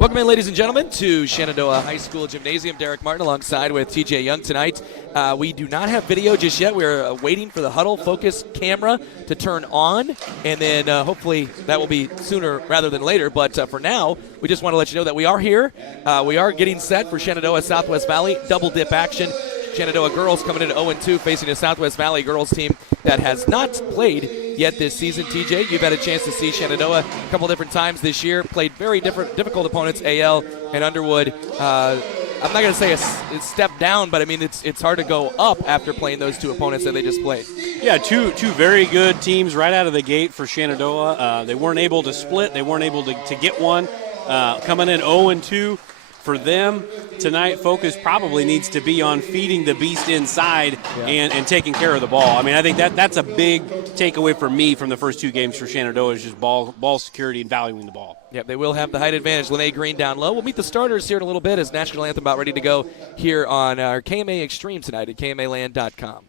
Welcome in, ladies and gentlemen, to Shenandoah High School Gymnasium. Derek Martin alongside with TJ Young tonight. We do not have video just yet. We're waiting for the huddle focus camera to turn on, and then hopefully that will be sooner rather than later. But for now, we just want to let you know that we are here. We are getting set for Shenandoah Southwest Valley double dip action. Shenandoah girls coming in 0-2 facing a Southwest Valley girls team that has not played yet this season. TJ, you've had a chance to see Shenandoah a couple different times this year, played very difficult opponents, AL and Underwood. I'm not going to say a step down, but I mean it's hard to go up after playing those two opponents that they just played. Yeah, two very good teams right out of the gate for Shenandoah. They weren't able to split. They weren't able to get one. Coming in 0-2. For them, tonight, focus probably needs to be on feeding the beast inside and taking care of the ball. I mean, I think that's a big takeaway for me from the first two games for Shenandoah is just ball security and valuing the ball. Yep, they will have the height advantage. Lene Green down low. We'll meet the starters here in a little bit as National Anthem about ready to go here on our KMA Extreme tonight at KMAland.com.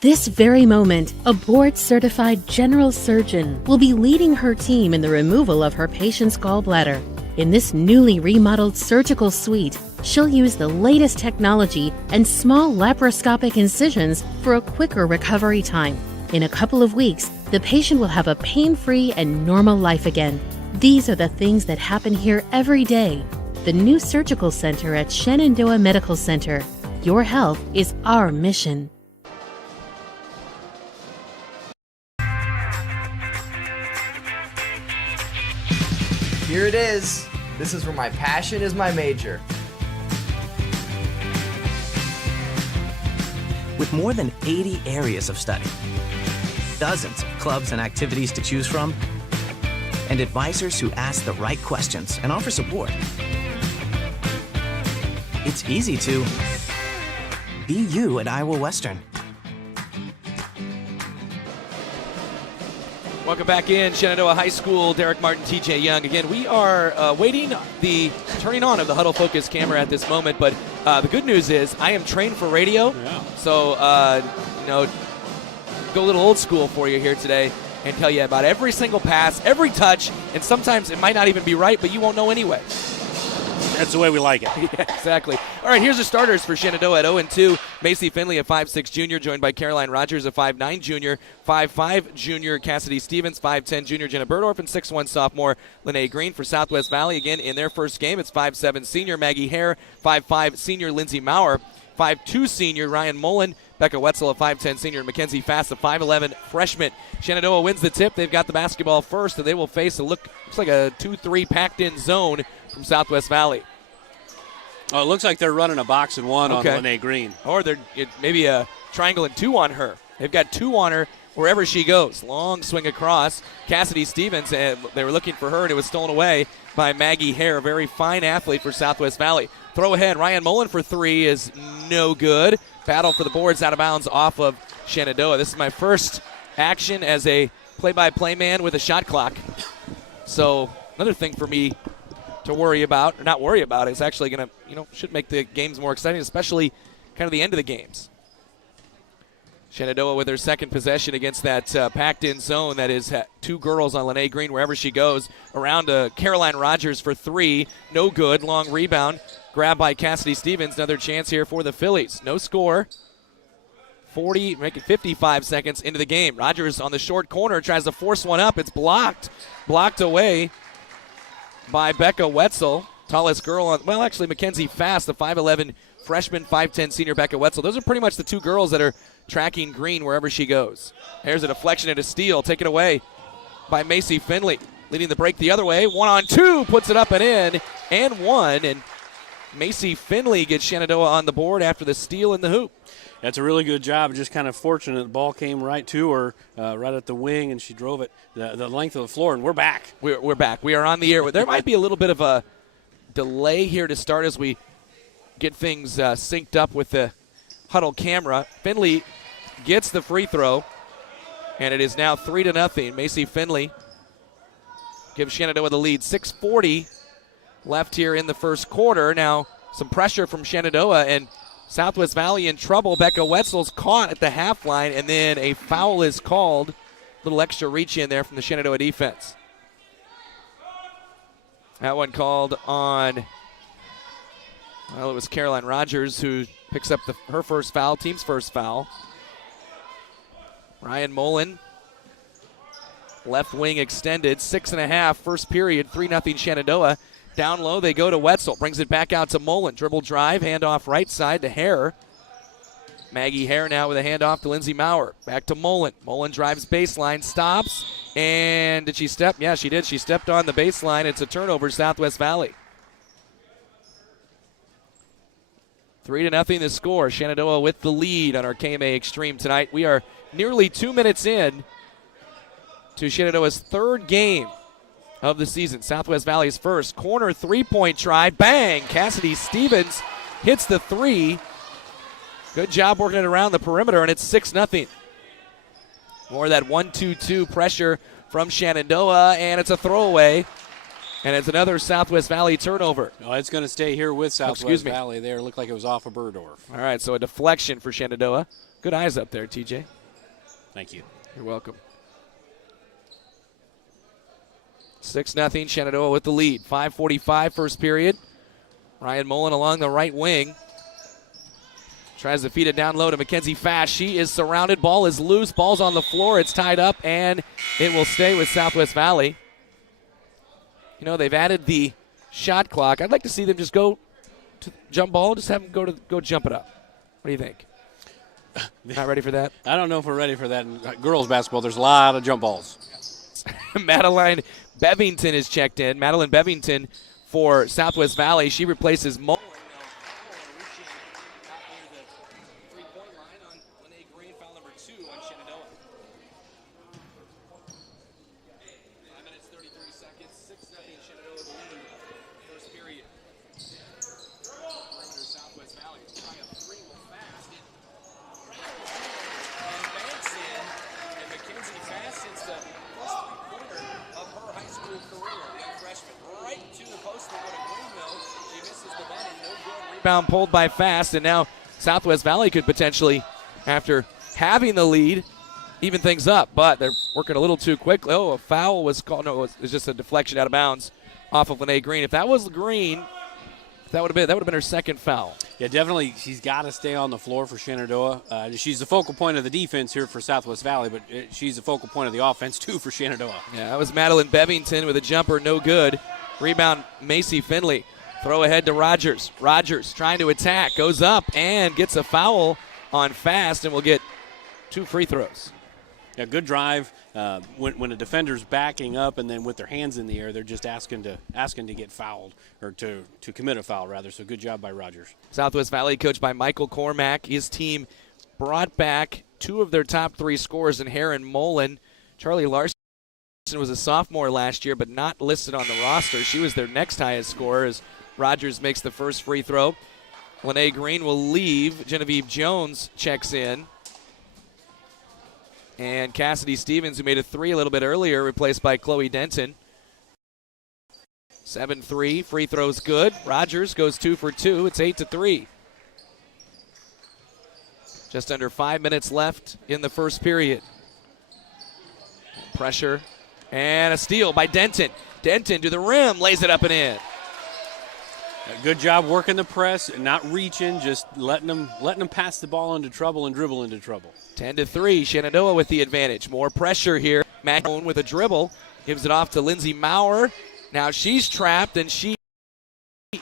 This very moment, a board-certified general surgeon will be leading her team in the removal of her patient's gallbladder. In this newly remodeled surgical suite, she'll use the latest technology and small laparoscopic incisions for a quicker recovery time. In a couple of weeks, the patient will have a pain-free and normal life again. These are the things that happen here every day. The new surgical center at Shenandoah Medical Center. Your health is our mission. Here it is. This is where my passion is my major. With more than 80 areas of study, dozens of clubs and activities to choose from, and advisors who ask the right questions and offer support, it's easy to be you at Iowa Western. Welcome back in Shenandoah High School. Derek Martin, TJ Young. Again, we are waiting the turning on of the huddle focus camera at this moment, but the good news is I am trained for radio, so go a little old school for you here today and tell you about every single pass, every touch, and sometimes it might not even be right, but you won't know anyway. That's the way we like it. Yeah, exactly. All right, here's the starters for Shenandoah at 0-2. Macy Finley, a 5'6 junior, joined by Caroline Rogers, a 5'9 junior, 5'5 junior Cassidy Stevens, 5'10 junior Jenna Burdorf, and 6'1 sophomore Lene Green. For Southwest Valley, again, in their first game, it's 5'7 senior Maggie Hare, 5'5 senior Lindsey Maurer, 5'2 senior Ryan Mullen, Becca Wetzel, a 5'10 senior, Mackenzie Fast, a 5'11 freshman. Shenandoah wins the tip. They've got the basketball first, and they will face looks like a 2-3 packed-in zone from Southwest Valley. Oh, it looks like they're running a box and one on Lene Green. Or maybe a triangle and two on her. They've got two on her wherever she goes. Long swing across. Cassidy Stevens, they were looking for her, and it was stolen away by Maggie Hare, a very fine athlete for Southwest Valley. Throw ahead, Ryan Mullen for three is no good. Battle for the boards, out of bounds off of Shenandoah. This is my first action as a play-by-play man with a shot clock. So another thing for me to worry about, or not worry about, is actually going to, should make the games more exciting, especially kind of the end of the games. Shenandoah with her second possession against that packed-in zone that is two girls on Lene Green wherever she goes. Around Caroline Rogers for three. No good. Long rebound. Grabbed by Cassidy Stevens. Another chance here for the Phillies. No score. 55 seconds into the game. Rogers on the short corner tries to force one up. It's blocked. Blocked away by Becca Wetzel. Tallest girl on, Mackenzie Fast, the 5'11 freshman, 5'10 senior Becca Wetzel. Those are pretty much the two girls that are tracking Green wherever she goes. Here's a deflection and a steal, taken away by Macy Finley. Leading the break the other way, 1-on-2, puts it up and in, and one. And Macy Finley gets Shenandoah on the board after the steal in the hoop. That's a really good job. Just kind of fortunate the ball came right to her, right at the wing, and she drove it the length of the floor, and we're back. We're back. We are on the air. There might be a little bit of a delay here to start as we get things synced up with the huddle camera. Finley gets the free throw, and it is now 3-0. Macy Finley gives Shenandoah the lead. 6:40 left here in the first quarter. Now some pressure from Shenandoah, and Southwest Valley in trouble. Becca Wetzel's caught at the half line, and then a foul is called. A little extra reach in there from the Shenandoah defense. That one called on, well, it was Caroline Rogers who picks up her first foul, team's first foul. Ryan Mullen, left wing extended, 6.5, first period, 3-0 Shenandoah. Down low, they go to Wetzel. Brings it back out to Mullen. Dribble drive, handoff right side to Hare. Maggie Hare now with a handoff to Lindsay Maurer. Back to Mullen. Mullen drives baseline, stops. And did she step? Yeah, she did. She stepped on the baseline. It's a turnover, Southwest Valley. 3-0 the score. Shenandoah with the lead on our KMA Extreme tonight. We are nearly 2 minutes in to Shenandoah's third game of the season. Southwest Valley's first. Corner three-point try. Bang! Cassidy Stevens hits the three. Good job working it around the perimeter, and it's 6-0. More of that 1-2-2 pressure from Shenandoah, and it's a throwaway. And it's another Southwest Valley turnover. Oh, it's going to stay here with Southwest Valley there. Looked like it was off of Burdorf. All right, so a deflection for Shenandoah. Good eyes up there, TJ. Thank you. You're welcome. 6-0 Shenandoah with the lead. 5:45 first period. Ryan Mullen along the right wing. Tries to feed it down low to Mackenzie Fash. She is surrounded. Ball is loose. Ball's on the floor. It's tied up, and it will stay with Southwest Valley. You know, they've added the shot clock. I'd like to see them just go to jump ball. Just have them go jump it up. What do you think? Not ready for that? I don't know if we're ready for that. In girls basketball, there's a lot of jump balls. Madeline Bevington is checked in. Madeline Bevington for Southwest Valley. She replaces Mullen. Rebound pulled by Fast, and now Southwest Valley could potentially, after having the lead, even things up. But they're working a little too quickly. Oh, a foul was called. No, it was just a deflection out of bounds off of Lene Green. If that was Green, that would have been her second foul. Yeah, definitely. She's got to stay on the floor for Shenandoah. She's the focal point of the defense here for Southwest Valley, but she's the focal point of the offense too for Shenandoah. Yeah, that was Madeline Bevington with a jumper, no good. Rebound, Macy Finley. Throw ahead to Rogers. Rogers trying to attack, goes up and gets a foul on Fast, and will get 2 free throws. Yeah, good drive. When a defender's backing up and then with their hands in the air, they're just asking to get fouled, or to commit a foul rather. So good job by Rogers. Southwest Valley coached by Michael Cormack. His team brought back 2 of their top 3 scorers in Hare and Mullen. Charlie Larson was a sophomore last year, but not listed on the roster. She was their next highest scorer as Rogers makes the first free throw. Lene Green will leave. Genevieve Jones checks in. And Cassidy Stevens, who made a 3 a little bit earlier, replaced by Chloe Denton. 7-3, free throws good. Rogers goes 2 for 2. It's 8-3. Just under 5 minutes left in the first period. Pressure and a steal by Denton. Denton to the rim, lays it up and in. Good job working the press and not reaching, just letting them pass the ball into trouble and dribble into trouble. 10-3, Shenandoah with the advantage. More pressure here. Mahone with a dribble, gives it off to Lindsay Maurer. Now she's trapped and she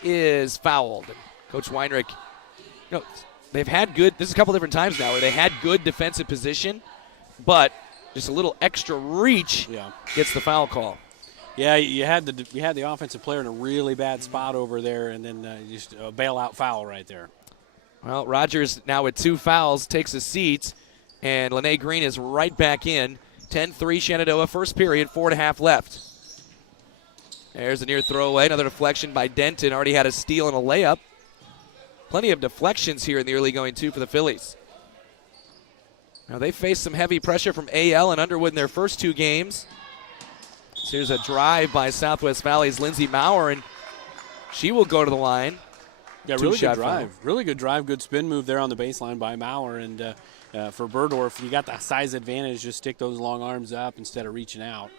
is fouled. Coach Weinrich, they've had good, this is a couple different times now where they had good defensive position, but just a little extra reach gets the foul call. Yeah, you had the offensive player in a really bad spot over there, and then just a bailout foul right there. Well, Rogers now with 2 fouls takes a seat, and Lene Green is right back in. 10-3 Shenandoah, first period, 4.5 left. There's a near throwaway, another deflection by Denton. Already had a steal and a layup. Plenty of deflections here in the early going, too, for the Phillies. Now, they faced some heavy pressure from AL and Underwood in their first 2 games. So here's a drive by Southwest Valley's Lindsey Maurer, and she will go to the line. Yeah, really good drive. Really good drive. Good spin move there on the baseline by Maurer. And for Burdorf, you got the size advantage. Just stick those long arms up instead of reaching out.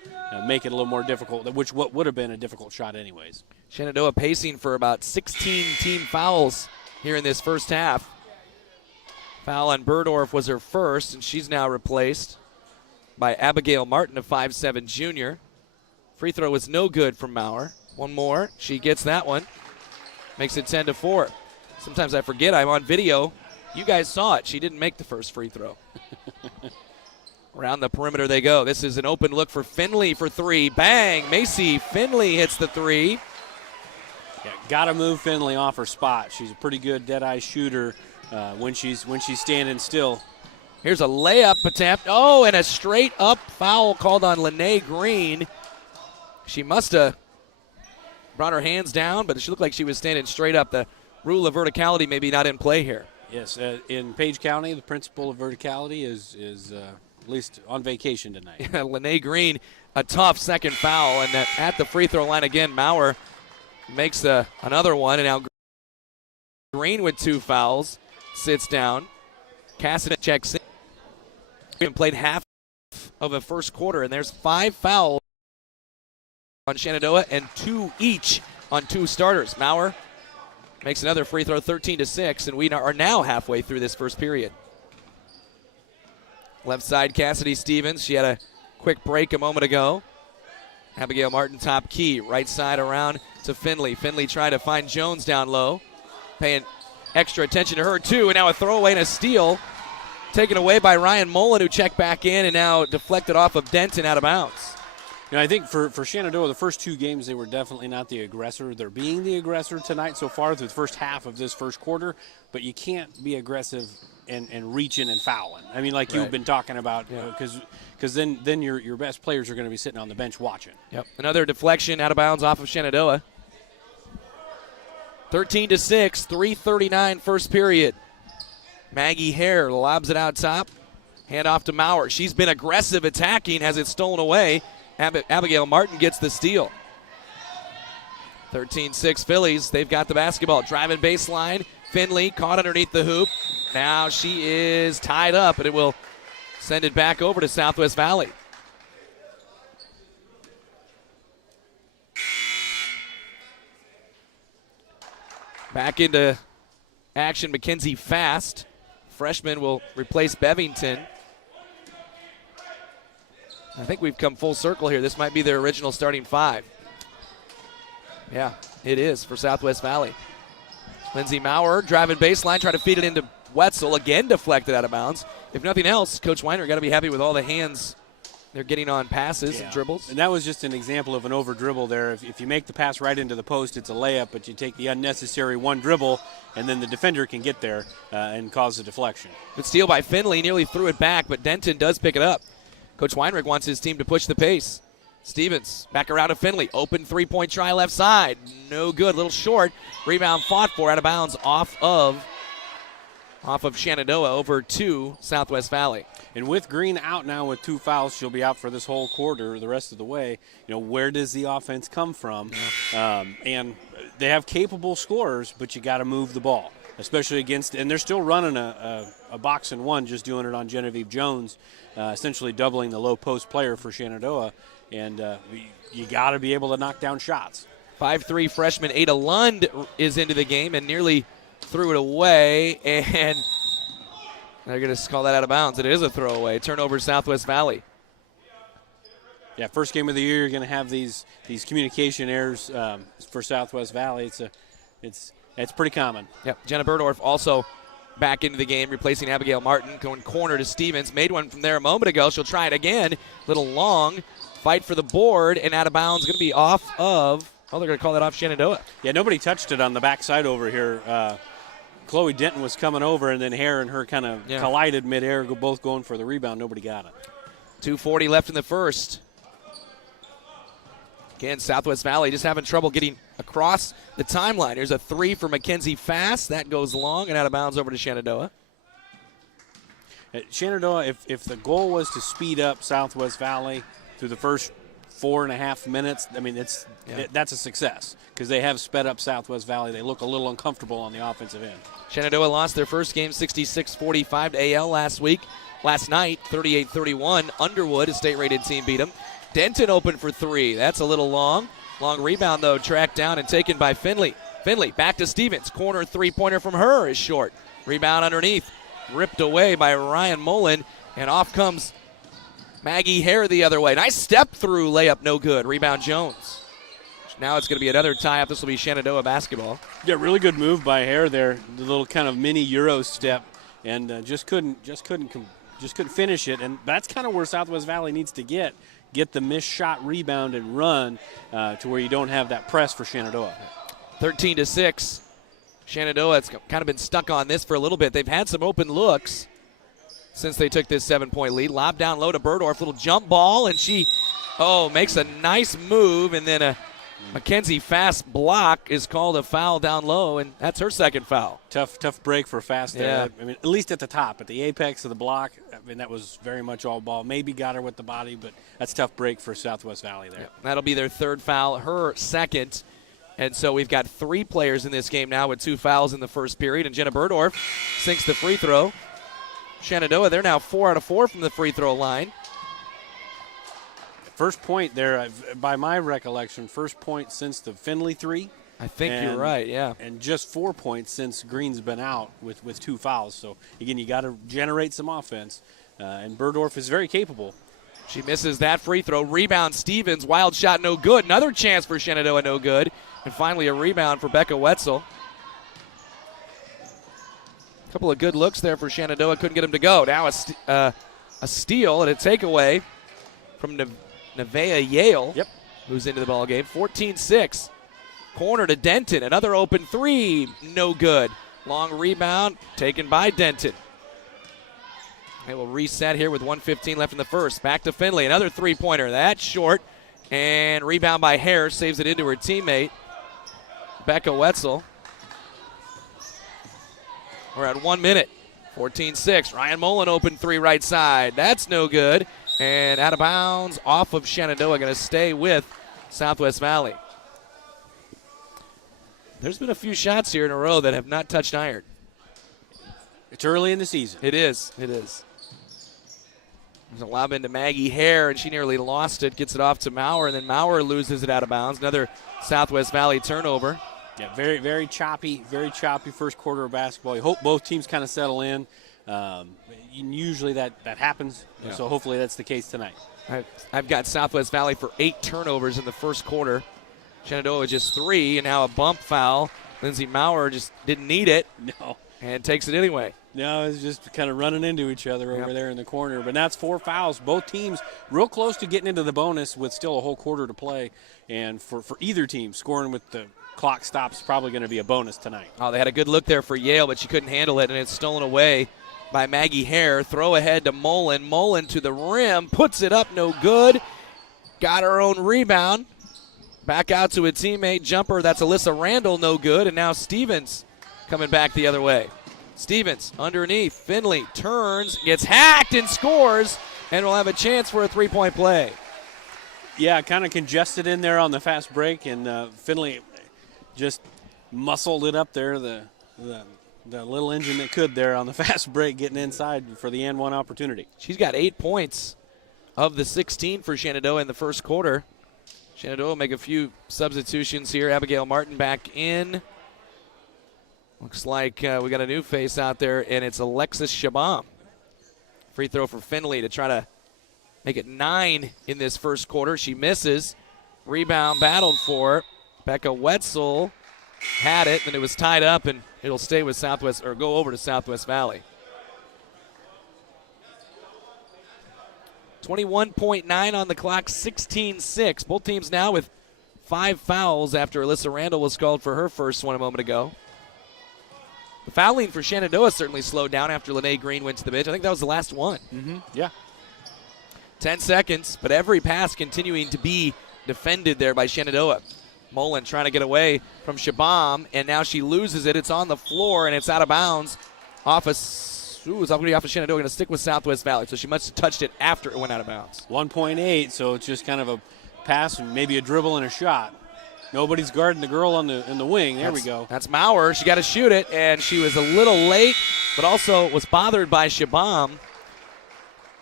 Make it a little more difficult, which what would have been a difficult shot anyways. Shenandoah pacing for about 16 team fouls here in this first half. Foul on Burdorf was her first, and she's now replaced by Abigail Martin, a 5'7 junior. Free throw was no good from Maurer. One more. She gets that one. Makes it 10-4. Sometimes I forget I'm on video. You guys saw it. She didn't make the first free throw. Around the perimeter they go. This is an open look for Finley for 3. Bang! Macy Finley hits the 3. Yeah, got to move Finley off her spot. She's a pretty good dead-eye shooter when she's standing still. Here's a layup attempt. Oh, and a straight-up foul called on Lene Green. She must have brought her hands down, but she looked like she was standing straight up. The rule of verticality maybe not in play here. Yes, in Page County, the principle of verticality is at least on vacation tonight. Yeah, Lene Green, a tough second foul, and at the free throw line again, Maurer makes another one, and now Green with 2 fouls sits down. Cassidy checks in. We played half of the first quarter, and there's 5 fouls on Shenandoah and 2 each on 2 starters. Maurer makes another free throw, 13-6, and we are now halfway through this first period. Left side, Cassidy Stevens. She had a quick break a moment ago. Abigail Martin top key. Right side around to Finley. Finley trying to find Jones down low. Paying extra attention to her too, and now a throwaway and a steal. Taken away by Ryan Mullen, who checked back in and now deflected off of Denton out of bounds. You know, I think for Shenandoah, the first 2 games, they were definitely not the aggressor. They're being the aggressor tonight so far through the first half of this first quarter, but you can't be aggressive and reaching and fouling. I mean, like you've been talking about, because then your best players are going to be sitting on the bench watching. Yep. Another deflection out of bounds off of Shenandoah. 13-6, 3:39 first period. Maggie Hare lobs it out top. Hand off to Maurer. She's been aggressive attacking, has it stolen away. Abigail Martin gets the steal. 13-6 Phillies. They've got the basketball. Driving baseline. Finley caught underneath the hoop. Now she is tied up, and it will send it back over to Southwest Valley. Back into action, Mackenzie Fast. Freshman will replace Bevington. I think we've come full circle here. This might be their original starting 5. Yeah, it is for Southwest Valley. Lindsey Maurer driving baseline, trying to feed it into Wetzel. Again deflected out of bounds. If nothing else, Coach Weiner got to be happy with all the hands they're getting on passes and dribbles. And that was just an example of an over dribble there. If you make the pass right into the post, it's a layup, but you take the unnecessary one dribble, and then the defender can get there and cause a deflection. Good steal by Finley, nearly threw it back, but Denton does pick it up. Coach Weinrich wants his team to push the pace. Stevens back around to Finley. Open three-point try left side. No good, a little short. Rebound fought for, out of bounds off of Shenandoah over to Southwest Valley. And with Green out now with 2 fouls, she'll be out for this whole quarter, the rest of the way. You know, where does the offense come from? And they have capable scorers, but you got to move the ball, especially against, and they're still running a box and one, just doing it on Genevieve Jones, essentially doubling the low post player for Shenandoah. And you got to be able to knock down shots. 5'3" freshman Ada Lund is into the game and nearly threw it away, and they're going to call that out of bounds. It is a throwaway. Turnover Southwest Valley. Yeah, first game of the year, you're going to have these communication errors for Southwest Valley. It's pretty common. Yep. Jenna Burdorf also back into the game, replacing Abigail Martin, going corner to Stevens. Made one from there a moment ago. She'll try it again. Little long. fight for the board, and out of bounds. Going to be off of, they're going to call that off Shenandoah. Yeah, nobody touched it on the backside over here. Chloe Denton was coming over, and then Hare and her kind of collided midair, both going for the rebound. Nobody got it. 2:40 left in the first. Again, Southwest Valley just having trouble getting across the timeline. Here's a three for Mackenzie Fast. That goes long and out of bounds over to Shenandoah. Shenandoah, if the goal was to speed up Southwest Valley through the first 4.5 minutes, I mean, that's a success because they have sped up Southwest Valley. They look a little uncomfortable on the offensive end. Shenandoah lost their first game 66-45 to AL last night, 38-31. Underwood, a state-rated team, beat them. Denton open for three. That's a little long. Long rebound, though, tracked down and taken by Finley. Finley back to Stevens. Corner three-pointer from her is short. Rebound underneath. Ripped away by Ryan Mullen. And off comes Maggie Hare the other way. Nice step-through layup, no good. Rebound Jones. Now it's going to be another tie-up. This will be Shenandoah basketball. Yeah, really good move by Hare there. The little kind of mini Euro step. And just couldn't finish it. And that's kind of where Southwest Valley needs to get the missed shot, rebound, and run to where you don't have that press for Shenandoah. 13-6. Shenandoah has kind of been stuck on this for a little bit. They've had some open looks since they took this 7-point lead. Lob down low to Burdorf, little jump ball, and she makes a nice move, and then a Mackenzie Fast block is called a foul down low, and that's her second foul. Tough break for Fast there. Yeah. I mean, at least at the top, at the apex of the block, I mean, that was very much all ball. Maybe got her with the body, but that's a tough break for Southwest Valley there. Yeah, that'll be their third foul, her second. And so we've got three players in this game now with 2 fouls in the first period, and Jenna Burdorf sinks the free throw. Shenandoah, they're now 4 out of 4 from the free throw line. First point there, by my recollection, first point since the Finley three. I think you're right, yeah. And just 4 points since Green's been out with 2 fouls. So, again, you got to generate some offense. And Burdorf is very capable. She misses that free throw. Rebound Stevens. Wild shot, no good. Another chance for Shenandoah, no good. And finally a rebound for Becca Wetzel. A couple of good looks there for Shenandoah. Couldn't get him to go. Now a steal and a takeaway from Nevaeh Yale, who's into the ball game. 14-6. Corner to Denton. Another open three. No good. Long rebound taken by Denton. They will reset here with 1:15 left in the first. Back to Finley. Another three-pointer. That's short. And rebound by Hare. Saves it into her teammate, Becca Wetzel. We're at 1 minute. 14-6. Ryan Mullen open three right side. That's no good. And out of bounds off of Shenandoah. Going to stay with Southwest Valley. There's been a few shots here in a row that have not touched iron. It's early in the season. It is. There's a lob into Maggie Hare, and she nearly lost it. Gets it off to Maurer, and then Maurer loses it out of bounds. Another Southwest Valley turnover. Yeah, very, very choppy first quarter of basketball. You hope both teams kind of settle in. Usually that happens, so hopefully that's the case tonight. I've got Southwest Valley for 8 turnovers in the first quarter. Shenandoah just 3, and now a bump foul. Lindsay Maurer just didn't need it. No. And takes it anyway. No, it's just kind of running into each other over there in the corner. But that's 4 fouls. Both teams real close to getting into the bonus with still a whole quarter to play. And for either team, scoring with the clock stops is probably going to be a bonus tonight. Oh, they had a good look there for Yale, but she couldn't handle it, and it's stolen away by Maggie Hare. Throw ahead to Mullen. Mullen to the rim. Puts it up, no good. Got her own rebound. Back out to a teammate. Jumper, that's Alyssa Randall, no good. And now Stevens coming back the other way. Stevens underneath. Finley turns, gets hacked and scores, and will have a chance for a 3-point play. Yeah, kind of congested in there on the fast break, and Finley just muscled it up there, the little engine that could there on the fast break, getting inside for the N1 opportunity. She's got 8 points of the 16 for Shenandoah in the first quarter. Shenandoah will make a few substitutions here. Abigail Martin back in. Looks like we got a new face out there, and it's Alexis Shabam. Free throw for Finley to try to make it 9 in this first quarter. She misses. Rebound battled for. Becca Wetzel had it, and it was tied up, and it'll stay with Southwest, or go over to Southwest Valley. 21.9 on the clock, 16-6. Both teams now with 5 fouls after Alyssa Randall was called for her first one a moment ago. The fouling for Shenandoah certainly slowed down after Lene Green went to the bench. I think that was the last one. Yeah. 10 seconds, but every pass continuing to be defended there by Shenandoah. Mullen trying to get away from Shabam, and now she loses it. It's on the floor, and it's out of bounds. It's going to be off of Shenandoah. Going to stick with Southwest Valley, so she must have touched it after it went out of bounds. 1.8, so it's just kind of a pass and maybe a dribble and a shot. Nobody's guarding the girl in the wing. There we go. That's Maurer. She got to shoot it, and she was a little late, but also was bothered by Shabam.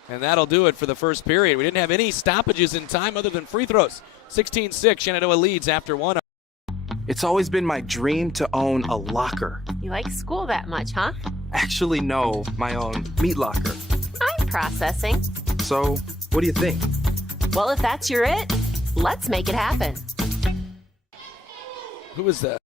And that'll do it for the first period. We didn't have any stoppages in time other than free throws. 16-6, Shenandoah leads after one. It's always been my dream to own a locker. You like school that much, huh? Actually, no, my own meat locker. I'm processing. So, what do you think? Well, if that's your it, let's make it happen. Who is that?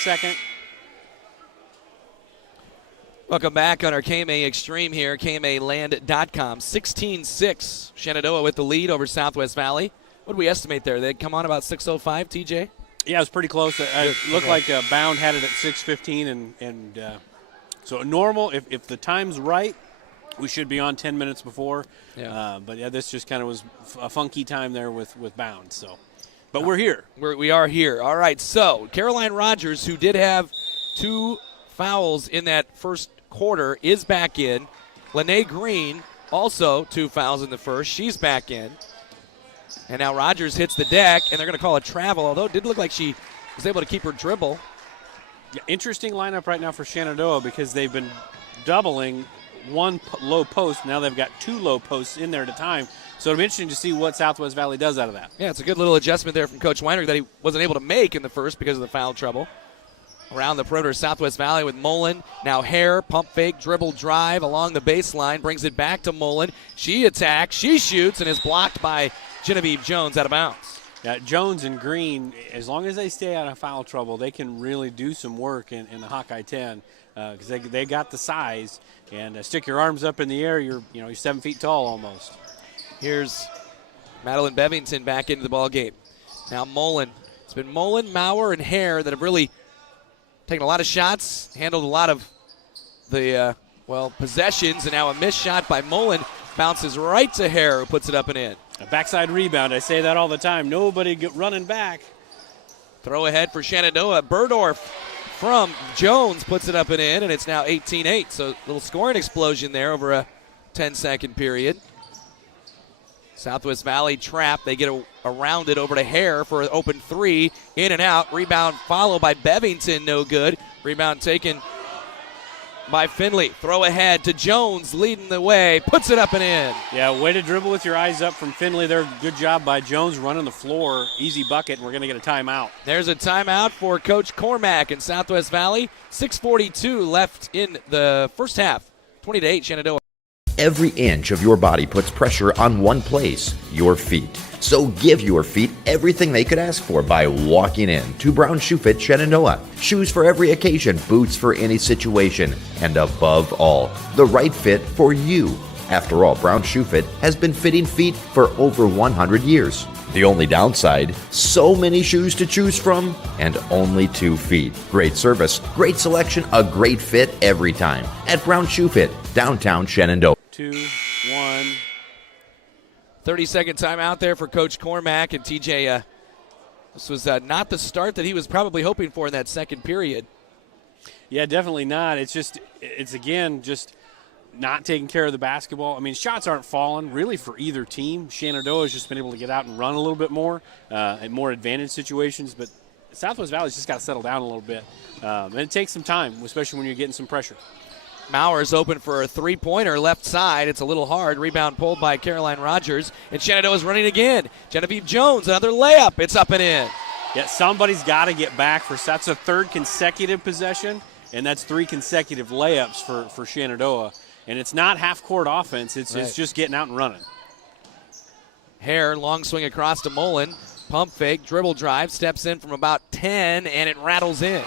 Second. Welcome back on our KMA Extreme here, KMAland.com. 16-6, Shenandoah with the lead over Southwest Valley. What do we estimate there? They'd come on about 6:05, TJ? Yeah, it was pretty close. It looked like Bound had it at 6:15, and so normal, if the time's right, we should be on 10 minutes before. Yeah. But yeah, this just kind of was a funky time there with Bound, so. But we're here. We are here. All right, so Caroline Rogers, who did have 2 fouls in that first quarter, is back in. Lene Green, also 2 fouls in the first. She's back in. And now Rogers hits the deck, and they're going to call a travel, although it did look like she was able to keep her dribble. Yeah, interesting lineup right now for Shenandoah because they've been doubling one low post. Now they've got 2 low posts in there at a time. So it'll be interesting to see what Southwest Valley does out of that. Yeah, it's a good little adjustment there from Coach Weiner that he wasn't able to make in the first because of the foul trouble. Around the perimeter, Southwest Valley with Mullen. Now Hare, pump fake, dribble drive along the baseline, brings it back to Mullen. She attacks, she shoots, and is blocked by Genevieve Jones out of bounds. Yeah, Jones and Green, as long as they stay out of foul trouble, they can really do some work in the Hawkeye 10 because they got the size. And stick your arms up in the air, you're 7 feet tall almost. Here's Madeline Bevington back into the ball game. Now Mullen. It's been Mullen, Maurer, and Hare that have really taken a lot of shots, handled a lot of the, possessions, and now a missed shot by Mullen bounces right to Hare, who puts it up and in. A backside rebound, I say that all the time. Nobody running back. Throw ahead for Shenandoah. Burdorf from Jones puts it up and in, and it's now 18-8. So a little scoring explosion there over a 10-second period. Southwest Valley trap. They get around it over to Hare for an open 3. In and out. Rebound followed by Bevington. No good. Rebound taken by Finley. Throw ahead to Jones leading the way. Puts it up and in. Yeah, way to dribble with your eyes up from Finley there. Good job by Jones running the floor. Easy bucket, and we're going to get a timeout. There's a timeout for Coach Cormack in Southwest Valley. 6:42 left in the first half. 20-8 Shenandoah. Every inch of your body puts pressure on one place, your feet. So give your feet everything they could ask for by walking in to Brown Shoe Fit Shenandoah. Shoes for every occasion, boots for any situation, and above all, the right fit for you. After all, Brown Shoe Fit has been fitting feet for over 100 years. The only downside, so many shoes to choose from and only 2 feet. Great service, great selection, a great fit every time at Brown Shoe Fit, downtown Shenandoah. 2, 1. 30-second timeout there for Coach Cormack and TJ. This was not the start that he was probably hoping for in that second period. Yeah, definitely not. It's again just not taking care of the basketball. I mean, shots aren't falling really for either team. Shenandoah has just been able to get out and run a little bit more in more advantage situations, but Southwest Valley's just got to settle down a little bit. And it takes some time, especially when you're getting some pressure. Mauer's open for a three-pointer left side. It's a little hard. Rebound pulled by Caroline Rogers. And Shenandoah's running again. Genevieve Jones, another layup. It's up and in. Yeah, somebody's got to get back that's a third consecutive possession, and that's 3 consecutive layups for Shenandoah. And it's not half-court offense. It's just getting out and running. Hare, long swing across to Mullen. Pump fake, dribble drive, steps in from about 10, and it rattles in.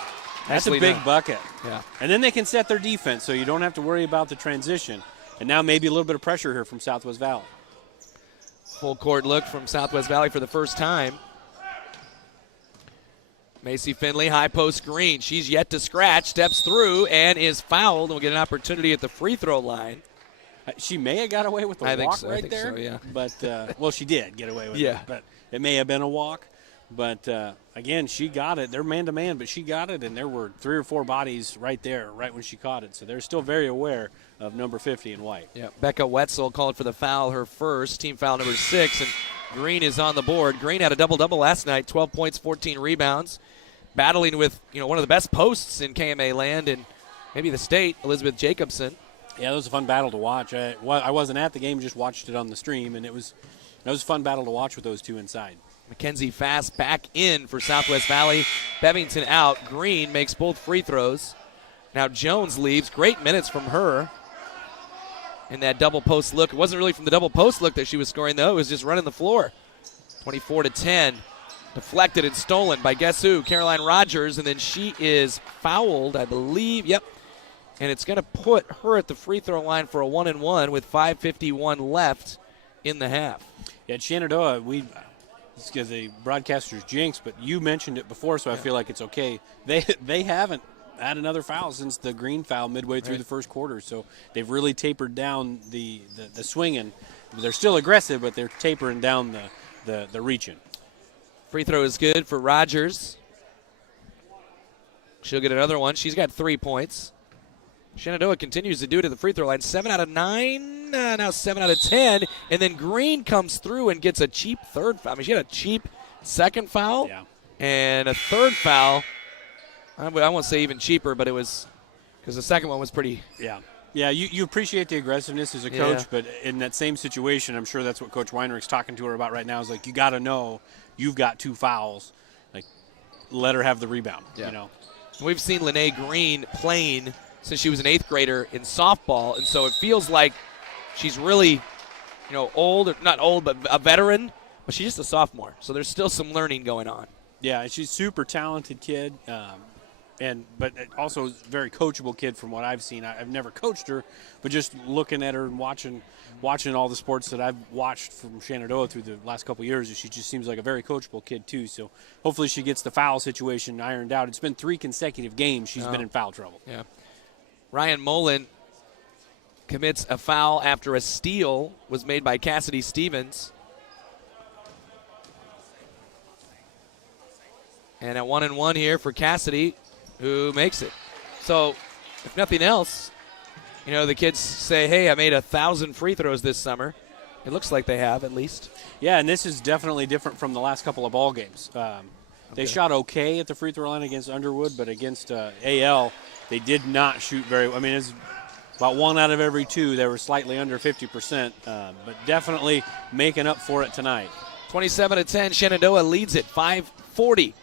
That's Actually a big not. bucket. Yeah. And then they can set their defense, so you don't have to worry about the transition. And now maybe a little bit of pressure here from Southwest Valley. Full court look from Southwest Valley for the first time. Macy Finley, high post Green. She's yet to scratch, steps through, and is fouled. We'll get an opportunity at the free throw line. She may have got away with the walk right there. I think so, yeah. But, well, she did get away with Yeah. it. But it may have been a walk. But, again, she got it. They're man-to-man, but she got it, and there were 3 or 4 bodies right there right when she caught it. So they're still very aware of number 50 in white. Yeah. Becca Wetzel called for the foul, her first, team foul number 6, and Green is on the board. Green had a double-double last night, 12 points, 14 rebounds, battling with one of the best posts in KMA land and maybe the state, Elizabeth Jacobson. Yeah, it was a fun battle to watch. I wasn't at the game, just watched it on the stream, and it was a fun battle to watch with those two inside. Mackenzie Fast back in for Southwest Valley. Bevington out. Green makes both free throws. Now Jones leaves. Great minutes from her in that double post look. It wasn't really from the double post look that she was scoring, though. It was just running the floor. 24-10. Deflected and stolen by guess who? Caroline Rogers, and then she is fouled, I believe. Yep. And it's going to put her at the free throw line for a 1-and-1 with 5:51 left in the half. Yeah, at Shenandoah, it's because the broadcaster's jinx, but you mentioned it before, so I feel like it's okay. They haven't had another foul since the Green foul midway through the first quarter, so they've really tapered down the swinging. They're still aggressive, but they're tapering down the reaching. Free throw is good for Rogers. She'll get another one. She's got 3 points. Shenandoah continues to do it at the free throw line. 7 out of 9, now 7 out of 10. And then Green comes through and gets a cheap third foul. I mean, she had a cheap second foul and a third foul. I won't say even cheaper, but it was because the second one was pretty. Yeah. Yeah, you appreciate the aggressiveness as a coach, but in that same situation, I'm sure that's what Coach Weinrich's talking to her about right now is like, you got to know you've got 2 fouls. Like, let her have the rebound, We've seen Lene Green playing since she was an 8th grader in softball, and so it feels like she's really, old, or not old, but a veteran, but she's just a sophomore, so there's still some learning going on. Yeah, and she's a super talented kid, but also a very coachable kid from what I've seen. I've never coached her, but just looking at her and watching all the sports that I've watched from Shenandoah through the last couple of years, she just seems like a very coachable kid too. So hopefully she gets the foul situation ironed out. It's been 3 consecutive games she's been in foul trouble. Yeah. Ryan Mullen commits a foul after a steal was made by Cassidy Stevens. And a 1-and-1 here for Cassidy, who makes it. So, if nothing else, the kids say, hey, I made 1,000 free throws this summer. It looks like they have, at least. Yeah, and this is definitely different from the last couple of ball games. They shot okay at the free throw line against Underwood, but against AL, they did not shoot very well. I mean, it's about 1 out of every 2. They were slightly under 50%, but definitely making up for it tonight. 27-10, Shenandoah leads it, 5:40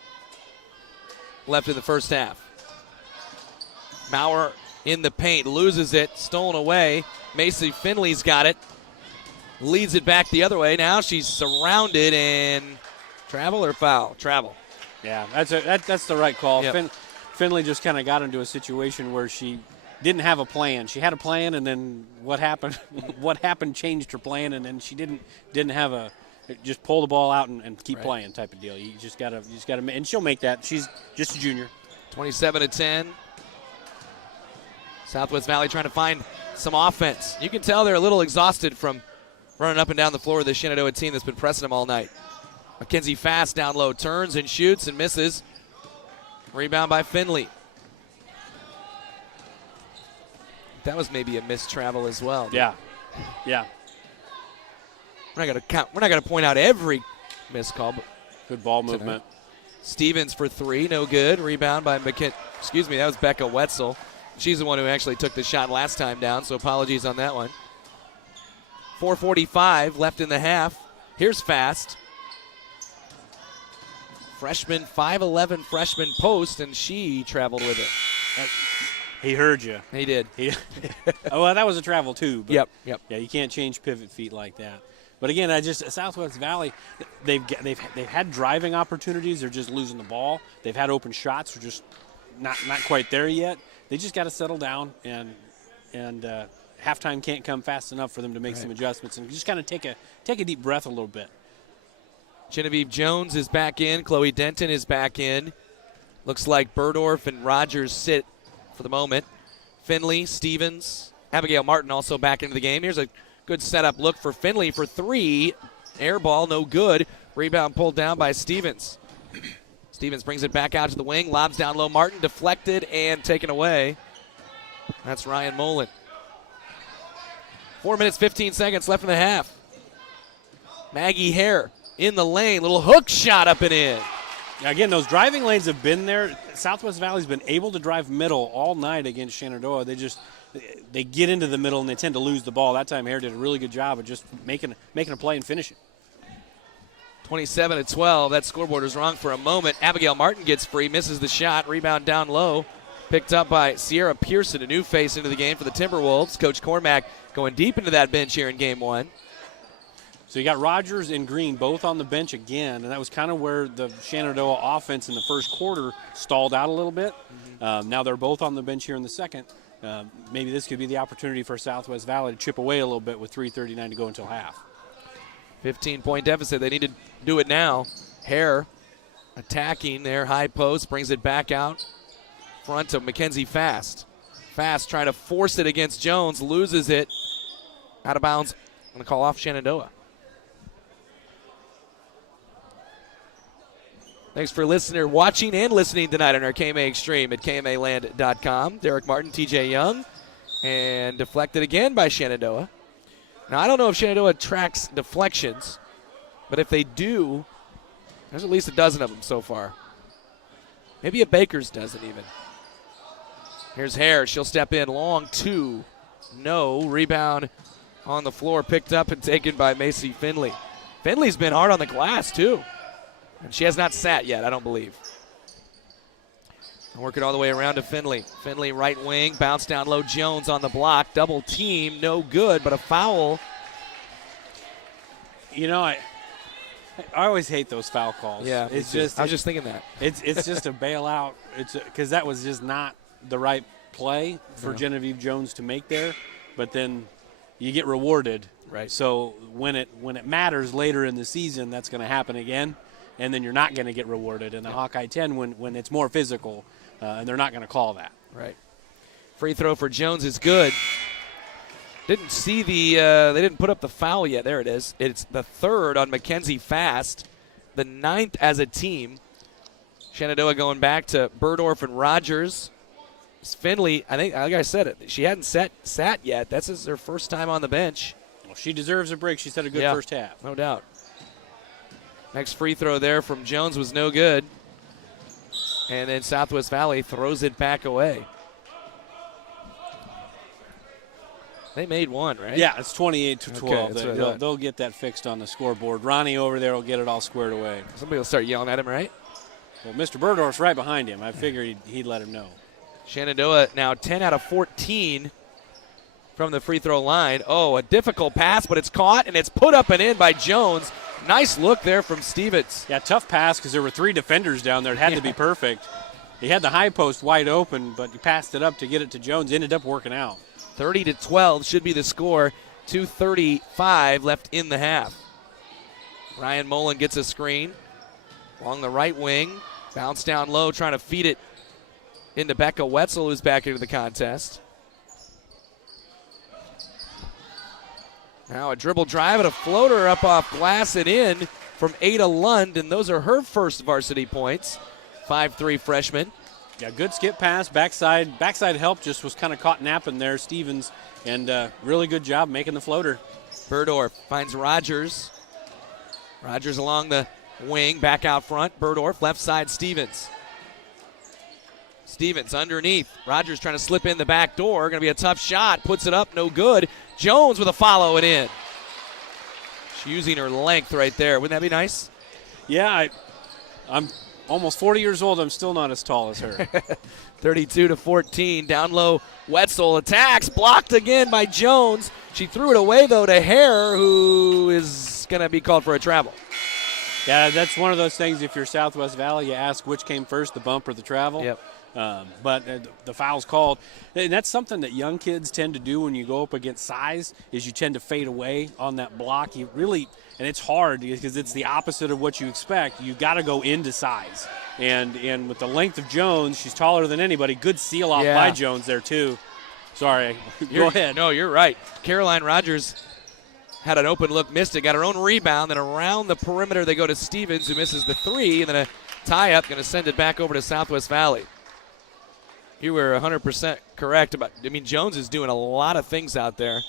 left in the first half. Mauer in the paint, loses it, stolen away. Macy Finley's got it, leads it back the other way. Now she's surrounded, and travel or foul? Travel. Yeah, that's the right call. Yep. Finley just kind of got into a situation where she didn't have a plan. She had a plan, and then what happened? What happened changed her plan, and then she didn't have just pull the ball out and keep playing type of deal. You just gotta, and she'll make that. She's just a junior. 27-10. Southwest Valley trying to find some offense. You can tell they're a little exhausted from running up and down the floor of the Shenandoah team that's been pressing them all night. Mackenzie Fast down low, turns and shoots and misses. Rebound by Finley. That was maybe a missed travel as well. Yeah. We're not going to point out every missed call, but good ball movement. Tonight. Stevens for 3, no good. Rebound by that was Becca Wetzel. She's the one who actually took the shot last time down, so apologies on that one. 4:45 left in the half. Here's Fast. Freshman, 5'11 freshman post, and she traveled with it. He heard you. He did. Oh, well, that was a travel too. But Yep. Yeah, you can't change pivot feet like that. But again, Southwest Valley, they've had driving opportunities. They're just losing the ball. They've had open shots. They're just not quite there yet. They just got to settle down, and halftime can't come fast enough for them to make some adjustments and just kind of take a deep breath a little bit. Genevieve Jones is back in. Chloe Denton is back in. Looks like Burdorf and Rogers sit for the moment. Finley, Stevens, Abigail Martin also back into the game. Here's a good setup look for Finley for three. Air ball, no good. Rebound pulled down by Stevens. Stevens brings it back out to the wing. Lobs down low. Martin deflected and taken away. That's Ryan Mullen. 4 minutes, 15 seconds left in the half. Maggie Hare in the lane. Little hook shot up and in. Now again, those driving lanes have been there. Southwest Valley's been able to drive middle all night against Shenandoah. They get into the middle and they tend to lose the ball. That time Hare did a really good job of just making a play and finishing. 27-12. That scoreboard was wrong for a moment. Abigail Martin gets free, misses the shot. Rebound down low. Picked up by Sierra Pearson, a new face into the game for the Timberwolves. Coach Cormack going deep into that bench here in game one. So you got Rogers and Green both on the bench again, and that was kind of where the Shenandoah offense in the first quarter stalled out a little bit. Now they're both on the bench here in the second. Maybe this could be the opportunity for Southwest Valley to chip away a little bit with 3:39 to go until half. 15-point deficit. They need to do it now. Hare attacking there, high post, brings it back out front of Mackenzie Fast. Fast trying to force it against Jones, loses it. Out of bounds. I'm going to call off Shenandoah. Thanks for watching and listening tonight on our KMA Extreme at KMAland.com. Derek Martin, TJ Young, and deflected again by Shenandoah. Now, I don't know if Shenandoah tracks deflections, but if they do, there's at least a dozen of them so far. Maybe a Baker's dozen even. Here's Hare. She'll step in. Long two. No. Rebound on the floor. Picked up and taken by Macy Finley. Finley's been hard on the glass, too. And she has not sat yet, I don't believe. Working all the way around to Finley. Finley right wing. Bounce down low. Jones on the block. Double team. No good, but a foul. You know, I always hate those foul calls. Yeah, I was just thinking that. It's just a bailout. Because that was just not the right play for Genevieve Jones to make there. But then you get rewarded. Right. So when it matters later in the season, that's going to happen again. And then you're not going to get rewarded. And the Hawkeye 10, when it's more physical, and they're not going to call that. Right. Free throw for Jones is good. Didn't see they didn't put up the foul yet. There it is. It's the third on Mackenzie Fast, the ninth as a team. Shenandoah going back to Burdorf and Rogers. Finley, I think, like I said, she hadn't sat yet. That's her first time on the bench. Well, she deserves a break. She's had a good first half. No doubt. Next free throw there from Jones was no good. And then Southwest Valley throws it back away. They made one, right? Yeah, it's 28-12. Okay, they'll get that fixed on the scoreboard. Ronnie over there will get it all squared away. Somebody will start yelling at him, right? Well, Mr. Burdorf's right behind him. I figured he'd let him know. Shenandoah now 10 out of 14 from the free throw line. Oh, a difficult pass, but it's caught, and it's put up and in by Jones. Nice look there from Stevens. Yeah, tough pass because there were three defenders down there. It had to be perfect. He had the high post wide open, but he passed it up to get it to Jones. Ended up working out. 30-12 should be the score. 2:35 left in the half. Ryan Mullen gets a screen along the right wing. Bounce down low, trying to feed it into Becca Wetzel, who's back into the contest. Now a dribble drive and a floater up off glass and in from Ada Lund, and those are her first varsity points. 5'3" freshman. Yeah, good skip pass, backside help, just was kind of caught napping there, Stevens, and really good job making the floater. Burdorf finds Rogers. Rogers along the wing, back out front. Burdorf, left side, Stevens. Stevens underneath. Rogers trying to slip in the back door. Going to be a tough shot. Puts it up. No good. Jones with a follow it in. She's using her length right there. Wouldn't that be nice? Yeah, I'm almost 40 years old. I'm still not as tall as her. 32-14. Down low. Wetzel attacks. Blocked again by Jones. She threw it away, though, to Hare, who is going to be called for a travel. Yeah, that's one of those things. If you're Southwest Valley, you ask which came first, the bump or the travel. Yep. But the foul's called. And that's something that young kids tend to do when you go up against size, is you tend to fade away on that block. You really, and it's hard because it's the opposite of what you expect. You got to go into size. And with the length of Jones, she's taller than anybody. Good seal off by Jones there too. Sorry, go ahead. No, you're right. Caroline Rogers had an open look, missed it, got her own rebound, then around the perimeter they go to Stevens, who misses the three, and then a tie-up, going to send it back over to Southwest Valley. You were 100% correct about, Jones is doing a lot of things out there.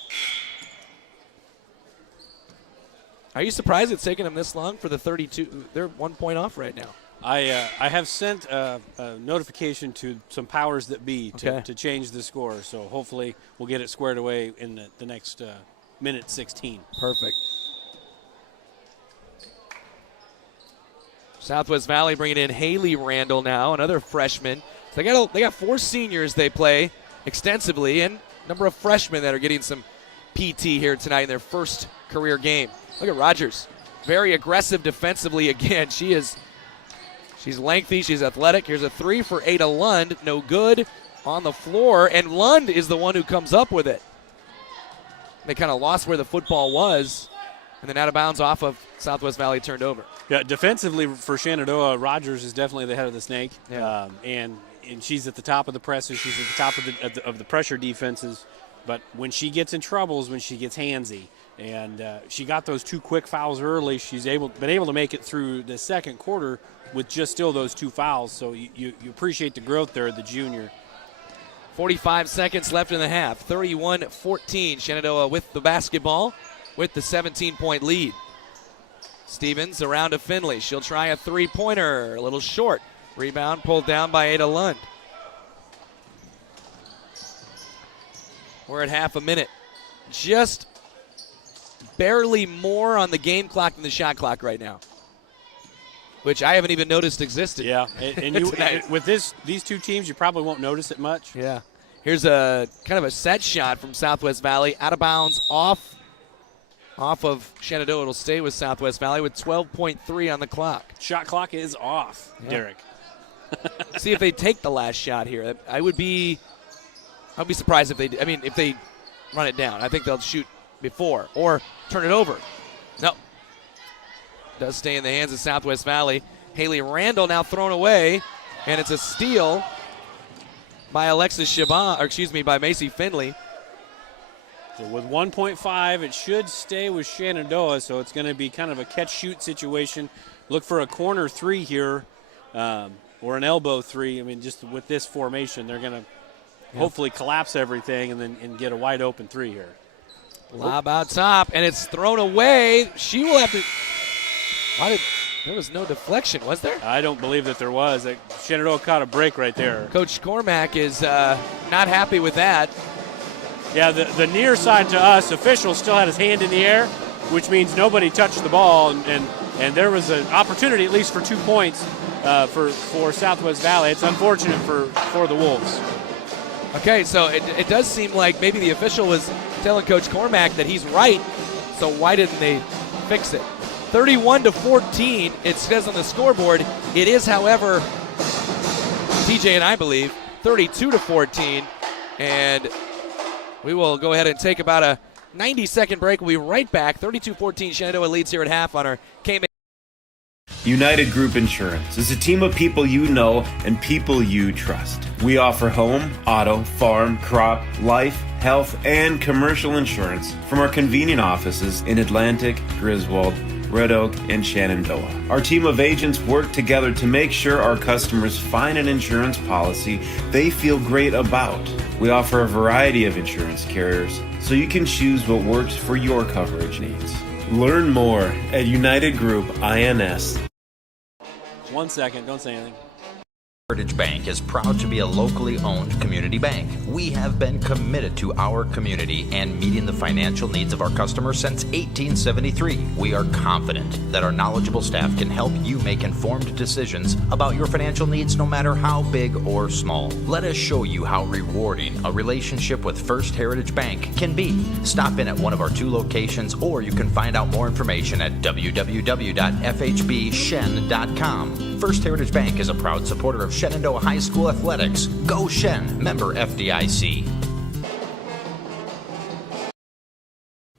Are you surprised it's taken them this long for the 32? They're 1 point off right now. I have sent a notification to some powers that be to change the score, so hopefully we'll get it squared away in the next minute 16. Perfect. Southwest Valley bringing in Haley Randall now, another freshman. So they got 4 seniors they play extensively, and a number of freshmen that are getting some PT here tonight in their first career game. Look at Rogers, very aggressive defensively again. She's lengthy, she's athletic. Here's a three for Ada Lund, no good on the floor, and Lund is the one who comes up with it. They kind of lost where the football was, and then out of bounds off of Southwest Valley turned over. Yeah, defensively for Shenandoah, Rogers is definitely the head of the snake, and she's at the top of the presses. She's at the top of the pressure defenses. But when she gets in trouble is when she gets handsy, and she got those 2 quick fouls early. She's been able to make it through the second quarter with just still those 2 fouls. So you appreciate the growth there, the junior. 45 seconds left in the half. 31-14. Shenandoah with the basketball with the 17-point lead. Stevens around to Finley. She'll try a three-pointer. A little short. Rebound pulled down by Ada Lund. We're at half a minute. Just barely more on the game clock than the shot clock right now, which I haven't even noticed existed. Yeah, and with these two teams, you probably won't notice it much. Yeah. Here's a kind of a set shot from Southwest Valley, out of bounds, off of Shenandoah. It'll stay with Southwest Valley with 12.3 on the clock. Shot clock is off, Derek. See if they take the last shot here. I'd be surprised if they did. If they run it down. I think they'll shoot before or turn it over. No. Does stay in the hands of Southwest Valley. Haley Randall now thrown away, and it's a steal by by Macy Finley. So with 1.5, it should stay with Shenandoah, so it's going to be kind of a catch-shoot situation. Look for a corner three here, or an elbow three. Just with this formation, they're going to hopefully collapse everything and get a wide-open three here. Lob out top, and it's thrown away. She will have to – there was no deflection, was there? I don't believe that there was. Shenandoah caught a break right there. Coach Cormack is not happy with that. Yeah, the near side to us, official still had his hand in the air, which means nobody touched the ball, and there was an opportunity at least for 2 points for Southwest Valley. It's unfortunate for the Wolves. Okay, so it does seem like maybe the official was telling Coach Cormack that he's right, so why didn't they fix it? 31-14, it says on the scoreboard. It is, however, TJ and I believe, 32-14, and we will go ahead and take about a 90-second break. We'll be right back. 32-14, Shenandoah leads here at half on our KMA. United Group Insurance is a team of people you know and people you trust. We offer home, auto, farm, crop, life, health, and commercial insurance from our convenient offices in Atlantic, Griswold, Red Oak, and Shenandoah. Our team of agents work together to make sure our customers find an insurance policy they feel great about. We offer a variety of insurance carriers, so you can choose what works for your coverage needs. Learn more at United Group INS. 1 second, don't say anything. Heritage Bank is proud to be a locally owned community bank. We have been committed to our community and meeting the financial needs of our customers since 1873. We are confident that our knowledgeable staff can help you make informed decisions about your financial needs no matter how big or small. Let us show you how rewarding a relationship with First Heritage Bank can be. Stop in at one of our 2 locations, or you can find out more information at www.fhbshen.com. First Heritage Bank is a proud supporter of Shenandoah High School athletics. Go Shen, member FDIC.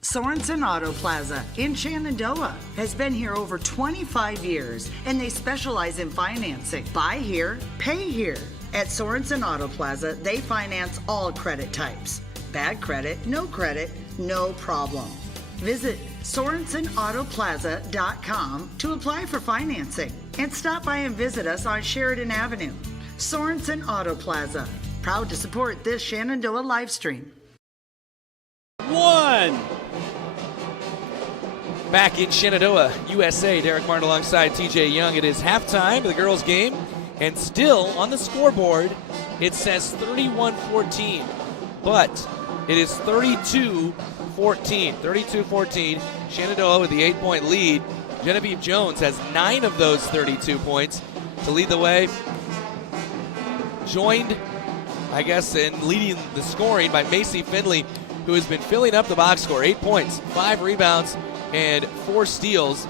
Sorensen Auto Plaza in Shenandoah has been here over 25 years, and they specialize in financing. Buy here, pay here. At Sorensen Auto Plaza, they finance all credit types. Bad credit, no problem. Visit SorensenAutoplaza.com to apply for financing, and stop by and visit us on Sheridan Avenue. Sorensen Auto Plaza, proud to support this Shenandoah live stream. 1. Back in Shenandoah, USA, Derek Martin alongside TJ Young. It is halftime of the girls' game, and still on the scoreboard, it says 31-14, but it is 32-14. 32-14. Shenandoah with the 8-point lead. Genevieve Jones has 9 of those 32 points to lead the way. Joined, I guess, in leading the scoring by Macy Finley, who has been filling up the box score. 8 points, 5 rebounds, and 4 steals.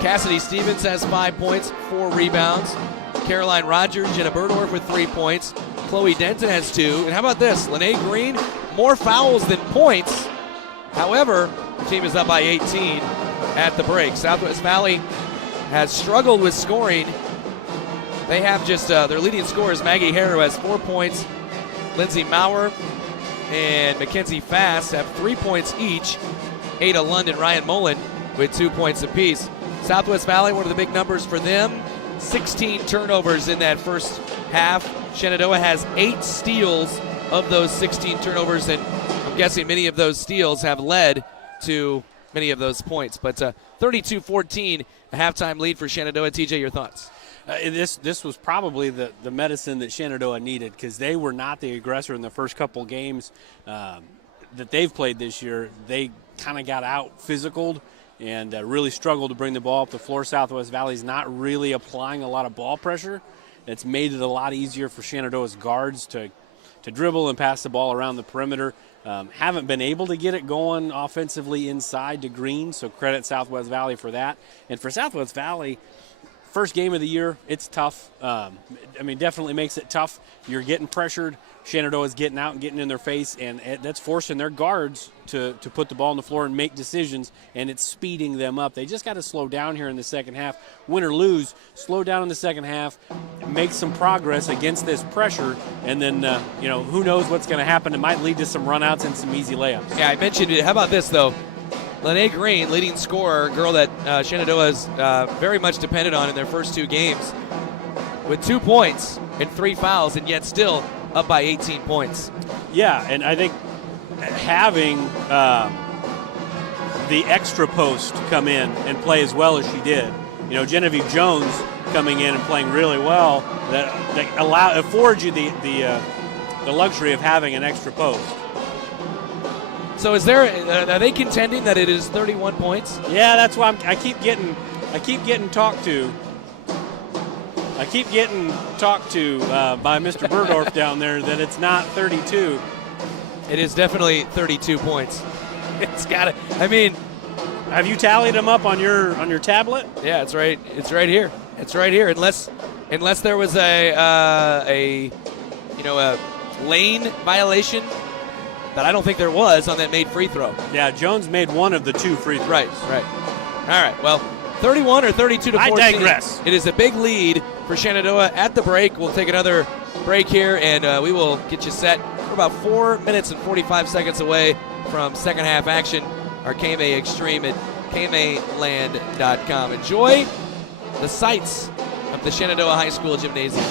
Cassidy Stevens has 5 points, 4 rebounds. Caroline Rogers, Jenna Burdorf with 3 points. Chloe Denton has 2. And how about this? Lene Green, more fouls than points. However, the team is up by 18 at the break. Southwest Valley has struggled with scoring. They have just their leading scorers, Maggie Hare, who has 4 points. Lindsay Maurer and Mackenzie Fast have 3 points each. Ada Lund and Ryan Mullen with 2 points apiece. Southwest Valley, one of the big numbers for them, 16 turnovers in that first half. Shenandoah has 8 steals of those 16 turnovers, and I'm guessing many of those steals have led to many of those points. But 32-14, a halftime lead for Shenandoah. TJ, your thoughts? This was probably the medicine that Shenandoah needed, because they were not the aggressor in the first couple games that they've played this year. They kind of got out physicaled and really struggled to bring the ball up the floor. Southwest Valley's not really applying a lot of ball pressure. It's made it a lot easier for Shenandoah's guards to dribble and pass the ball around the perimeter. Haven't been able to get it going offensively inside to Green, so credit Southwest Valley for that. And for Southwest Valley, first game of the year, it's tough. Definitely makes it tough. You're getting pressured. Shenandoah's getting out and getting in their face, and that's forcing their guards to put the ball on the floor and make decisions, and it's speeding them up. They just got to slow down here in the second half. Win or lose, slow down in the second half, make some progress against this pressure, and then, who knows what's going to happen. It might lead to some runouts and some easy layups. Yeah, I mentioned it. How about this, though? Lene Green, leading scorer, girl that Shenandoah has very much depended on in their first 2 games, with 2 points and 3 fouls, and yet still up by 18 points. Yeah, and I think having the extra post come in and play as well as she did, Genevieve Jones coming in and playing really well, that affords you the luxury of having an extra post. So are they contending that it is 31 points? Yeah, that's why I keep getting talked to. I keep getting talked to by Mr. Burdorf down there that it's not 32. It is definitely 32 points. It's got to. Have you tallied them up on your tablet? Yeah, it's right. It's right here. It's right here. Unless there was a lane violation that I don't think there was on that made free throw. Yeah, Jones made one of the 2 free throws. Right. All right. Well, 31 or 32 to 14. I digress. It is a big lead for Shenandoah at the break. We'll take another break here, and we will get you set. We're about 4 minutes and 45 seconds away from second half action. Our KMA Extreme at KMAland.com. Enjoy the sights of the Shenandoah High School Gymnasium.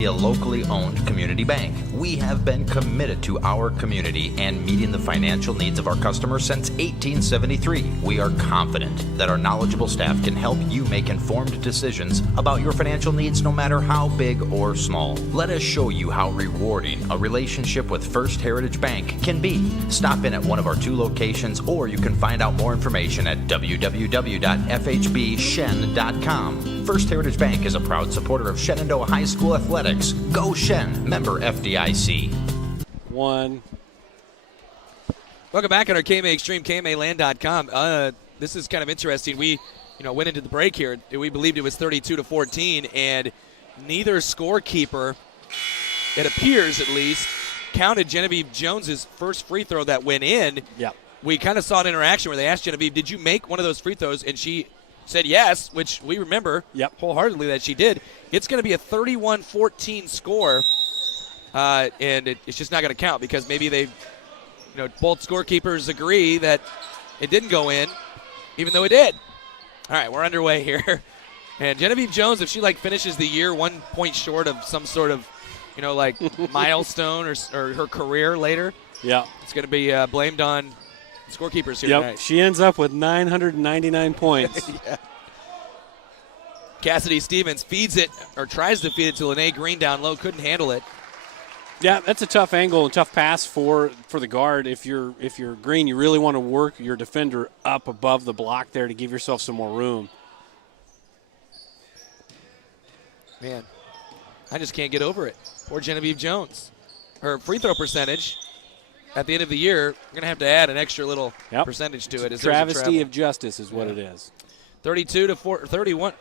A locally owned community bank. We have been committed to our community and meeting the financial needs of our customers since 1873. We are confident that our knowledgeable staff can help you make informed decisions about your financial needs no matter how big or small. Let us show you how rewarding a relationship with First Heritage Bank can be. Stop in at one of our 2 locations, or you can find out more information at www.fhbshen.com. First Heritage Bank is a proud supporter of Shenandoah High School athletics. Go Shen, member FDIC. 1. Welcome back on our KMA Extreme, KMAland.com. This is kind of interesting. We, went into the break here. We believed it was 32-14, and neither scorekeeper, it appears at least, counted Genevieve Jones's first free throw that went in. Yep. We kind of saw an interaction where they asked Genevieve, "Did you make one of those free throws?" And she said yes, which we remember wholeheartedly that she did. It's going to be a 31-14 score, and it's just not going to count because maybe they, both scorekeepers agree that it didn't go in, even though it did. All right, we're underway here. And Genevieve Jones, if she finishes the year 1 point short of some sort of, milestone or her career later, it's going to be blamed on scorekeepers here tonight. She ends up with 999 points. Yeah. Cassidy Stevens feeds it, or tries to feed it to Lene Green down low, couldn't handle it. Yeah, that's a tough angle and tough pass for the guard. If you're Green, you really want to work your defender up above the block there to give yourself some more room. Man, I just can't get over it. Poor Genevieve Jones. Her free throw percentage at the end of the year, we're going to have to add an extra little percentage to it. Travesty of justice is what it is. 32-31.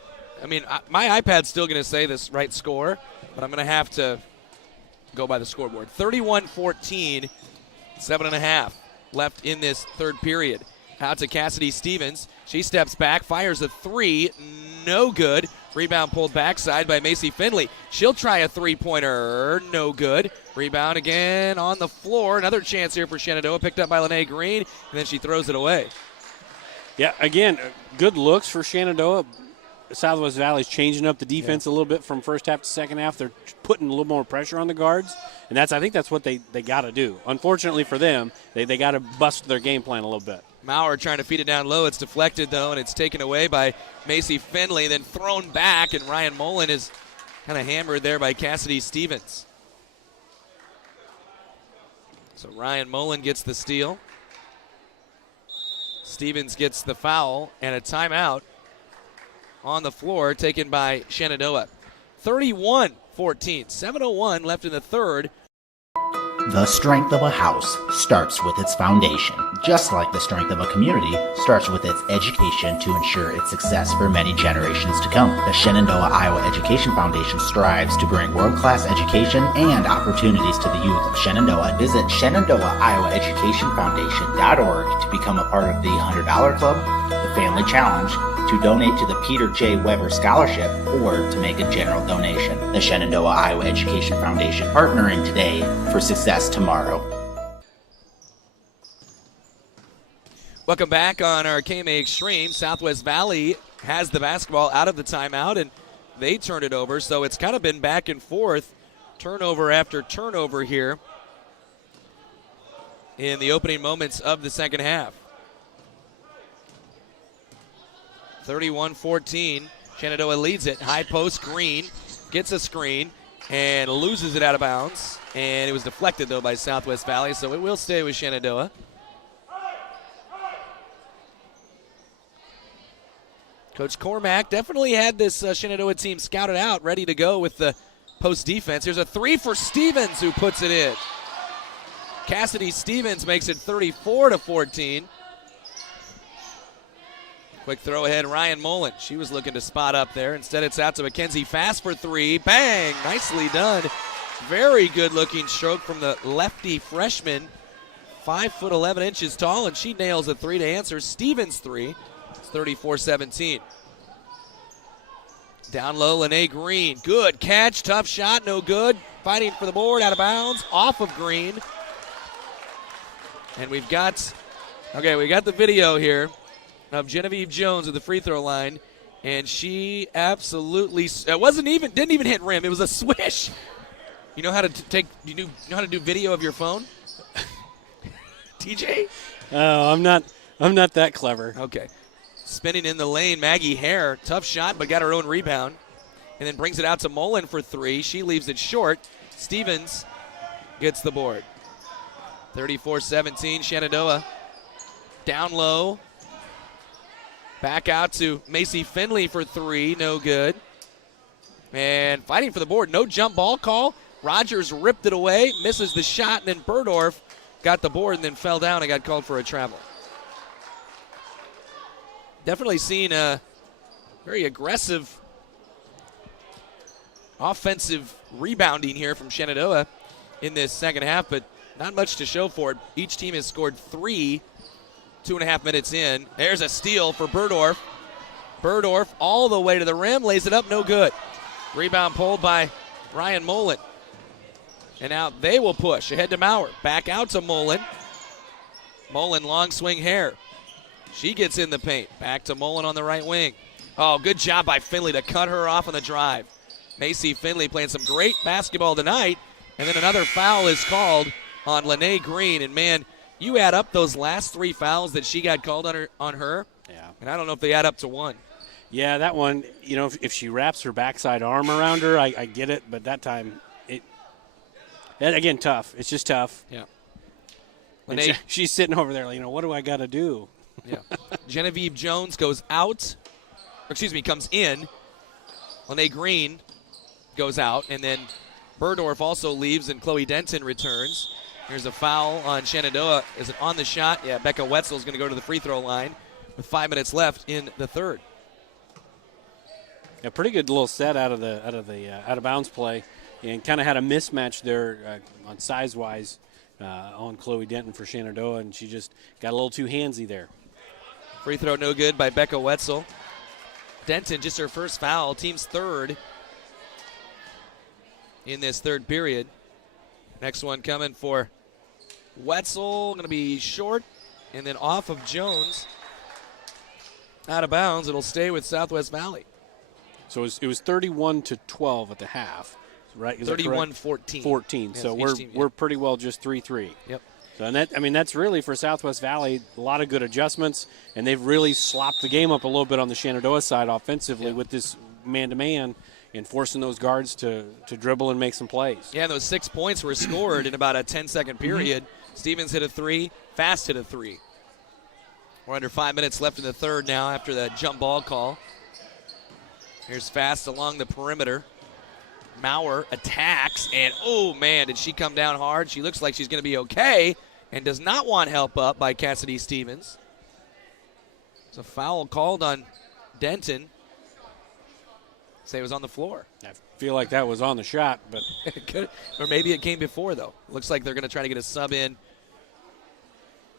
I mean, my iPad's still going to say this right score, but I'm going to have to go by the scoreboard. 31-14, 7.5 left in this third period. Out to Cassidy Stevens. She steps back, fires a 3, no good. Rebound pulled backside by Macy Finley. She'll try a 3-pointer, no good. Rebound again on the floor. Another chance here for Shenandoah, picked up by Lene Green, and then she throws it away. Yeah, again, good looks for Shenandoah. Southwest Valley's changing up the defense a little bit from first half to second half. They're putting a little more pressure on the guards, and I think that's what they got to do. Unfortunately for them, they got to bust their game plan a little bit. Maurer trying to feed it down low. It's deflected, though, and it's taken away by Macy Finley, then thrown back, and Ryan Mullen is kind of hammered there by Cassidy Stevens. So Ryan Mullen gets the steal. Stevens gets the foul, and a timeout on the floor taken by Shenandoah. 31-14, 7:01 left in the third. The strength of a house starts with its foundation, just like the strength of a community starts with its education to ensure its success for many generations to come. The Shenandoah Iowa Education Foundation strives to bring world-class education and opportunities to the youth of Shenandoah. Visit ShenandoahIowaEducationFoundation.org to become a part of the $100 Club, the Family Challenge, to donate to the Peter J. Weber Scholarship, or to make a general donation. The Shenandoah Iowa Education Foundation, partnering today for success tomorrow. Welcome back on our KMA Extreme. Southwest Valley has the basketball out of the timeout, and they turned it over, so it's kind of been back and forth, turnover after turnover here in the opening moments of the second half. 31-14, Shenandoah leads it. High post, Green gets a screen and loses it out of bounds. And it was deflected, though, by Southwest Valley, so it will stay with Shenandoah. Coach Cormack definitely had this Shenandoah team scouted out, ready to go with the post defense. Here's a 3 for Stevens, who puts it in. Cassidy Stevens makes it 34-14. Quick throw ahead, Ryan Mullen. She was looking to spot up there. Instead, it's out to Mackenzie Fast for 3. Bang! Nicely done. Very good-looking stroke from the lefty freshman. 5'11" tall, and she nails a 3 to answer Stevens' 3. It's 34-17. Down low, Lene Green. Good catch, tough shot, no good. Fighting for the board, out of bounds, off of Green. And we got the video here of Genevieve Jones at the free throw line And she absolutely didn't even hit rim. It was a swish. You know how to know how to do video of your phone? TJ? Oh, I'm not that clever. Okay. Spinning in the lane, Maggie Hare, tough shot, but got her own rebound. And then brings it out to Mullen for 3. She leaves it short. Stevens gets the board. 34-17, Shenandoah. Down low. Back out to Macy Finley for 3, no good. And fighting for the board, no jump ball call. Rogers ripped it away, misses the shot, and then Burdorf got the board and then fell down and got called for a travel. Definitely seen a very aggressive offensive rebounding here from Shenandoah in this second half, but not much to show for it. Each team has scored 3 2.5 minutes in. There's a steal for Burdorf. Burdorf all the way to the rim, lays it up, no good. Rebound pulled by Ryan Mullen. And now they will push ahead to Maurer. Back out to Mullen. Mullen, long swing Hare. She gets in the paint. Back to Mullen on the right wing. Oh, good job by Finley to cut her off on the drive. Macy Finley playing some great basketball tonight. And then another foul is called on Lene Green. And, man, you add up those last 3 fouls that she got called on her, and I don't know if they add up to 1. Yeah, that one, if she wraps her backside arm around her, I get it. But that time, again, tough. It's just tough. Yeah. She's sitting over there, what do I got to do? Yeah. Genevieve Jones comes in. Lene Green goes out, and then Burdorf also leaves, and Chloe Denton returns. Here's a foul on Shenandoah. Is it on the shot? Yeah, Becca Wetzel's going to go to the free throw line with 5 minutes left in the third. A pretty good little set out of bounds play, and kind of had a mismatch there on size-wise on Chloe Denton for Shenandoah, and she just got a little too handsy there. Free throw no good by Becca Wetzel. Denton, just her first foul, team's third in this third period. Next one coming for Wetzel, going to be short, and then off of Jones. Out of bounds, it'll stay with Southwest Valley. So it was 31-12 at the half, right? 31-14. 14. Yes, so we're pretty well just 3-3. Yep. So that's really for Southwest Valley a lot of good adjustments, and they've really slopped the game up a little bit on the Shenandoah side offensively with this man-to-man and forcing those guards to dribble and make some plays. Yeah, those 6 points were scored in about a 10-second period. Stevens hit a 3, Fast hit a 3. We're under 5 minutes left in the third now after the jump ball call. Here's Fast along the perimeter. Maurer attacks, and oh man, did she come down hard. She looks like she's going to be okay and does not want help up by Cassidy Stevens. It's a foul called on Denton. Say it was on the floor. I feel like that was on the shot, but or maybe it came before, though. Looks like they're going to try to get a sub in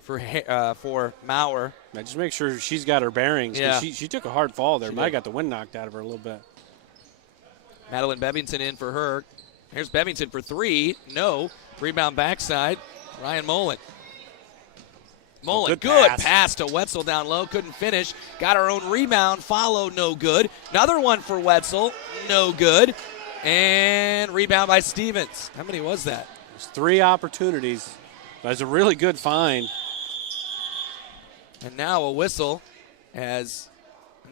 for Maurer. Now just make sure she's got her bearings. Yeah. She took a hard fall there. Might have got the wind knocked out of her a little bit. Madeline Bevington in for her. Here's Bevington for 3. No. Rebound backside. Ryan Mullen. Mullen, good pass to Wetzel down low. Couldn't finish. Got her own rebound. Follow, no good. Another one for Wetzel. No good. And rebound by Stevens. How many was that? There's 3 opportunities. But it's a really good find. And now a whistle as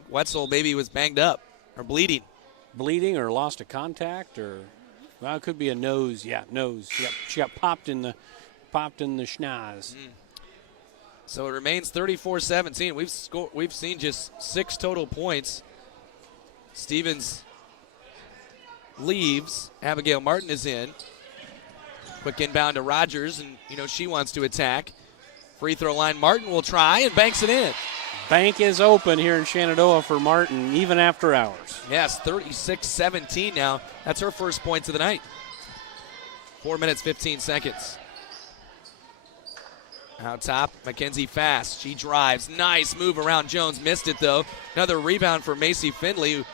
Wetzel maybe was banged up or bleeding. Bleeding or lost a contact, or well, it could be a nose. Yeah, nose. Yep, she got popped in the schnoz. So it remains 34-17. We've seen just 6 total points. Stevens leaves. Abigail Martin is in. Quick inbound to Rogers, and she wants to attack. Free throw line. Martin will try and banks it in. Bank is open here in Shenandoah for Martin, even after hours. Yes, 36-17 now. That's her first points of the night. 4 minutes, 15 seconds. Out top, Mackenzie Fast. She drives. Nice move around Jones. Missed it, though. Another rebound for Macy Finley, who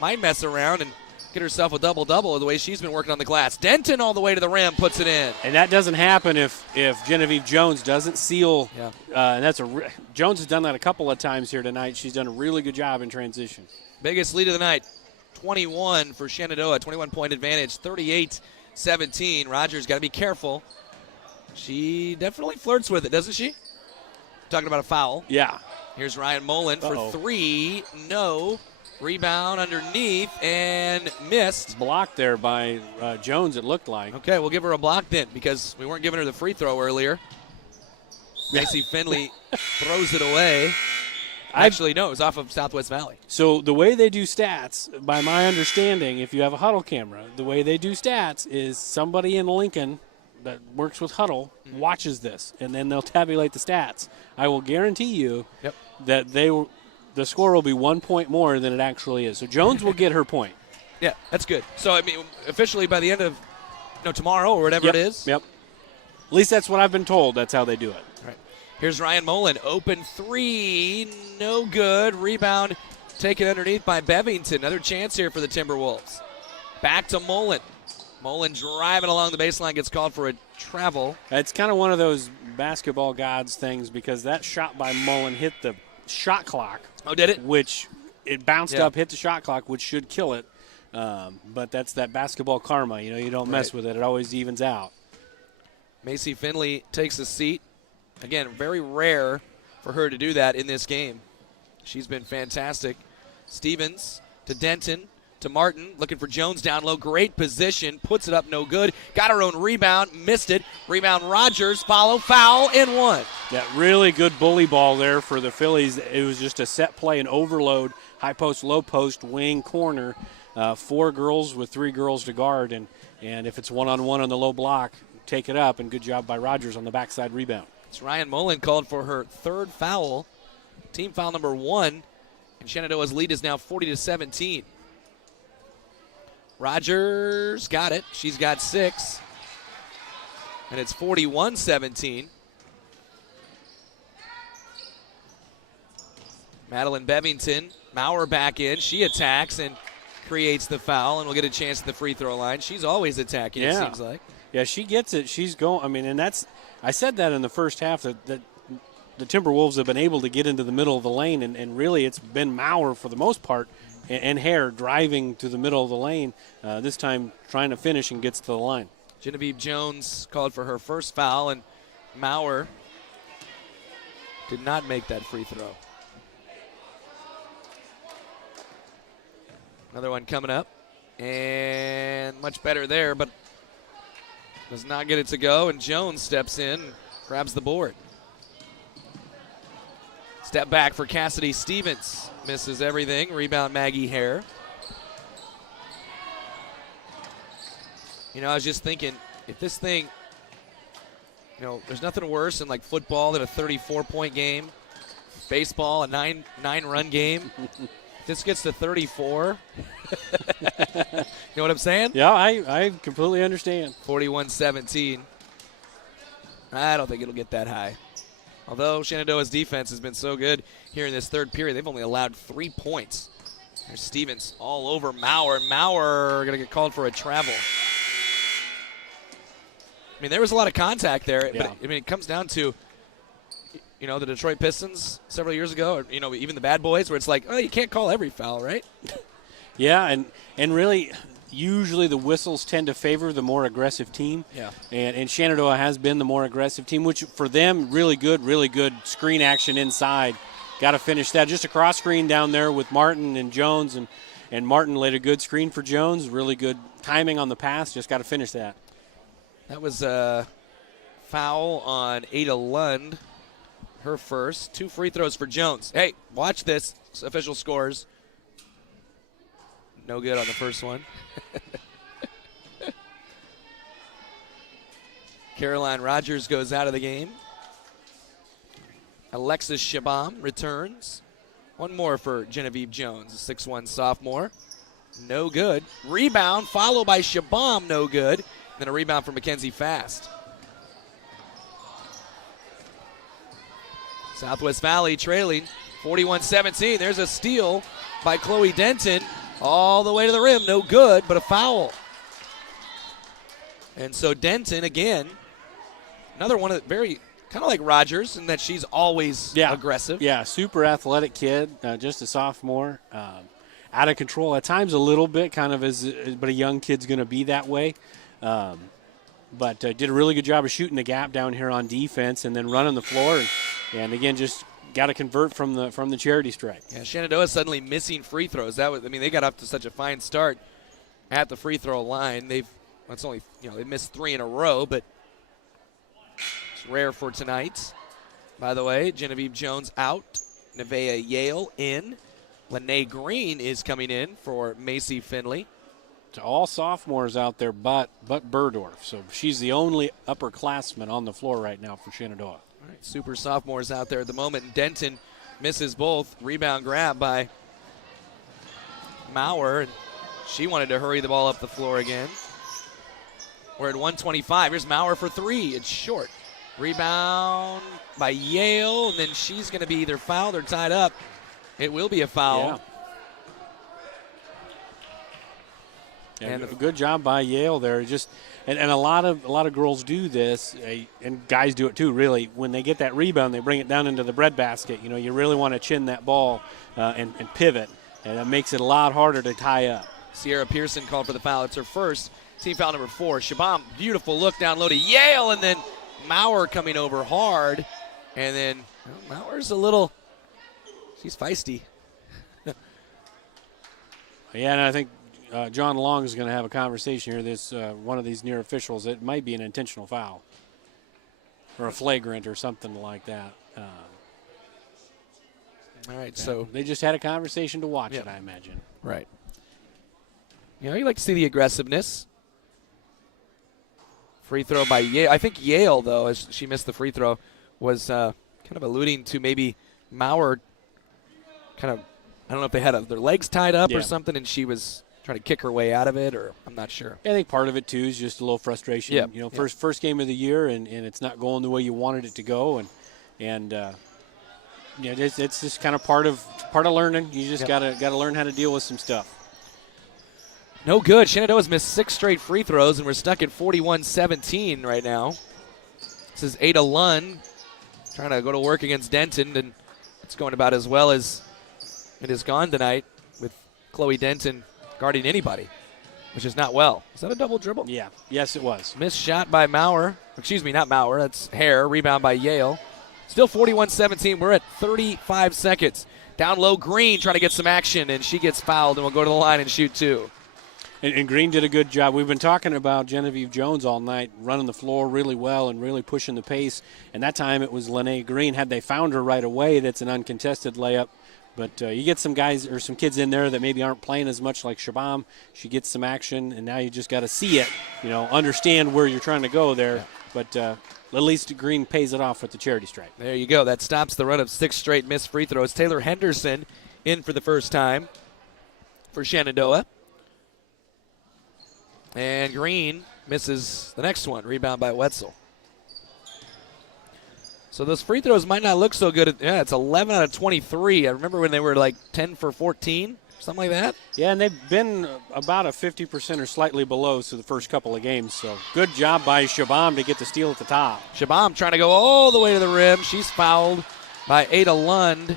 might mess around and get herself a double-double the way she's been working on the glass. Denton all the way to the rim, puts it in. And that doesn't happen if Genevieve Jones doesn't seal. Yeah. And Jones has done that a couple of times here tonight. She's done a really good job in transition. Biggest lead of the night, 21 for Shenandoah, 21-point advantage, 38-17. Rogers got to be careful. She definitely flirts with it, doesn't she? Talking about a foul. Yeah. Here's Ryan Mullen for three. No. Rebound underneath and missed. Blocked there by Jones, it looked like. Okay, we'll give her a block then because we weren't giving her the free throw earlier. Macy Finley throws it away. Actually, no, it was off of Southwest Valley. So the way they do stats, by my understanding, if you have a Huddle camera, the way they do stats is somebody in Lincoln that works with Huddle watches this, and then they'll tabulate the stats. I will guarantee you that the score will be 1 point more than it actually is. So Jones will get her point. Yeah, that's good. So, I mean, officially by the end of tomorrow or whatever it is. Yep. At least that's what I've been told. That's how they do it. All right. Here's Ryan Mullen. Open three. No good. Rebound taken underneath by Bevington. Another chance here for the Timberwolves. Back to Mullen. Mullen driving along the baseline, gets called for a travel. It's kind of one of those basketball gods things because that shot by Mullen hit the shot clock. Oh, did it? Which it bounced up, hit the shot clock, which should kill it. But that's that basketball karma. You don't mess with it. It always evens out. Macy Finley takes a seat. Again, very rare for her to do that in this game. She's been fantastic. Stevens to Denton to Martin, looking for Jones down low. Great position, puts it up, no good. Got her own rebound, missed it. Rebound Rogers, foul, and one. That really good bully ball there for the Phillies. It was just a set play, an overload, high post, low post, wing, corner. 4 girls with 3 girls to guard, and if it's one-on-one on the low block, take it up, and good job by Rogers on the backside rebound. It's Ryan Mullen called for her 3rd foul, team foul number 1, and Shenandoah's lead is now 40-17. Rogers got it. She's got 6, and it's 41-17. Madeline Bevington, Maurer back in. She attacks and creates the foul, and we'll get a chance at the free throw line. She's always attacking, it seems like. Yeah, she gets it. She's going. I mean, and I said that in the first half that the Timberwolves have been able to get into the middle of the lane, and really it's been Maurer for the most part and Hare driving to the middle of the lane, this time trying to finish and gets to the line. Genevieve Jones called for her 1st foul, and Maurer did not make that free throw. Another one coming up, and much better there, but does not get it to go, and Jones steps in, grabs the board. Step back for Cassidy Stevens. Misses everything. Rebound Maggie Hare. I was just thinking, if this thing, there's nothing worse than like football than a 34-point game. Baseball, a nine-run game. If this gets to 34. You know what I'm saying? Yeah, I completely understand. 41-17. I don't think it'll get that high. Although Shenandoah's defense has been so good here in this 3rd period, they've only allowed 3 points. There's Stevens all over Maurer. Maurer going to get called for a travel. I mean, there was a lot of contact there, but it comes down to, the Detroit Pistons several years ago, or, even the Bad Boys, where it's like, oh, you can't call every foul, right? Yeah, and really, usually the whistles tend to favor the more aggressive team. Yeah. And Shenandoah has been the more aggressive team, which for them, really good screen action inside. Got to finish that. Just a cross screen down there with Martin and Jones, and Martin laid a good screen for Jones. Really good timing on the pass. Just got to finish that. That was a foul on Ada Lund, her first. 2 free throws for Jones. Hey, watch this. Official scores. No good on the first one. Caroline Rogers goes out of the game. Alexis Shabam returns. One more for Genevieve Jones, a 6'1 sophomore. No good. Rebound, followed by Shabam, no good. Then a rebound for Mackenzie Fast. Southwest Valley trailing 41-17. There's a steal by Chloe Denton. All the way to the rim, no good, but a foul. And so Denton, again, another one of the very, kind of like Rogers in that she's always aggressive. Yeah, super athletic kid, just a sophomore. Out of control at times a little bit, kind of but a young kid's going to be that way. But did a really good job of shooting the gap down here on defense and then running the floor. And again, just got to convert from the charity strike. Yeah, Shenandoah suddenly missing free throws. They got off to such a fine start at the free throw line. They missed 3 in a row, but it's rare for tonight. By the way, Genevieve Jones out, Nevaeh Yale in. Lene Green is coming in for Macy Finley. To all sophomores out there but Burdorf. So she's the only upperclassman on the floor right now for Shenandoah. All right, super sophomores out there at the moment. Denton misses both. Rebound grab by Maurer. And she wanted to hurry the ball up the floor again. We're at 125. Here's Maurer for 3. It's short. Rebound by Yale, and then she's going to be either fouled or tied up. It will be a foul. Yeah, and a good job by Yale there. Just and a lot of girls do this, and guys do it too. Really, when they get that rebound, they bring it down into the breadbasket. You really want to chin that ball and pivot, and it makes it a lot harder to tie up. Sierra Pearson called for the foul. It's her first. Team foul number 4. Shabam, beautiful look down low to Yale, and then Maurer coming over hard, and then Maurer's she's feisty. Yeah, and I think John Long is going to have a conversation here. This one of these near officials. It might be an intentional foul or a flagrant or something like that. All right, so they just had a conversation to watch it, I imagine. Right. You like to see the aggressiveness. Free throw by Yale. I think Yale, though, as she missed the free throw, was kind of alluding to maybe Maurer kind of, I don't know if they had their legs tied up or something, and she was trying to kick her way out of it, or I'm not sure. I think part of it, too, is just a little frustration. First game of the year, and it's not going the way you wanted it to go, and it's just kind of part of learning. You just gotta learn how to deal with some stuff. No good. Shenandoah's missed 6 straight free throws, and we're stuck at 41-17 right now. This is Ada Lund trying to go to work against Denton, and it's going about as well as it has gone tonight with Chloe Denton guarding anybody, which is not well. Is that a double dribble? Yeah. Yes, it was. Missed shot by Maurer. Excuse me, not Maurer. That's Hare. Rebound by Yale. Still 41-17. We're at 35 seconds. Down low, Green trying to get some action, and she gets fouled, and will go to the line and shoot 2. And Green did a good job. We've been talking about Genevieve Jones all night, running the floor really well and really pushing the pace. And that time it was Lene Green. Had they found her right away, that's an uncontested layup. But you get some guys or some kids in there that maybe aren't playing as much, like Shabam. She gets some action, and now you just got to see it, understand where you're trying to go there. Yeah. But at least Green pays it off with the charity strike. There you go. That stops the run of 6 straight missed free throws. Taylor Henderson in for the first time for Shenandoah. And Green misses the next one. Rebound by Wetzel. So those free throws might not look so good. It's 11 out of 23. I remember when they were like 10 for 14, something like that. Yeah, and they've been about a 50% or slightly below the first couple of games. So good job by Shabam to get the steal at the top. Shabam trying to go all the way to the rim. She's fouled by Ada Lund.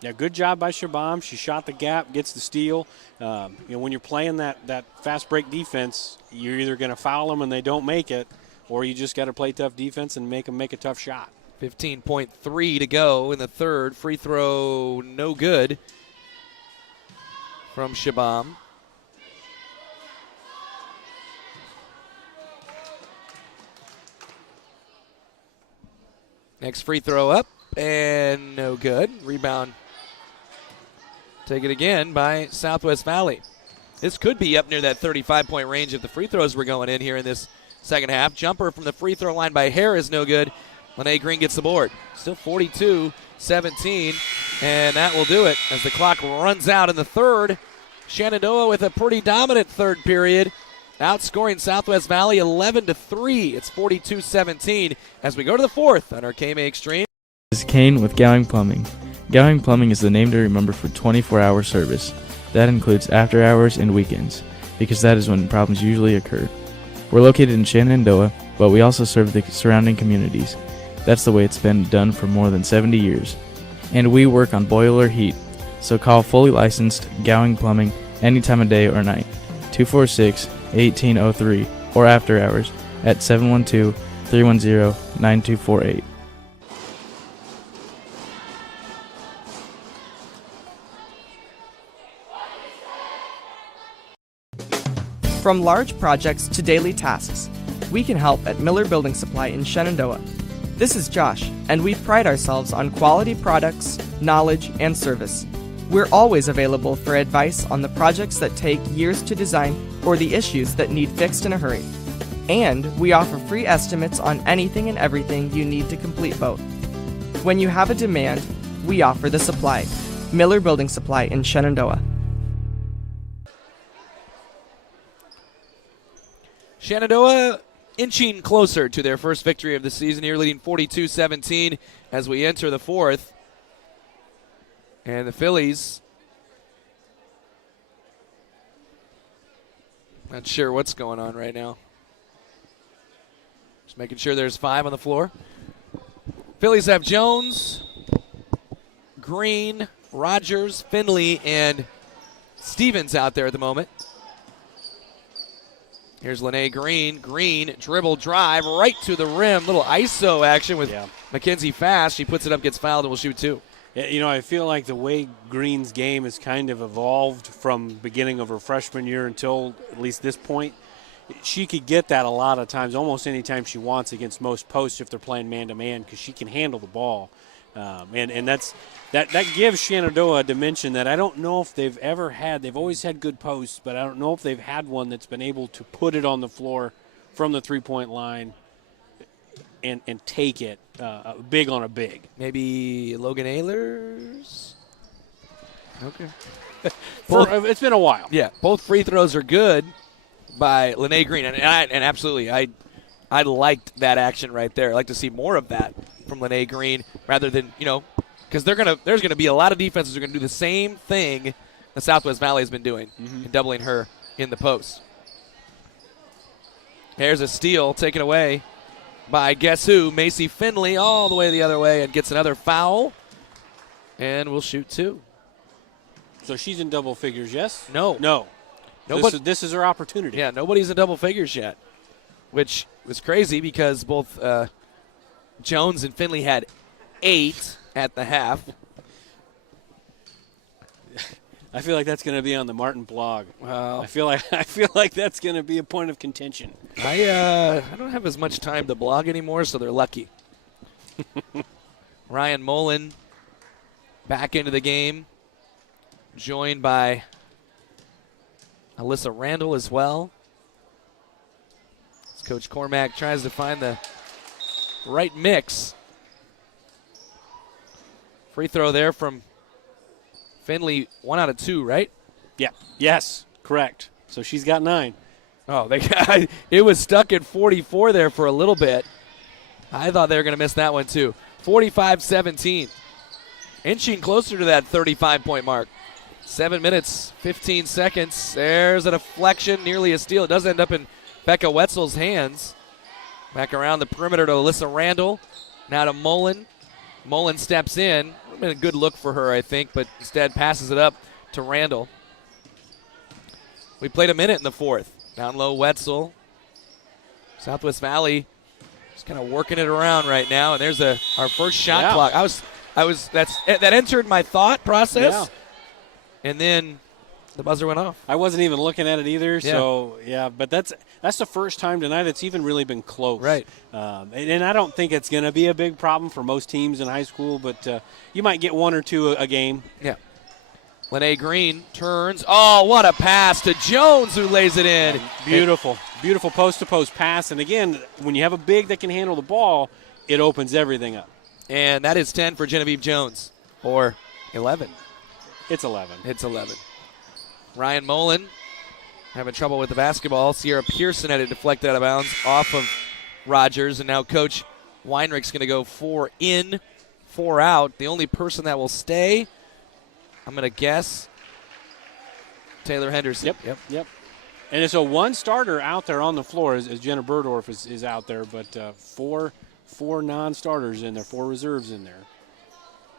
Yeah, good job by Shabam. She shot the gap, gets the steal. When you're playing that fast break defense, you're either going to foul them and they don't make it, or you just got to play tough defense and make them make a tough shot. 15.3 to go in the third. Free throw no good from Shabam. Next free throw up and no good. Rebound. Take it again by Southwest Valley. This could be up near that 35-point range if the free throws were going in here in this second half. Jumper from the free throw line by Hare is no good. Lene Green gets the board. Still 42-17, and that will do it as the clock runs out in the third. Shenandoah with a pretty dominant third period, outscoring Southwest Valley 11-3. It's 42-17 as we go to the fourth on our KMA Extreme. This is Kane with Gowing Plumbing. Gowing Plumbing is the name to remember for 24-hour service. That includes after hours and weekends, because that is when problems usually occur. We're located in Shenandoah, but we also serve the surrounding communities. That's the way it's been done for more than 70 years. And we work on boiler heat, so call fully licensed Gowing Plumbing any time of day or night. 246-1803 or after hours at 712-310-9248. From large projects to daily tasks, we can help at Miller Building Supply in Shenandoah. This is Josh, and we pride ourselves on quality products, knowledge, and service. We're always available for advice on the projects that take years to design or the issues that need fixed in a hurry. And we offer free estimates on anything and everything you need to complete both. When you have a demand, we offer the supply. Miller Building Supply in Shenandoah. Shenandoah inching closer to their first victory of the season here, leading 42-17 as we enter the fourth. And the Phillies, not sure what's going on right now. Just making sure there's 5 on the floor. Phillies have Jones, Green, Rogers, Finley, and Stevens out there at the moment. Here's Lene Green. Green, dribble, drive, right to the rim. Little ISO action with Mackenzie Fast. She puts it up, gets fouled, and will shoot 2. Yeah, you know, I feel like the way Green's game has kind of evolved from beginning of her freshman year until at least this point, she could get that a lot of times, almost any time she wants against most posts if they're playing man-to-man, because she can handle the ball. And that gives Shenandoah a dimension that I don't know if they've ever had. They've always had good posts, but I don't know if they've had one that's been able to put it on the floor from the three-point line and take it big on a big. Maybe Logan Ehlers? Okay. It's been a while. Yeah, both free throws are good by Lene Green. And absolutely, I liked that action right there. I'd like to see more of that from Lene Green rather than, because there's going to be a lot of defenses who are going to do the same thing the Southwest Valley has been doing, and doubling her in the post. Here's a steal taken away by guess who? Macy Finley all the way the other way and gets another foul. And we'll shoot 2. So she's in double figures, yes? No. This is her opportunity. Yeah, nobody's in double figures yet, which was crazy because both Jones and Finley had 8 at the half. I feel like that's going to be on the Martin blog. Wow. I feel like that's going to be a point of contention. I don't have as much time to blog anymore, so they're lucky. Ryan Mullen back into the game, joined by Alyssa Randall as well. As Coach Cormack tries to find the right mix. Free throw there from Finley, 1 out of 2, right? Yeah. Yes, correct. So she's got 9. Oh, it was stuck at 44 there for a little bit. I thought they were going to miss that one too. 45-17. Inching closer to that 35-point mark. 7 minutes, 15 seconds. There's a deflection, nearly a steal. It does end up in Becca Wetzel's hands. Back around the perimeter to Alyssa Randall. Now to Mullen. Mullen steps in. Would have been a good look for her, I think, but instead passes it up to Randall. We played a minute in the fourth. Down low, Wetzel. Southwest Valley just kind of working it around right now, and there's our first shot clock. That entered my thought process, and then the buzzer went off. I wasn't even looking at it either, but that's the first time tonight it's even really been close. Right. And I don't think it's going to be a big problem for most teams in high school, but you might get 1 or 2 a game. Yeah. Lene Green turns. Oh, what a pass to Jones, who lays it in. Beautiful post-to-post pass. And, again, when you have a big that can handle the ball, it opens everything up. And that is 10 for Genevieve Jones, or 11. It's 11. It's 11. Ryan Mullen having trouble with the basketball. Sierra Pearson had it deflected out of bounds off of Rogers. And now Coach Weinrich's going to go 4 in 4 out. The only person that will stay, I'm going to guess, Taylor Henderson. Yep. And it's a one starter out there on the floor as Jenna Burdorf is out there, but four non-starters in there, 4 reserves in there.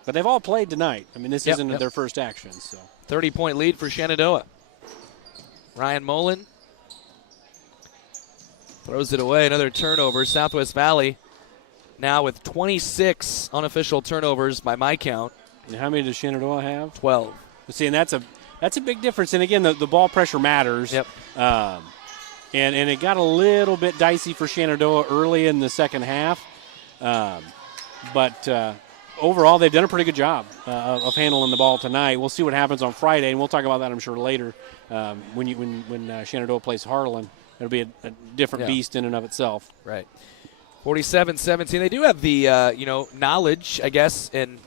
But they've all played tonight. I mean, this isn't their first action. So 30-point lead for Shenandoah. Ryan Mullen throws it away. Another turnover. Southwest Valley now with 26 unofficial turnovers by my count. And how many does Shenandoah have? 12. See, and that's a big difference. And again, the ball pressure matters. Yep. And it got a little bit dicey for Shenandoah early in the second half. But overall, they've done a pretty good job of handling the ball tonight. We'll see what happens on Friday, and we'll talk about that, I'm sure, later when Shenandoah plays Harlan. It'll be a different beast in and of itself. Right. 47-17. They do have the knowledge, I guess, and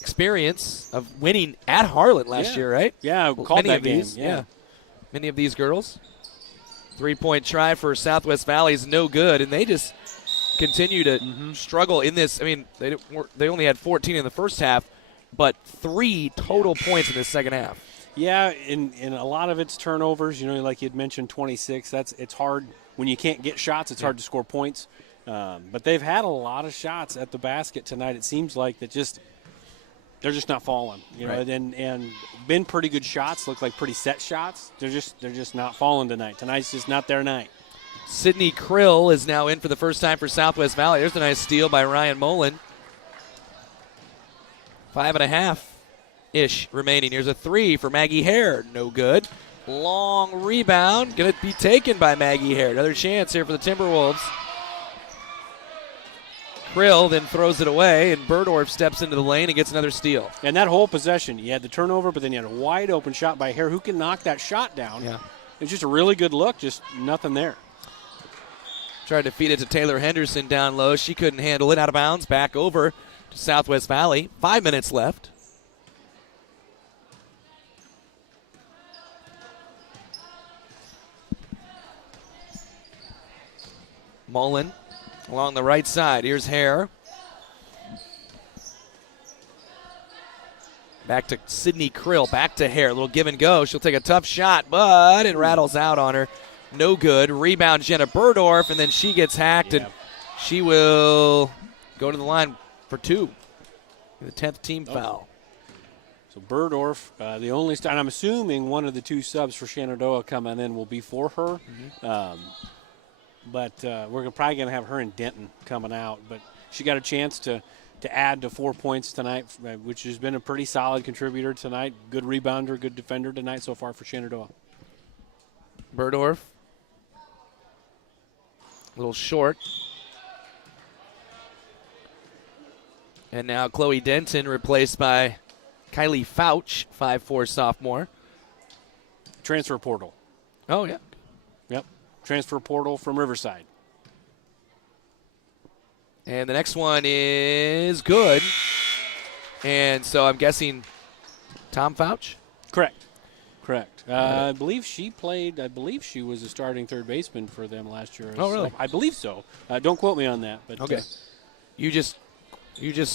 experience of winning at Harlan last year, right? Yeah, called that game. Yeah. Many of these girls. 3-point try for Southwest Valley is no good, and they just continue to struggle in this. I mean, they only had 14 in the first half, but 3 total points in the second half. Yeah, and a lot of it's turnovers. Like you'd mentioned, 26. It's hard when you can't get shots. It's hard to score points. But they've had a lot of shots at the basket tonight. It seems like they're just not falling. Right. And been pretty good shots. Look like pretty set shots. They're just not falling tonight. Tonight's just not their night. Sydney Krill is now in for the first time for Southwest Valley. There's a nice steal by Ryan Mullen. 5.5-ish remaining. Here's a 3 for Maggie Hare. No good. Long rebound. Going to be taken by Maggie Hare. Another chance here for the Timberwolves. Krill then throws it away, and Burdorf steps into the lane and gets another steal. And that whole possession, you had the turnover, but then you had a wide open shot by Hare. Who can knock that shot down? Yeah. It's just a really good look, just nothing there. Tried to feed it to Taylor Henderson down low. She couldn't handle it. Out of bounds. Back over to Southwest Valley. 5 minutes left. Mullen along the right side. Here's Hare. Back to Sydney Krill. Back to Hare. A little give and go. She'll take a tough shot, but it rattles out on her. No good. Rebound Jenna Burdorf, and then she gets hacked, and she will go to the line for 2. The 10th team foul. So Burdorf, the only and I'm assuming one of the 2 subs for Shenandoah coming in will be for her. But we're probably going to have her and Denton coming out. But she got a chance to add to 4 points tonight, which has been a pretty solid contributor tonight. Good rebounder, good defender tonight so far for Shenandoah. Burdorf. A little short. And now Chloe Denton replaced by Kylie Fouch, 5'4" sophomore. Transfer portal. Oh, yeah. Yep. Transfer portal from Riverside. And the next one is good. And so I'm guessing Tom Fouch? Correct. I believe she was a starting third baseman for them last year. Oh, really? I believe so. Don't quote me on that. But okay. You just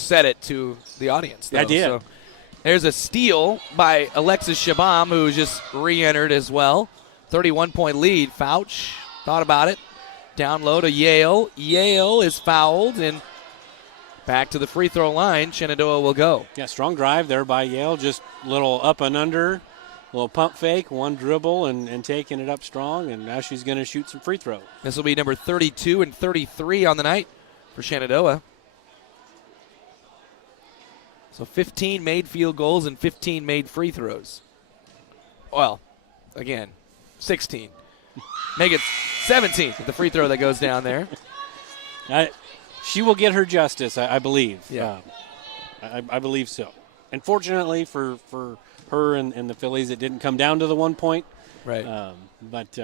said it to the audience, though. I did. So there's a steal by Alexis Shabam, who just re-entered as well. 31-point lead. Fouch thought about it. Down low to Yale. Yale is fouled, and back to the free throw line. Shenandoah will go. Yeah, strong drive there by Yale. Just a little up and under, a little pump fake, one dribble, and taking it up strong, and now she's going to shoot some free throw. This will be number 32 and 33 on the night for Shenandoah. So 15 made field goals and 15 made free throws. Well, again, 16. Make it 17 with the free throw that goes down there. She will get her justice, I believe. Yeah. I believe so. And fortunately for her and the Phillies, it didn't come down to the 1 point. Right. But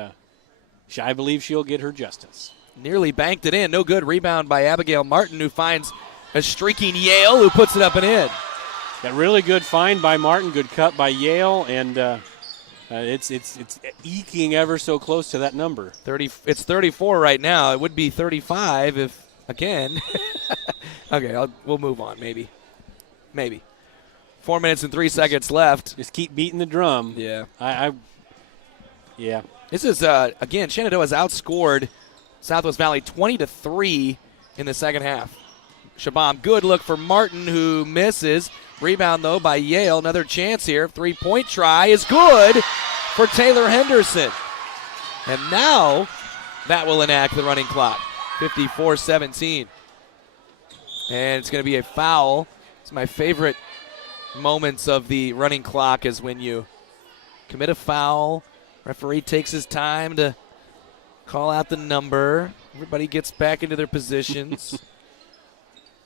I believe she'll get her justice. Nearly banked it in. No good. Rebound by Abigail Martin, who finds a streaking Yale, who puts it up and in. That really good find by Martin. Good cut by Yale, and it's eking ever so close to that number. It's 34 right now. It would be 35 if, again. Okay, we'll move on maybe. Maybe. 4 minutes and 3 seconds left. Just keep beating the drum. Yeah. Yeah. This is, again, Shenandoah has outscored Southwest Valley 20-3 in the second half. Shabam, good look for Martin, who misses. Rebound, though, by Yale. Another chance here. 3-point try is good for Taylor Henderson. And now that will enact the running clock. 54-17. And it's going to be a foul. It's my favorite moments of the running clock is when you commit a foul. Referee takes his time to call out the number. Everybody gets back into their positions.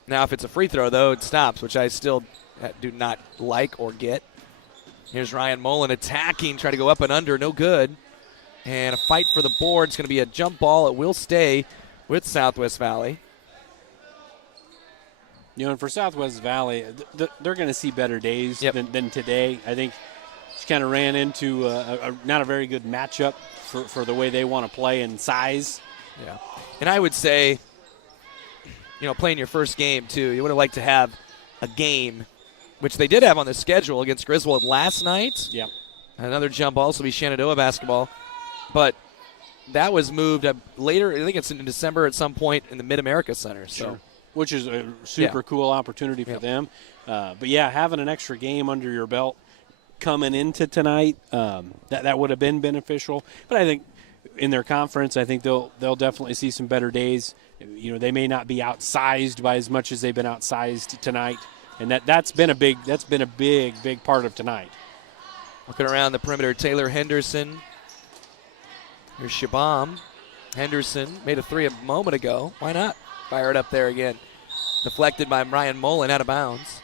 Now, if it's a free throw, though, it stops, which I still do not like or get. Here's Ryan Mullen attacking, trying to go up and under. No good. And a fight for the board. It's going to be a jump ball. It will stay with Southwest Valley. And for Southwest Valley, they're going to see better days than today. I think she kind of ran into not a very good matchup for the way they want to play and size. Yeah. And I would say, playing your first game, too, you would have liked to have a game, which they did have on the schedule against Griswold last night. Yeah. Another jump ball, so it'll be Shenandoah basketball. But that was moved later. I think it's in December at some point in the Mid-America Center. So. Sure. Which is a super cool opportunity for them. But, having an extra game under your belt coming into tonight, that would have been beneficial. But I think in their conference, I think they'll definitely see some better days. They may not be outsized by as much as they've been outsized tonight. And that's been a big part of tonight. Looking around the perimeter, Taylor Henderson. Here's Shabam. Henderson made a three a moment ago. Why not? Fire it up there again. Deflected by Ryan Mullen out of bounds.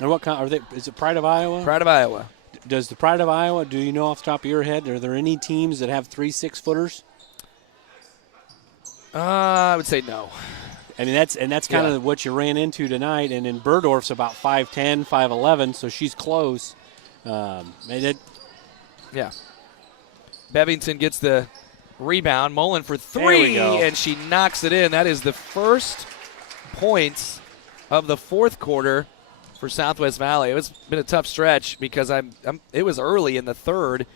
And what kind are they? Is it Pride of Iowa? Pride of Iowa. Does the Pride of Iowa, do you know off the top of your head, are there any teams that have 3 6-footers? I would say no. I mean, that's kind of what you ran into tonight. And then Burdorf's about 5'10", 5'11", so she's close. Bevington gets the rebound. Mullen for three, and she knocks it in. That is the first points of the fourth quarter for Southwest Valley. It's been a tough stretch because it was early in the third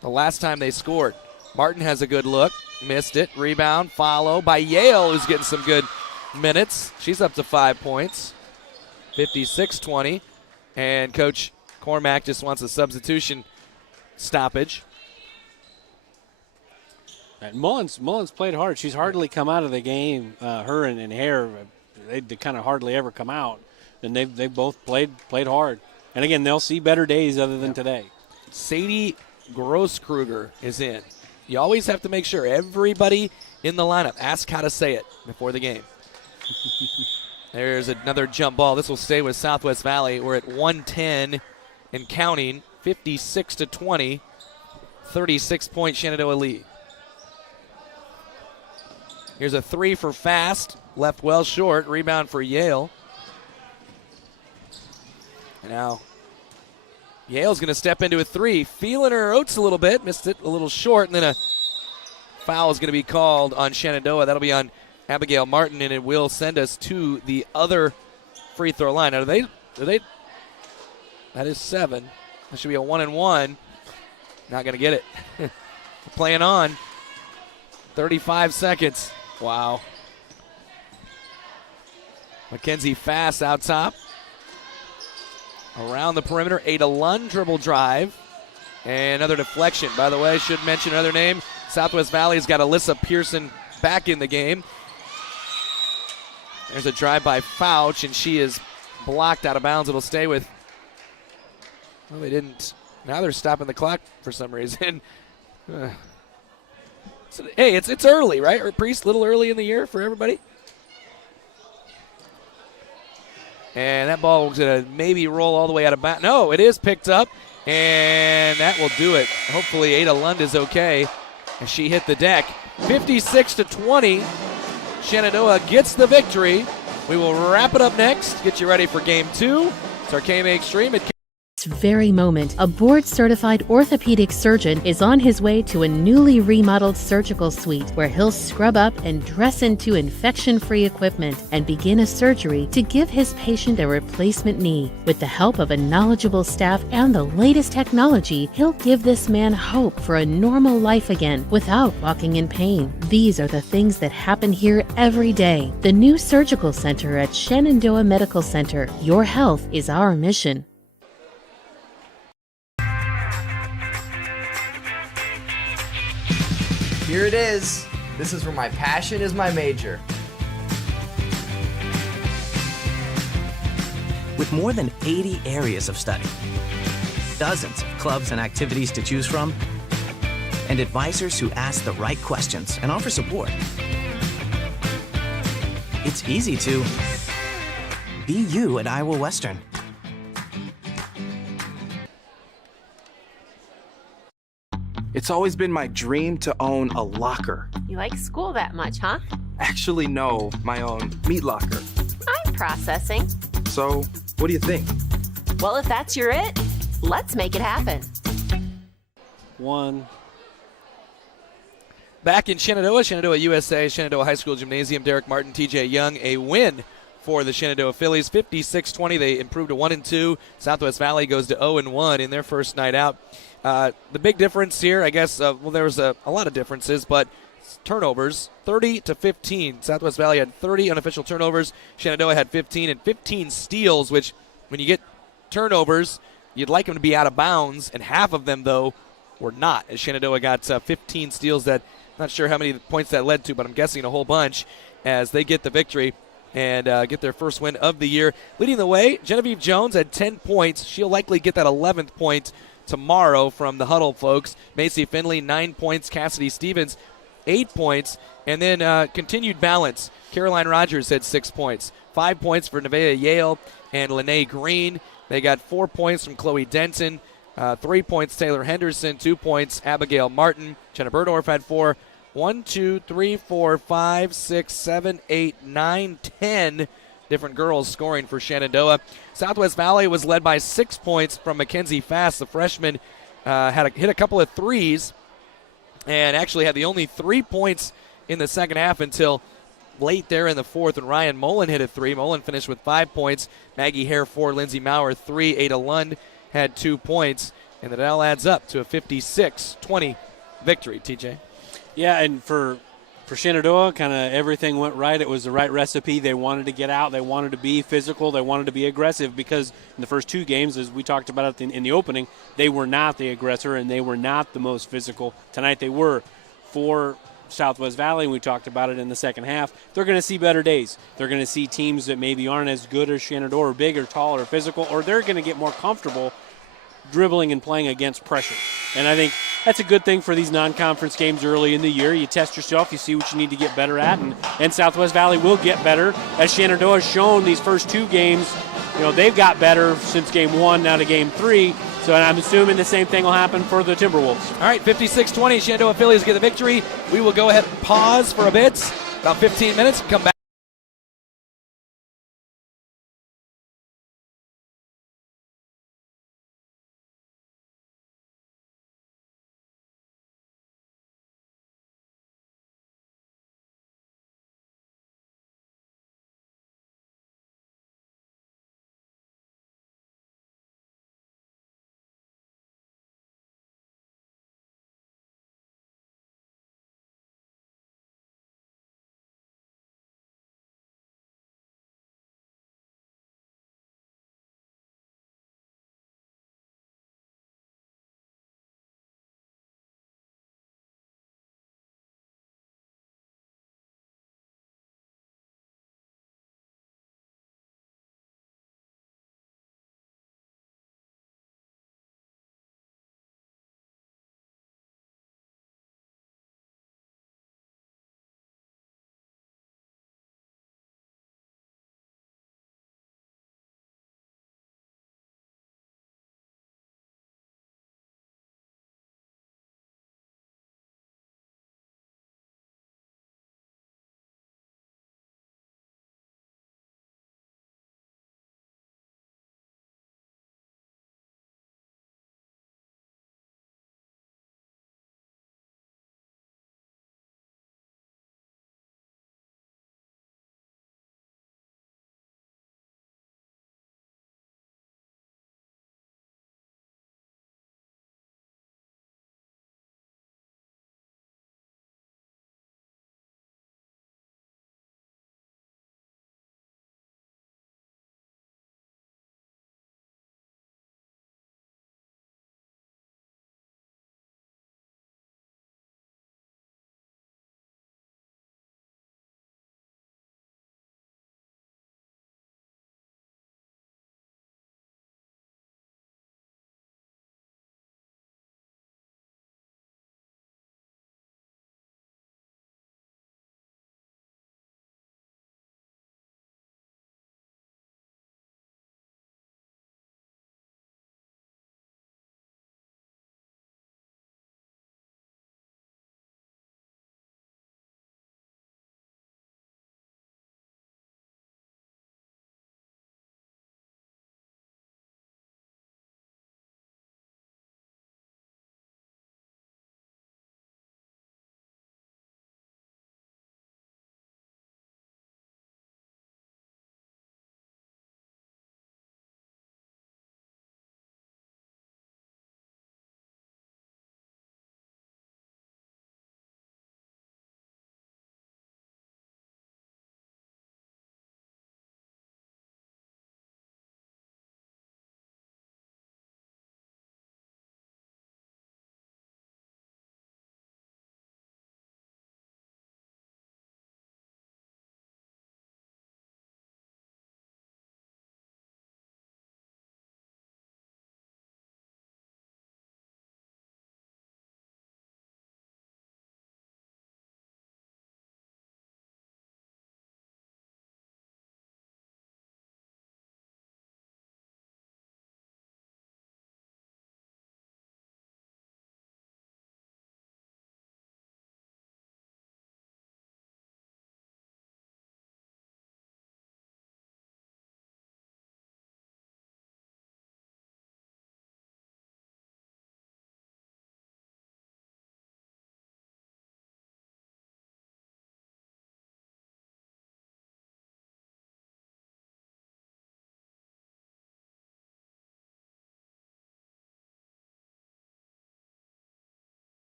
the last time they scored. Martin has a good look. Missed it. Rebound. Follow by Yale, who's getting some good minutes. She's up to 5 points. 56-20. And Coach Cormack just wants a substitution stoppage. And Mullins played hard. She's hardly come out of the game. Her and Hare, they kind of hardly ever come out. And they both played hard. And, again, they'll see better days other than today. Sadie Grosskruger is in. You always have to make sure everybody in the lineup ask how to say it before the game. There's another jump ball. This will stay with Southwest Valley. We're at 110 and counting, 56-20, 36-point Shenandoah lead. Here's a three for Fast, left well short. Rebound for Yale. And now Yale's going to step into a three. Feeling her oats a little bit. Missed it a little short. And then a foul is going to be called on Shenandoah. That'll be on Abigail Martin, and it will send us to the other free throw line. Now, are they? That is 7. That should be a 1-and-1. Not going to get it. Playing on. 35 seconds. Wow. Mackenzie Fast out top. Around the perimeter, Ada Lund dribble drive. And another deflection. By the way, I should mention another name. Southwest Valley's got Alyssa Pearson back in the game. There's a drive by Fouch, and she is blocked out of bounds. It'll stay with. Well, they didn't. Now they're stopping the clock for some reason. So, hey, it's early, right? Or Priest, a little early in the year for everybody. And that ball was going to maybe roll all the way out of bounds. No, it is picked up, and that will do it. Hopefully Ada Lund is okay as she hit the deck. 56-20. Shenandoah gets the victory. We will wrap it up next. Get you ready for game 2. It's our KMA Extreme at this very moment, a board-certified orthopedic surgeon is on his way to a newly remodeled surgical suite where he'll scrub up and dress into infection-free equipment and begin a surgery to give his patient a replacement knee. With the help of a knowledgeable staff and the latest technology, he'll give this man hope for a normal life again without walking in pain. These are the things that happen here every day. The new surgical center at Shenandoah Medical Center. Your health is our mission. Here it is. This is where my passion is my major. With more than 80 areas of study, dozens of clubs and activities to choose from, and advisors who ask the right questions and offer support, it's easy to be you at Iowa Western. It's always been my dream to own a locker. You like school that much, huh? Actually, no, my own meat locker. I'm processing. So, what do you think? Well, if that's your it, let's make it happen. One. Back in Shenandoah USA, Shenandoah High School Gymnasium, Derek Martin, TJ Young, a win for the Shenandoah Phillies, 56-20. They improved to 1-2. Southwest Valley goes to 0-1 in their first night out. The big difference here, I guess, there was a lot of differences, but turnovers, 30-15. Southwest Valley had 30 unofficial turnovers. Shenandoah had 15 and 15 steals, which when you get turnovers, you'd like them to be out of bounds, and half of them, though, were not, as Shenandoah got 15 steals. That not sure how many points that led to, but I'm guessing a whole bunch as they get the victory and get their first win of the year. Leading the way, Genevieve Jones had 10 points. She'll likely get that 11th point tomorrow from the huddle folks. Macy Finley, 9 points. Cassidy Stevens, 8 points. And then continued balance. Caroline Rogers had 6 points. 5 points for Nevaeh Yale and Lene Green. They got 4 points from Chloe Denton. 3 points Taylor Henderson. 2 points Abigail Martin. Jenna Burdorf had 4. 1, 2, 3, 4, 5, 6, 7, 8, 9, 10 different girls scoring for Shenandoah. Southwest Valley was led by 6 points from Mackenzie Fass. The freshman hit a couple of threes and actually had the only 3 points in the second half until late there in the fourth, and Ryan Mullen hit a 3. Mullen finished with 5 points. Maggie Hare 4, Lindsey Maurer 3. Ada Lund had 2 points, and that all adds up to a 56-20 victory, TJ. Yeah, and for Shenandoah, kind of everything went right. It was the right recipe. They wanted to get out. They wanted to be physical. They wanted to be aggressive because in the first 2 games, as we talked about in the opening, they were not the aggressor and they were not the most physical. Tonight they were. For Southwest Valley, and we talked about it in the second half, they're going to see better days. They're going to see teams that maybe aren't as good as Shenandoah or big or tall or physical, or they're going to get more comfortable dribbling and playing against pressure. And I think that's a good thing for these non-conference games early in the year. You test yourself, you see what you need to get better at, and Southwest Valley will get better. As Shenandoah has shown these first 2 games, they've got better since game 1 now to game 3. So I'm assuming the same thing will happen for the Timberwolves. All right, 56-20, Shenandoah Phillies get the victory. We will go ahead and pause for a bit, about 15 minutes, come back.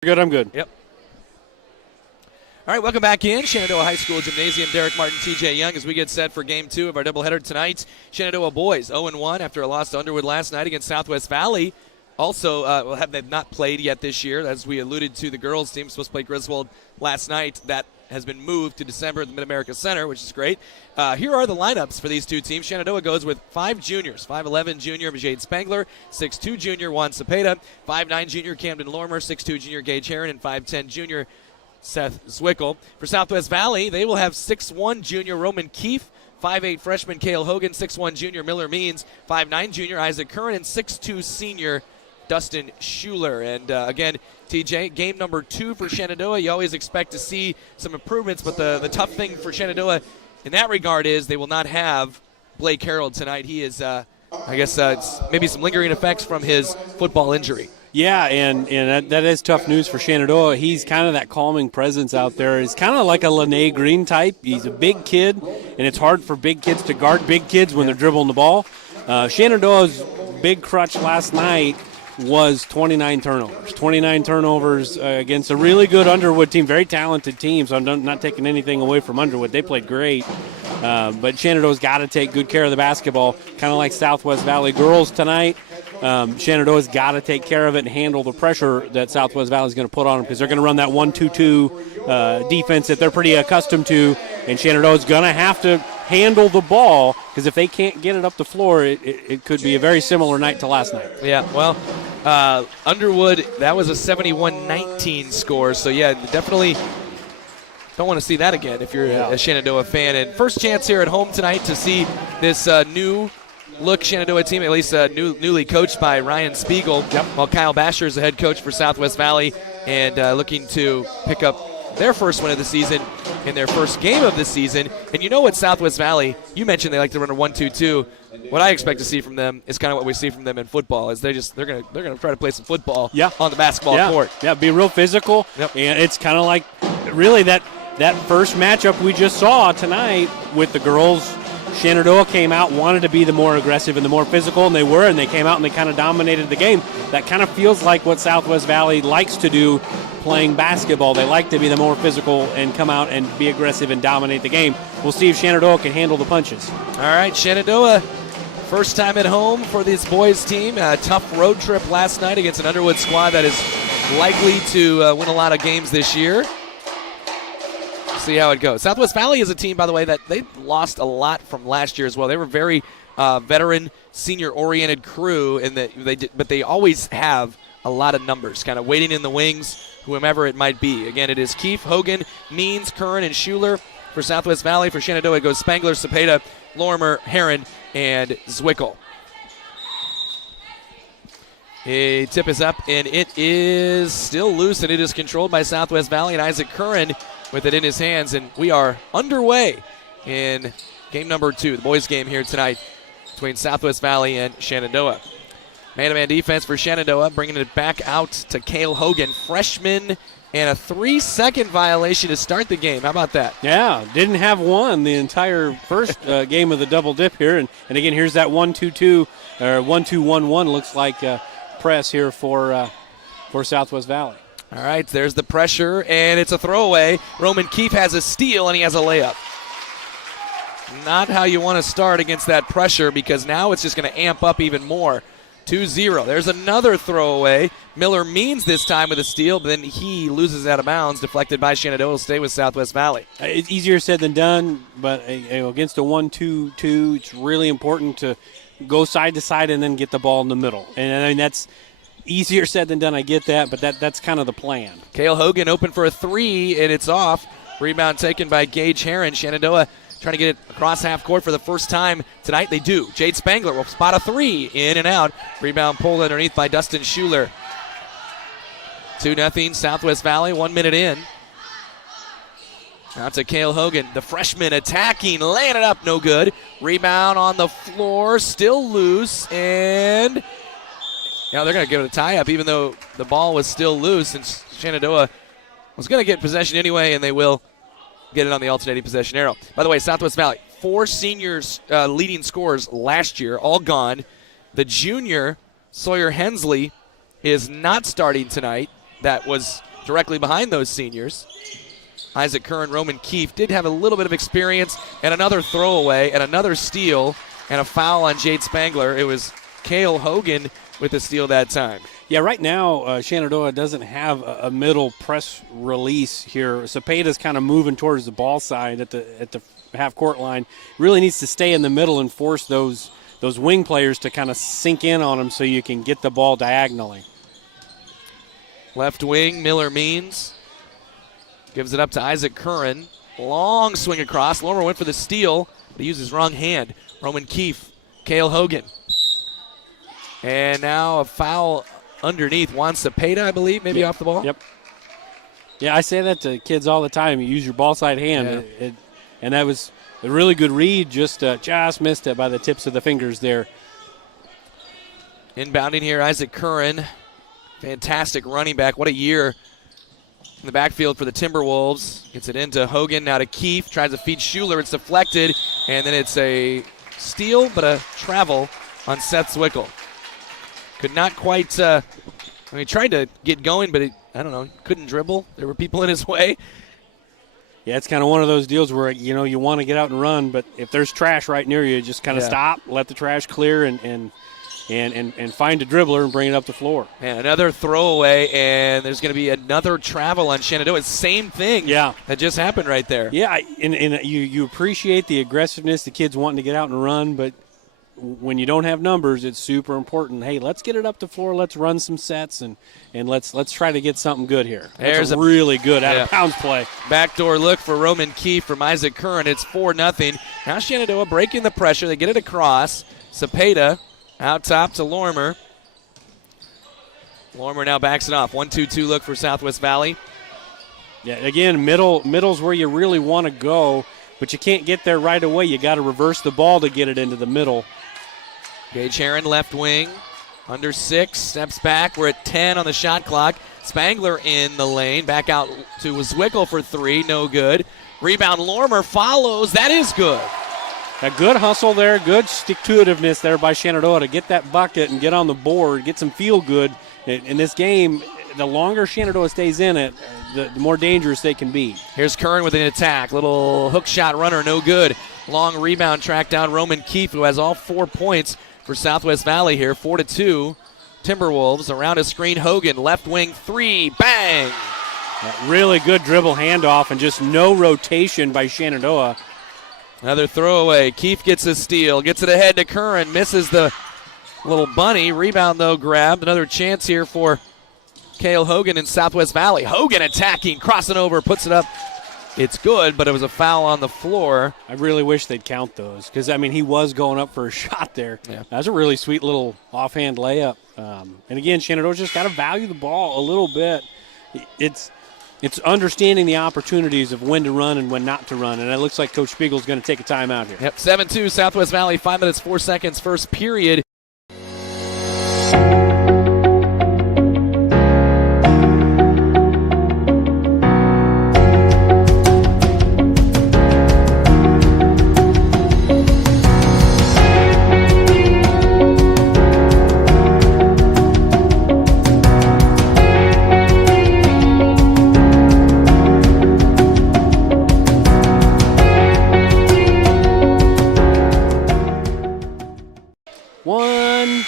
Good, I'm good. Yep. All right, welcome back in Shenandoah High School Gymnasium. Derek Martin, TJ Young, as we get set for Game 2 of our doubleheader tonight. Shenandoah boys 0-1 after a loss to Underwood last night against Southwest Valley. Also, they've not played yet this year. As we alluded to, the girls' team supposed to play Griswold last night. That has been moved to December at the Mid-America Center, which is great. Here are the lineups for these two teams. Shenandoah goes with 5 juniors. 5'11 junior Vijay Spangler, 6'2 junior Juan Cepeda, 5'9 junior Camden Lormer, 6'2 junior Gage Heron, and 5'10 junior Seth Zwickel. For Southwest Valley, they will have 6'1 junior Roman Keefe, 5'8 freshman Cale Hogan, 6'1 junior Miller Means, 5'9 junior Isaac Curran, and 6'2 senior Dustin Schuler. And again, TJ, game number 2 for Shenandoah. You always expect to see some improvements, but the tough thing for Shenandoah in that regard is they will not have Blake Harold tonight. He is, it's maybe some lingering effects from his football injury. Yeah, and that is tough news for Shenandoah. He's kind of that calming presence out there. He's kind of like a Lene Green type. He's a big kid, and it's hard for big kids to guard big kids when they're dribbling the ball. Shenandoah's big crutch last night was 29 turnovers. 29 turnovers against a really good Underwood team, very talented team, so I'm not taking anything away from Underwood. They played great. But Shenandoah's got to take good care of the basketball, kind of like Southwest Valley girls tonight. Shenandoah's got to take care of it and handle the pressure that Southwest Valley is going to put on them because they're going to run that 1-2-2 defense that they're pretty accustomed to, and Shenandoah's going to have to handle the ball because if they can't get it up the floor, it could be a very similar night to last night. Yeah, well, Underwood, that was a 71-19 score, so yeah, definitely don't want to see that again if you're a Shenandoah fan. And first chance here at home tonight to see this new look Shenandoah team, at least newly coached by Ryan Spiegel, while Kyle Basher is the head coach for Southwest Valley and looking to pick up their first win of the season in their first game of the season. And you know what Southwest Valley, you mentioned they like to run a 1-2-2. What I expect to see from them is kind of what we see from them in football. Is they're gonna try to play some football on the basketball court. Yeah, be real physical. Yep. And it's kind of like really that first matchup we just saw tonight with the girls. Shenandoah came out, wanted to be the more aggressive and the more physical, and they were, and they came out and they kind of dominated the game. That kind of feels like what Southwest Valley likes to do playing basketball. They like to be the more physical and come out and be aggressive and dominate the game. We'll see if Shenandoah can handle the punches. All right, Shenandoah, first time at home for this boys team. A tough road trip last night against an Underwood squad that is likely to win a lot of games this year. See how it goes. Southwest Valley is a team, by the way, that they lost a lot from last year as well. They were very veteran, senior-oriented crew, but they always have a lot of numbers, kind of waiting in the wings, whomever it might be. Again, it is Keefe, Hogan, Means, Curran, and Schuler for Southwest Valley. For Shenandoah, it goes Spangler, Cepeda, Lorimer, Heron, and Zwickel. A tip is up, and it is still loose, and it is controlled by Southwest Valley, and Isaac Curran with it in his hands, and we are underway in game number 2, the boys' game here tonight between Southwest Valley and Shenandoah. Man-to-man defense for Shenandoah, bringing it back out to Cale Hogan, freshman, and a 3-second violation to start the game. How about that? Yeah, didn't have one the entire first game of the double dip here, and again, here's that 1-2-2 or 1-2-1-1 looks like press here for Southwest Valley. All right, there's the pressure, and it's a throwaway. Roman Keefe has a steal, and he has a layup. Not how you want to start against that pressure because now it's just going to amp up even more. 2-0. There's another throwaway. Miller Means this time with a steal, but then he loses out of bounds, deflected by Shenandoah. Will stay with Southwest Valley. It's easier said than done, but against a 1-2-2, it's really important to go side to side and then get the ball in the middle. And I mean, that's easier said than done, I get that, but that's kind of the plan. Cale Hogan open for a 3, and it's off. Rebound taken by Gage Heron. Shenandoah trying to get it across half court for the first time tonight. They do. Jade Spangler will spot a 3, in and out. Rebound pulled underneath by Dustin Schuler. 2-0 Southwest Valley, 1 minute in. Out to Cale Hogan, the freshman attacking, laying it up, no good. Rebound on the floor, still loose, and they're going to give it a tie-up even though the ball was still loose, and Shenandoah was going to get possession anyway, and they will get it on the alternating possession arrow. By the way, Southwest Valley, 4 seniors leading scorers last year, all gone. The junior, Sawyer Hensley, is not starting tonight. That was directly behind those seniors. Isaac Curran, Roman Keefe did have a little bit of experience, and another throwaway, and another steal, and a foul on Jade Spangler. It was Cale Hogan with the steal that time. Yeah, right now Shenandoah doesn't have a middle press release here. Cepeda's kind of moving towards the ball side at the half-court line. Really needs to stay in the middle and force those wing players to kind of sink in on him so you can get the ball diagonally. Left wing, Miller Means gives it up to Isaac Curran. Long swing across. Lormer went for the steal, but he used his wrong hand. Roman Keefe, Cale Hogan. And now a foul underneath. Juan Cepeda, I believe, maybe off the ball. Yep. Yeah, I say that to kids all the time. You use your ball side hand. Yeah. And that was a really good read. Just missed it by the tips of the fingers there. Inbounding here, Isaac Curran. Fantastic running back. What a year in the backfield for the Timberwolves. Gets it into Hogan, now to Keefe. Tries to feed Schuler. It's deflected. And then it's a steal, but a travel on Seth Zwickel. Could not quite, he tried to get going, but couldn't dribble. There were people in his way. Yeah, it's kind of one of those deals where, you want to get out and run, but if there's trash right near you, just kind of stop, let the trash clear, and find a dribbler and bring it up the floor. And another throwaway, and there's going to be another travel on Shenandoah. Same thing that just happened right there. Yeah, and you appreciate the aggressiveness, the kids wanting to get out and run, but when you don't have numbers, it's super important. Hey, let's get it up the floor. Let's run some sets, and let's try to get something good here. That's a really good out-of-bounds play. Backdoor look for Roman Keefe from Isaac Curran. It's 4-0. Now Shenandoah breaking the pressure. They get it across. Cepeda out top to Lormer. Lormer now backs it off. 1-2-2 look for Southwest Valley. Yeah, again, middle's where you really want to go, but you can't get there right away. You got to reverse the ball to get it into the middle. Gage Heron, left wing, under 6, steps back. We're at 10 on the shot clock. Spangler in the lane, back out to Zwickel for 3, no good. Rebound, Lormer follows, that is good. A good hustle there, good stick-to-itiveness there by Shenandoah to get that bucket and get on the board, get some feel-good. In this game, the longer Shenandoah stays in it, the more dangerous they can be. Here's Curran with an attack. Little hook shot runner, no good. Long rebound track down Roman Keefe, who has all 4 points for Southwest Valley here. 4-2. Timberwolves around a screen. Hogan, left wing 3, bang! Really good dribble handoff and just no rotation by Shenandoah. Another throwaway. Keefe gets a steal, gets it ahead to Curran, misses the little bunny. Rebound, though, grabbed. Another chance here for Cale Hogan in Southwest Valley. Hogan attacking, crossing over, puts it up. It's good, but it was a foul on the floor. I really wish they'd count those because, he was going up for a shot there. Yeah. That was a really sweet little offhand layup. And, again, Shenandoah's just got to value the ball a little bit. It's understanding the opportunities of when to run and when not to run, and it looks like Coach Spiegel's going to take a timeout here. Yep, 7-2 Southwest Valley, 5 minutes, 4 seconds, first period. One.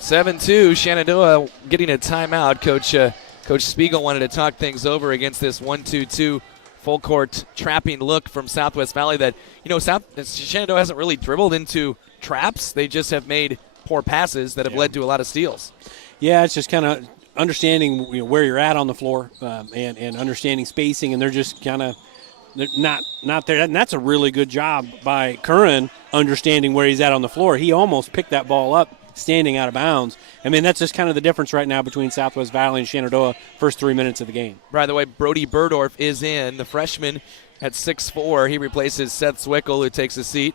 7-2, Shenandoah getting a timeout. Coach Spiegel wanted to talk things over against this 1-2-2 full court trapping look from Southwest Valley that, Shenandoah hasn't really dribbled into traps. They just have made poor passes that have led to a lot of steals. Yeah, it's just kind of understanding where you're at on the floor and understanding spacing, and they're just kind of not there. And that's a really good job by Curran understanding where he's at on the floor. He almost picked that ball up standing out of bounds. That's just kind of the difference right now between Southwest Valley and Shenandoah first 3 minutes of the game. By the way, Brody Burdorf is in, the freshman at 6'4". He replaces Seth Zwickel, who takes a seat.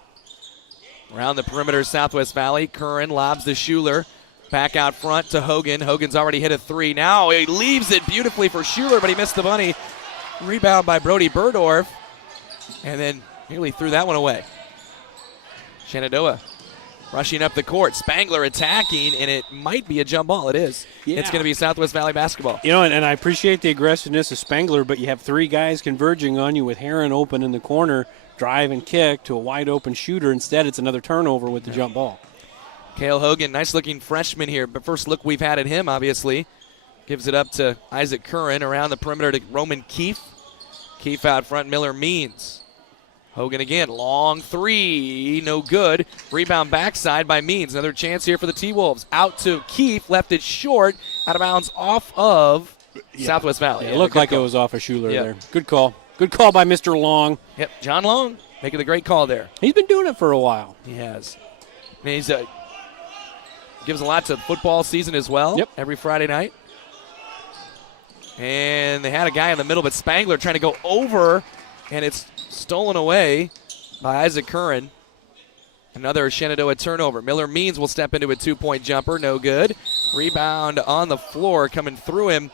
Around the perimeter, Southwest Valley. Curran lobs to Schuler. Back out front to Hogan. Hogan's already hit a 3. Now he leaves it beautifully for Schuler, but he missed the bunny. Rebound by Brody Burdorf. And then nearly threw that one away. Shenandoah Rushing up the court. Spangler attacking, and it might be a jump ball. It is. Yeah. It's going to be Southwest Valley basketball. You know, and I appreciate the aggressiveness of Spangler, but you have three guys converging on you with Heron open in the corner, drive and kick to a wide-open shooter. Instead, it's another turnover with the jump ball. Cale Hogan, nice-looking freshman here, but first look we've had at him, obviously. Gives it up to Isaac Curran around the perimeter to Roman Keefe. Keefe out front, Miller Means. Hogan again, long three, no good. Rebound backside by Means. Another chance here for the T-Wolves. Out to Keefe, left it short, out of bounds off of Southwest Valley. Yeah, it looked like it was off of Schuler there. Good call. Good call by Mr. Long. Yep, John Long making the great call there. He's been doing it for a while. He has. I mean, he's gives a lot to football season as well. Yep. Every Friday night. And they had a guy in the middle, but Spangler trying to go over, and it's stolen away by Isaac Curran. Another Shenandoah turnover. Miller Means will step into a two-point jumper. No good. Rebound on the floor coming through him.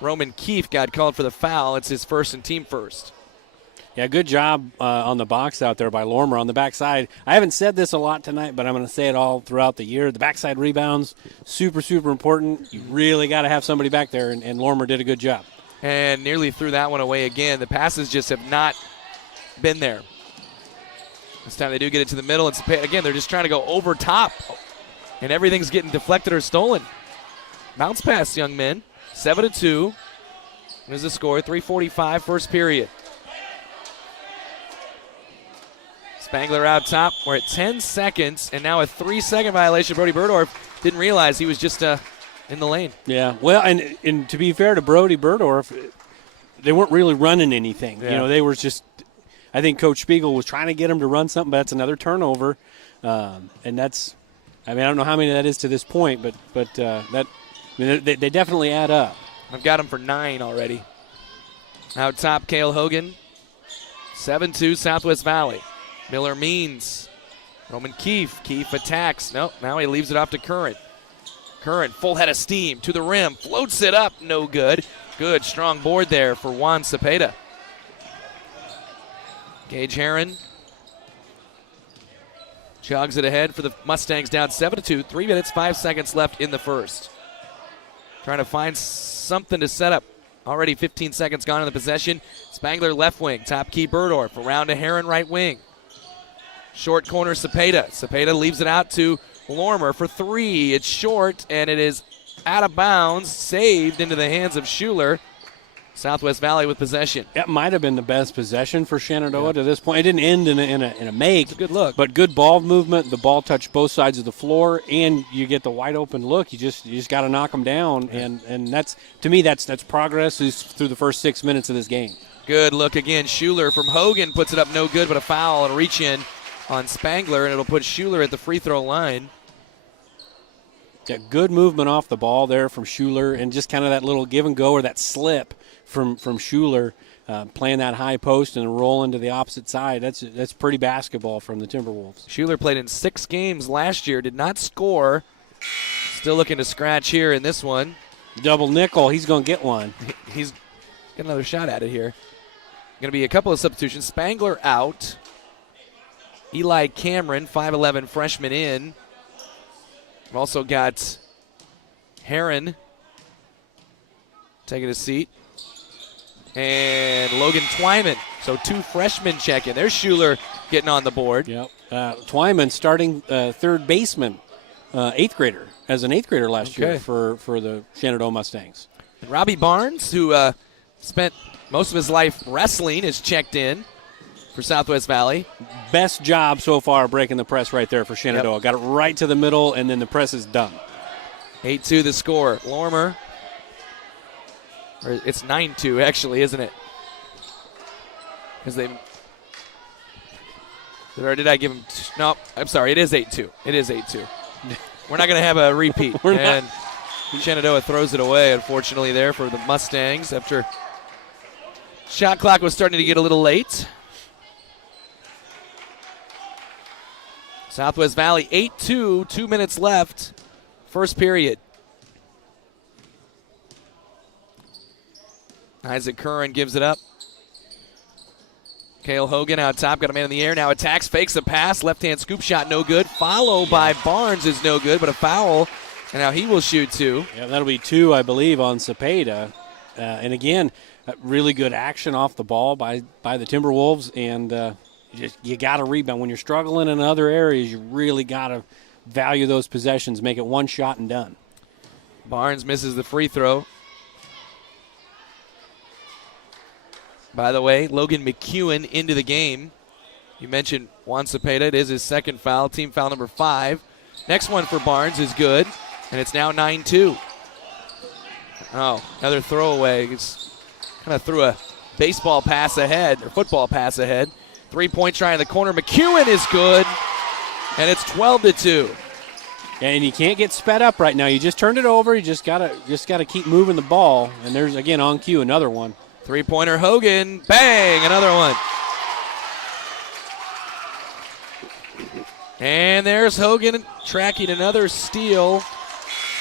Roman Keefe got called for the foul. It's his first and team first. Yeah, good job on the box out there by Lormer on the backside. I haven't said this a lot tonight, but I'm going to say it all throughout the year. The backside rebounds, super, super important. You really got to have somebody back there, and Lormer did a good job. And nearly threw that one away again. The passes just have not been there. This time they do get it to the middle. It's again, they're just trying to go over top, and everything's getting deflected or stolen. Bounce pass, young men. 7-2. Here's the score, 3:45 first period. Spangler out top. We're at 10 seconds, and now a 3-second violation. Brody Burdorf didn't realize he was just in the lane. Yeah, well, and to be fair to Brody Burdorf, they weren't really running anything. Yeah. You know, they were just – I think Coach Spiegel was trying to get him to run something, but that's another turnover. And that's – I mean, I don't know how many that is to this point, but that – I mean, they definitely add up. I've got him for 9 already. Out top, Cale Hogan. 7-2 Southwest Valley. Miller Means. Roman Keefe. Keefe attacks. Nope, now he leaves it off to Curran. Curran, full head of steam to the rim. Floats it up. No good. Good, strong board there for Juan Cepeda. Gage Heron jogs it ahead for the Mustangs down 7-2. 3 minutes, 5 seconds left in the first. Trying to find something to set up. Already 15 seconds gone in the possession. Spangler left wing. Top key Burdorf. Around to Heron right wing. Short corner Cepeda. Cepeda leaves it out to Lormer for 3. It's short, and it is out of bounds. Saved into the hands of Schuler. Southwest Valley with possession. That might have been the best possession for Shenandoah to this point. It didn't end in a make. Good look. But good ball movement. The ball touched both sides of the floor, and you get the wide open look. You just got to knock them down, and that's, to me, that's progress is through the first 6 minutes of this game. Good look again. Schuler from Hogan puts it up no good, but a foul and a reach in on Spangler, and it'll put Schuler at the free throw line. Yeah, good movement off the ball there from Schuler, and just kind of that little give and go or that slip from Schuler, playing that high post and rolling to the opposite side. That's pretty basketball from the Timberwolves. Schuler played in 6 games last year, did not score. Still looking to scratch here in this one. Double nickel, he's going to get one. He's got another shot at it here. Going to be a couple of substitutions. Spangler out. Eli Cameron, 5'11 freshman in. We've also got Heron taking a seat. And Logan Twyman. So 2 freshmen check in. There's Schuler getting on the board. Yep. Twyman starting third baseman, 8th grader, as an 8th grader last year for the Shenandoah Mustangs. And Robbie Barnes, who spent most of his life wrestling, is checked in for Southwest Valley. Best job so far breaking the press right there for Shenandoah. Yep. Got it right to the middle, and then the press is done. 8-2 the score. Lormer. Or it's 9-2 actually, isn't it? Because they. Or did I give him? No, I'm sorry. It is 8-2. It is 8-2. We're not going to have a repeat. And Shenandoah throws it away, unfortunately, there for the Mustangs after shot clock was starting to get a little late. Southwest Valley 8-2, 2 minutes left, first period. Isaac Curran gives it up. Cale Hogan out top, got a man in the air, now attacks, fakes a pass, left-hand scoop shot, no good. Follow by Barnes is no good, but a foul, and now he will shoot 2. Yeah, that'll be 2, I believe, on Cepeda. And again, really good action off the ball by the Timberwolves, and you got to rebound. When you're struggling in other areas, you really got to value those possessions, make it one shot and done. Barnes misses the free throw. By the way, Logan McEwen into the game. You mentioned Juan Cepeda. It is his second foul, team foul number 5. Next one for Barnes is good, and it's now 9-2. Oh, another throwaway. It's kind of threw a baseball pass ahead, or football pass ahead. 3-point try in the corner. McEwen is good, and it's 12-2. And you can't get sped up right now. You just turned it over. You just gotta keep moving the ball. And there's, again, on cue, another one. 3-pointer Hogan. Bang, another one. And there's Hogan tracking another steal,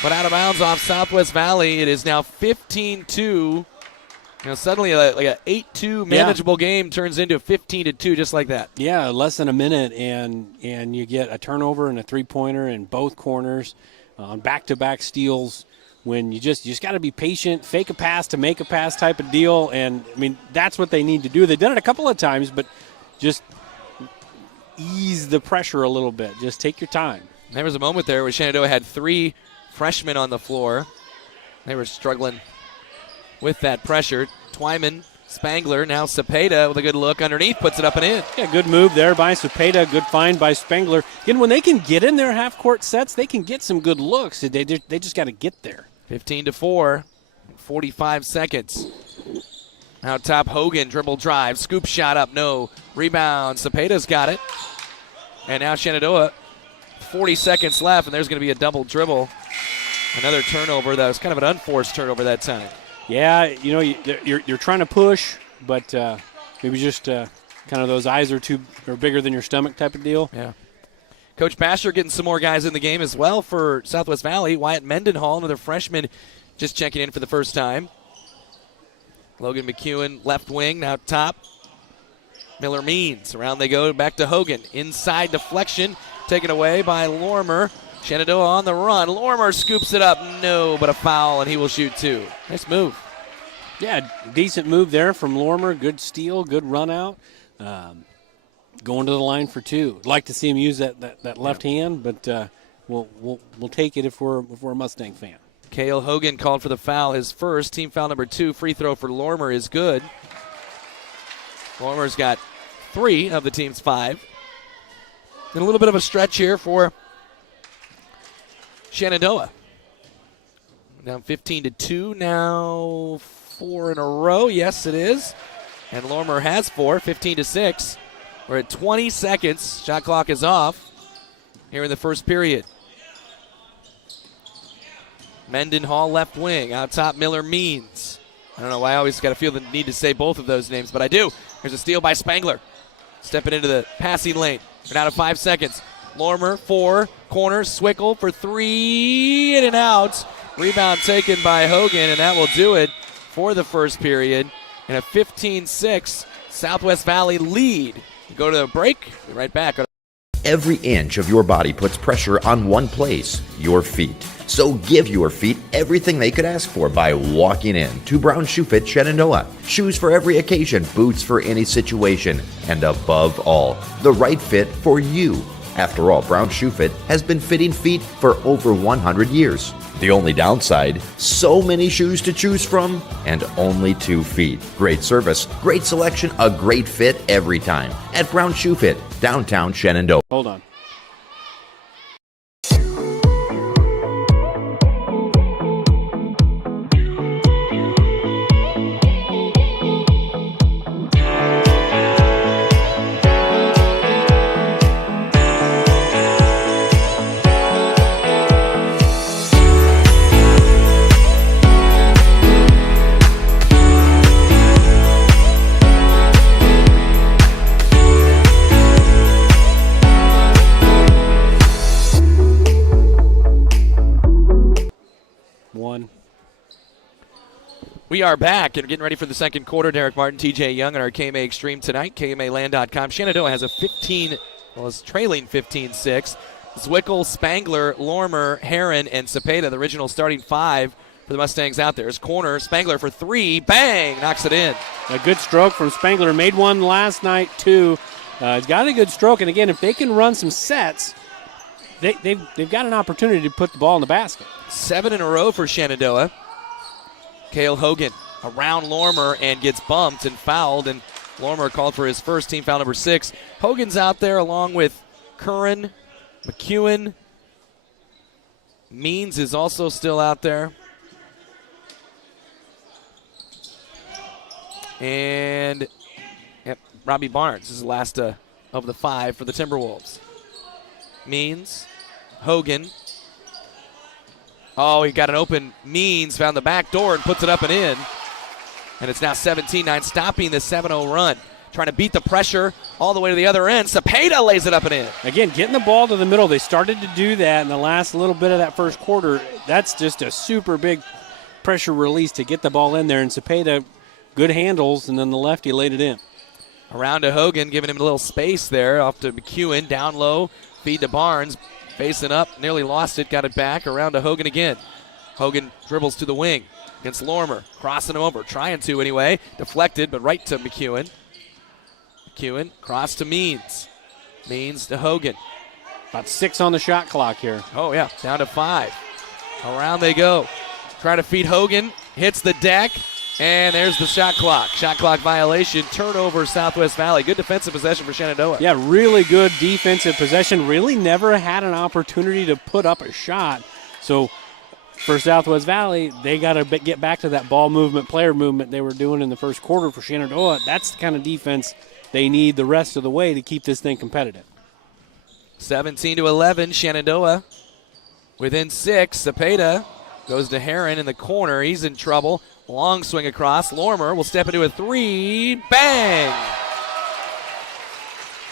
but out of bounds off Southwest Valley. It is now 15-2. Suddenly like an 8-2 manageable game turns into a 15-2 just like that. Yeah, less than a minute, and you get a turnover and a three-pointer in both corners on back-to-back steals. When you just got to be patient, fake a pass to make a pass type of deal, and I mean that's what they need to do. They've done it a couple of times, but just ease the pressure a little bit. Just take your time. There was a moment there where Shenandoah had 3 freshmen on the floor. They were struggling with that pressure. Twyman, Spangler, now Cepeda with a good look underneath, puts it up and in. Yeah, good move there by Cepeda, good find by Spangler. Again, when they can get in their half-court sets, they can get some good looks. They just got to get there. 15-4, 45 seconds. Out top, Hogan, dribble drive, scoop shot up, no. Rebound, Cepeda's got it. And now Shenandoah, 40 seconds left, and there's going to be a double dribble. Another turnover that was kind of an unforced turnover that time. Yeah, you're trying to push, but maybe just kind of those eyes are bigger than your stomach type of deal. Yeah. Coach Basher getting some more guys in the game as well for Southwest Valley. Wyatt Mendenhall, another freshman, just checking in for the first time. Logan McEwen, left wing, now top. Miller Means, around they go, back to Hogan. Inside deflection, taken away by Lormer. Shenandoah on the run. Lormer scoops it up. No, but a foul, and he will shoot 2. Nice move. Yeah, decent move there from Lormer. Good steal, good run out. Going to the line for 2. I'd like to see him use that left hand, but we'll take it if we're a Mustang fan. Cale Hogan called for the foul, his first. Team foul number 2. Free throw for Lormer is good. Lormer's got 3 of the team's 5. And a little bit of a stretch here for Shenandoah. Down 15-2, now 4 in a row. Yes, it is. And Lormer has 4, 15-6. We're at 20 seconds. Shot clock is off here in the first period. Mendenhall left wing. Out top, Miller Means. I don't know why I always got to feel the need to say both of those names, but I do. Here's a steal by Spangler. Stepping into the passing lane. We're down to 5 seconds. Lormer, 4, corner, Swickle for 3, in and out. Rebound taken by Hogan, and that will do it for the first period. And a 15-6 Southwest Valley lead. We go to the break. Be right back. Every inch of your body puts pressure on one place, your feet. So give your feet everything they could ask for by walking in to Brown Shoe Fit Shenandoah. Shoes for every occasion, boots for any situation, and above all, the right fit for you. After all, Brown Shoe Fit has been fitting feet for over 100 years. The only downside, so many shoes to choose from and only 2 feet. Great service, great selection, a great fit every time at Brown Shoe Fit, downtown Shenandoah. Hold on. We are back and getting ready for the second quarter. Derek Martin, TJ Young on our KMA Extreme tonight, KMAland.com. Shenandoah has is trailing 15-6. Zwickel, Spangler, Lormer, Heron, and Cepeda, the original starting five for the Mustangs out there. His corner, Spangler for three, bang, knocks it in. A good stroke from Spangler. Made one last night, too. He's got a good stroke, and again, if they can run some sets, they've got an opportunity to put the ball in the basket. 7 in a row for Shenandoah. Cale Hogan around Lormer and gets bumped and fouled, and Lormer called for his first team foul, number 6. Hogan's out there along with Curran, McEwen. Means is also still out there. And Robbie Barnes is the last of the 5 for the Timberwolves. Means, Hogan. Oh, he got an open. Means found the back door and puts it up and in. And it's now 17-9, stopping the 7-0 run. Trying to beat the pressure all the way to the other end. Cepeda lays it up and in. Again, getting the ball to the middle. They started to do that in the last little bit of that first quarter. That's just a super big pressure release to get the ball in there. And Cepeda, good handles, and then the lefty laid it in. Around to Hogan, giving him a little space there. Off to McEwen, down low, feed to Barnes. Facing up, nearly lost it, got it back. Around to Hogan again. Hogan dribbles to the wing against Lormer. Crossing him over, trying to anyway. Deflected, but right to McEwen. McEwen, cross to Means. Means to Hogan. About 6 on the shot clock here. Oh, yeah, down to 5. Around they go. Try to feed Hogan. Hits the deck. And there's the shot clock. Shot clock violation. Turnover, Southwest Valley. Good defensive possession for Shenandoah. Yeah, really good defensive possession. Really never had an opportunity to put up a shot. So for Southwest Valley, they got to get back to that ball movement, player movement they were doing in the first quarter for Shenandoah. That's the kind of defense they need the rest of the way to keep this thing competitive. 17-11, Shenandoah within 6. Cepeda goes to Heron in the corner. He's in trouble. Long swing across. Lormer will step into a 3. Bang!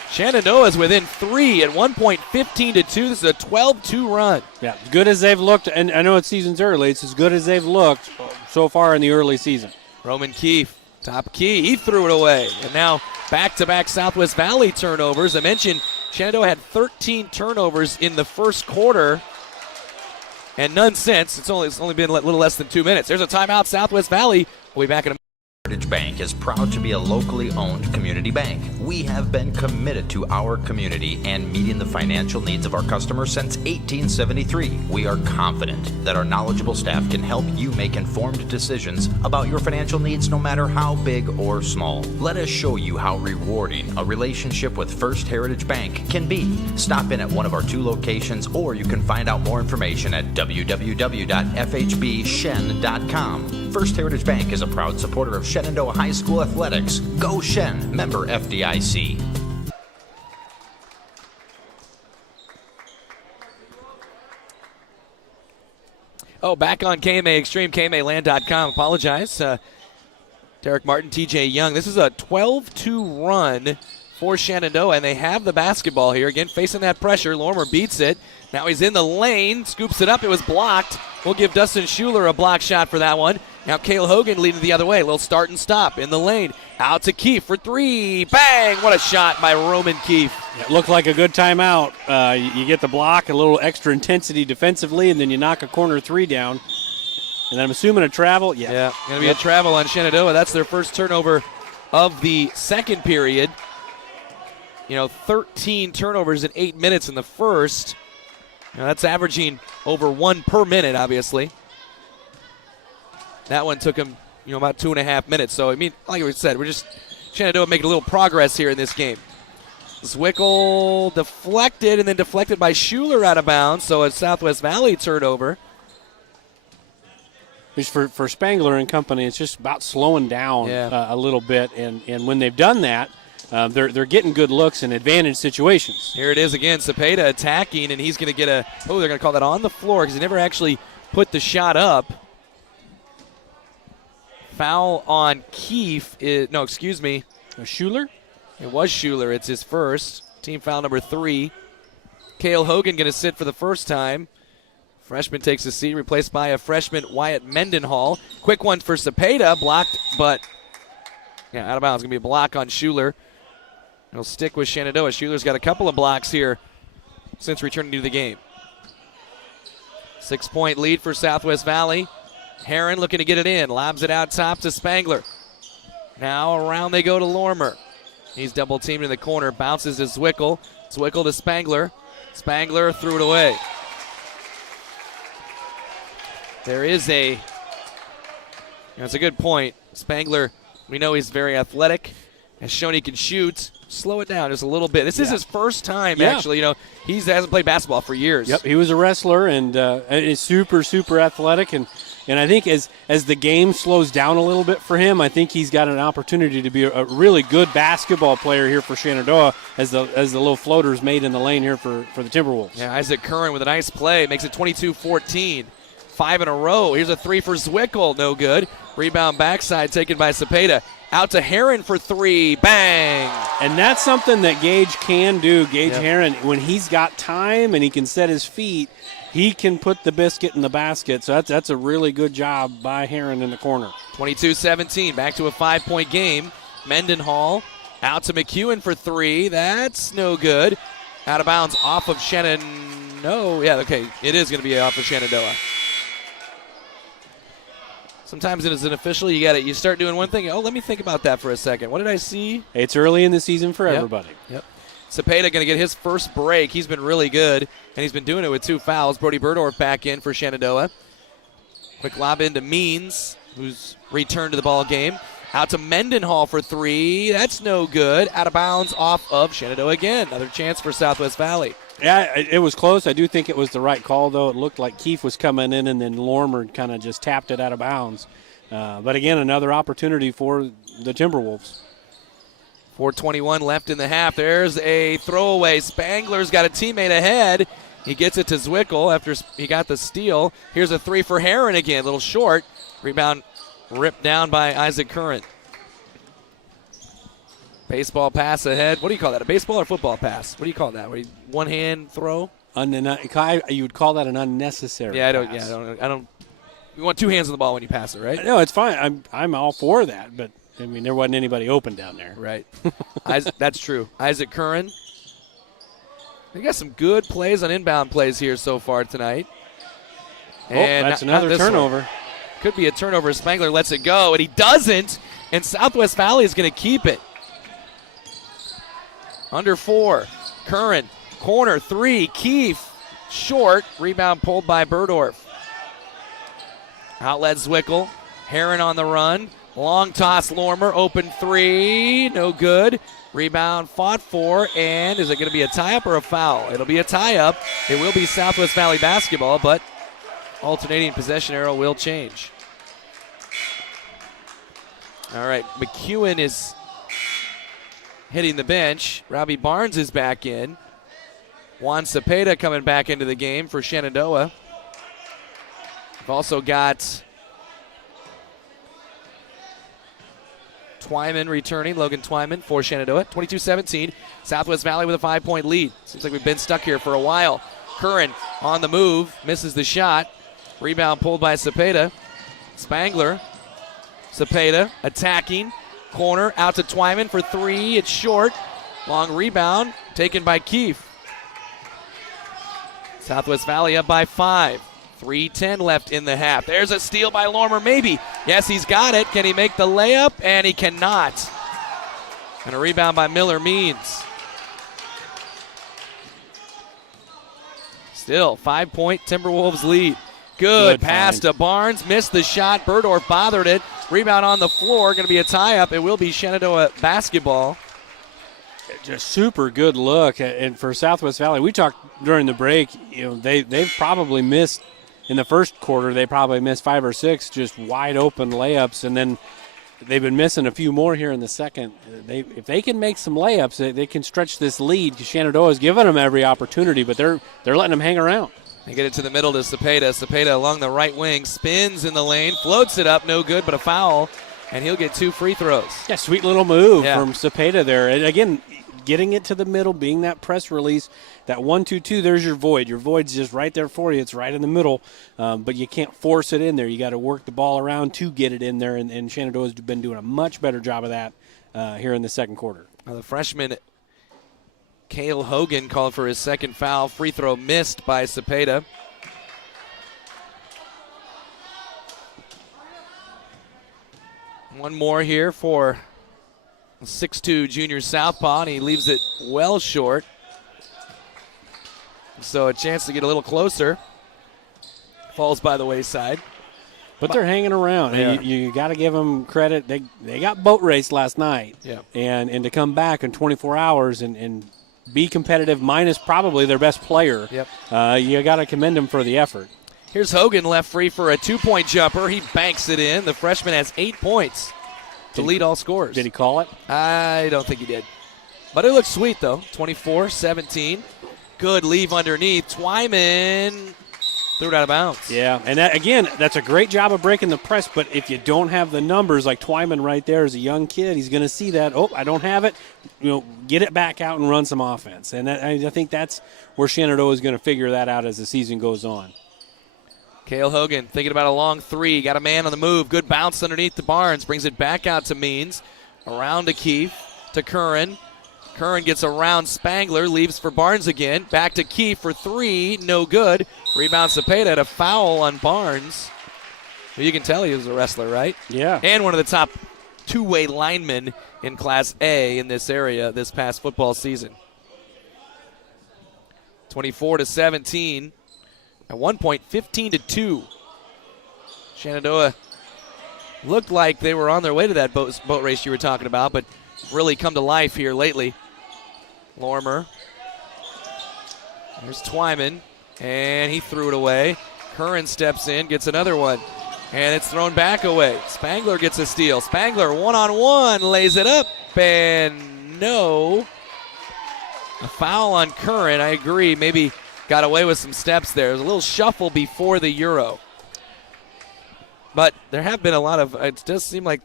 Shenandoah's within 3 at 1 point, 15-2. This is a 12-2 run. Yeah, as good as they've looked, and I know it's season's early, it's as good as they've looked so far in the early season. Roman Keefe, top key. He threw it away. And now back-to-back Southwest Valley turnovers. I mentioned Shenandoah had 13 turnovers in the first quarter. And none since. It's only been a little less than 2 minutes. There's a timeout, Southwest Valley. We'll be back in a Heritage Bank is proud to be a locally owned community bank. We have been committed to our community and meeting the financial needs of our customers since 1873. We are confident that our knowledgeable staff can help you make informed decisions about your financial needs no matter how big or small. Let us show you how rewarding a relationship with First Heritage Bank can be. Stop in at one of our 2 locations, or you can find out more information at www.fhbshen.com. First Heritage Bank is a proud supporter of Shenandoah High School athletics. Go Shen, member FDIC. Oh, back on KMA Extreme, KMAland.com. Apologize. Derek Martin, TJ Young. This is a 12-2 run for Shenandoah, and they have the basketball here. Again, facing that pressure. Lormer beats it. Now he's in the lane, scoops it up. It was blocked. We'll give Dustin Schuler a block shot for that one. Now Cale Hogan leading the other way. A little start and stop in the lane. Out to Keefe for 3. Bang! What a shot by Roman Keefe. It looked like a good timeout. You get the block, a little extra intensity defensively, and then you knock a corner 3 down. And I'm assuming a travel. Yeah, going to be a travel on Shenandoah. That's their first turnover of the second period. 13 turnovers in 8 minutes in the first. That's averaging over 1 per minute, obviously. That one took him, about 2.5 minutes. So, like we said, we're just Shenandoah making a little progress here in this game. Zwickel deflected, and then deflected by Schuler out of bounds. So, a Southwest Valley turnover. Which for Spangler and company, it's just about slowing down a little bit. And when they've done that, they're getting good looks in advantage situations. Here it is again, Cepeda attacking, and he's going to get they're going to call that on the floor because he never actually put the shot up. Foul on Keefe. Schuler? It was Schuler. It's his first. Team foul number 3. Cale Hogan going to sit for the first time. Freshman takes a seat, replaced by a freshman, Wyatt Mendenhall. Quick one for Cepeda, blocked, but out of bounds. Going to be a block on Schuler. It'll stick with Shenandoah. Schuler's got a couple of blocks here since returning to the game. 6-point lead for Southwest Valley. Heron looking to get it in. Lobs it out top to Spangler. Now around they go to Lormer. He's double teamed in the corner. Bounces to Zwickel. Zwickel to Spangler. Spangler threw it away. There is that's a good point. Spangler, we know he's very athletic. Has shown he can shoot. Slow it down just a little bit. This is his first time, actually. He hasn't played basketball for years. Yep, he was a wrestler and is super, super athletic. And I think as the game slows down a little bit for him, I think he's got an opportunity to be a really good basketball player here for Shenandoah as the little floaters made in the lane here for the Timberwolves. Yeah, Isaac Curran with a nice play. Makes it 22-14. 5 in a row. Here's a 3 for Zwickel. No good. Rebound backside taken by Cepeda. Out to Heron for 3. Bang! And that's something that Gage can do. Heron, when he's got time and he can set his feet, he can put the biscuit in the basket. So that's a really good job by Heron in the corner. 22-17. Back to a 5-point game. Mendenhall out to McEwen for 3. That's no good. Out of bounds off of Shenandoah. Yeah, okay. It is going to be off of Shenandoah. Sometimes as an official, you start doing one thing. Oh, let me think about that for a second. What did I see? It's early in the season for everybody. Yep. Cepeda going to get his first break. He's been really good, and he's been doing it with 2 fouls. Brody Burdorf back in for Shenandoah. Quick lob into Means, who's returned to the ball game. Out to Mendenhall for 3. That's no good. Out of bounds off of Shenandoah again. Another chance for Southwest Valley. Yeah, it was close. I do think it was the right call, though. It looked like Keefe was coming in, and then Lormer kind of just tapped it out of bounds. But, again, another opportunity for the Timberwolves. 4:21 left in the half. There's a throwaway. Spangler's got a teammate ahead. He gets it to Zwickel after he got the steal. Here's a 3 for Heron again. A little short. Rebound ripped down by Isaac Curran. Baseball pass ahead. What do you call that? A baseball or football pass? What do you call that? One-hand throw? You would call that an unnecessary pass. I don't. You want 2 hands on the ball when you pass it, right? No, it's fine. I'm all for that, but I mean there wasn't anybody open down there. Right. That's true. Isaac Curran. They got some good plays on inbound plays here so far tonight. And that's another turnover. One. Could be a turnover. Spangler lets it go, and he doesn't. And Southwest Valley is going to keep it. Under 4. Curran. Corner 3. Keefe. Short. Rebound pulled by Burdorf. Outlet Zwickel. Heron on the run. Long toss Lormer. Open 3. No good. Rebound fought for. And is it going to be a tie-up or a foul? It'll be a tie-up. It will be Southwest Valley basketball, but alternating possession arrow will change. All right. McEwen is hitting the bench. Robbie Barnes is back in. Juan Cepeda coming back into the game for Shenandoah. We've also got Twyman returning, Logan Twyman for Shenandoah. 22-17, Southwest Valley with a 5-point lead. Seems like we've been stuck here for a while. Curran on the move, misses the shot. Rebound pulled by Cepeda. Spangler. Cepeda attacking. Corner out to Twyman for 3. It's short. Long rebound taken by Keefe. Southwest Valley up by 5. 3:10 left in the half. There's a steal by Lormer, maybe. Yes, he's got it. Can he make the layup? And he cannot. And a rebound by Miller Means. Still, 5-point Timberwolves lead. Good pass to Barnes. Missed the shot. Burdorf bothered it. Rebound on the floor. Going to be a tie-up. It will be Shenandoah basketball. Just super good look. And for Southwest Valley, we talked during the break, they've probably missed, in the first quarter, they probably missed 5 or 6 just wide open layups. And then they've been missing a few more here in the second. If they can make some layups, they can stretch this lead. Shenandoah has given them every opportunity, but they're letting them hang around. They get it to the middle to Cepeda. Cepeda along the right wing, spins in the lane, floats it up, no good, but a foul, and he'll get 2 free throws. Yeah, sweet little move from Cepeda there. And again, getting it to the middle, being that press release, that 1-2-2, there's your void. Your void's just right there for you. It's right in the middle, but you can't force it in there. You got to work the ball around to get it in there, and Shenandoah's been doing a much better job of that here in the second quarter. The freshman Cale Hogan called for his second foul. Free throw missed by Cepeda. One more here for 6'2 junior southpaw, and he leaves it well short. So a chance to get a little closer. Falls by the wayside. But they're hanging around. You got to give them credit. They got boat raced last night. Yeah. And to come back in 24 hours and be competitive minus probably their best player, you got to commend them for the effort. Here's Hogan left free for a two-point jumper. He banks it in. The freshman has 8 points to lead all scorers. Did he call it? I don't think he did. But it looks sweet, though. 24-17. Good leave underneath. Twyman threw it out of bounds. Yeah, and again, that's a great job of breaking the press, but if you don't have the numbers, like Twyman right there as a young kid, he's going to see that, I don't have it, get it back out and run some offense. And I think that's where Shenandoah is going to figure that out as the season goes on. Cale Hogan thinking about a long three. Got a man on the move. Good bounce underneath to Barnes. Brings it back out to Means. Around to Keefe. To Curran. Curran gets around Spangler. Leaves for Barnes again. Back to Keefe for three. No good. Rebound Cepeda had a foul on Barnes. Well, you can tell he was a wrestler, right? Yeah. And one of the top two-way linemen in Class A in this area this past football season. 24-17. At one point, 15-2. Shenandoah looked like they were on their way to that boat race you were talking about, but really come to life here lately. Lorimer. There's Twyman, and he threw it away. Curran steps in, gets another one, and it's thrown back away. Spangler gets a steal. Spangler one-on-one, lays it up, and no. A foul on Curran, I agree, maybe got away with some steps there. There's a little shuffle before the Euro. But there have been a lot of, it does seem like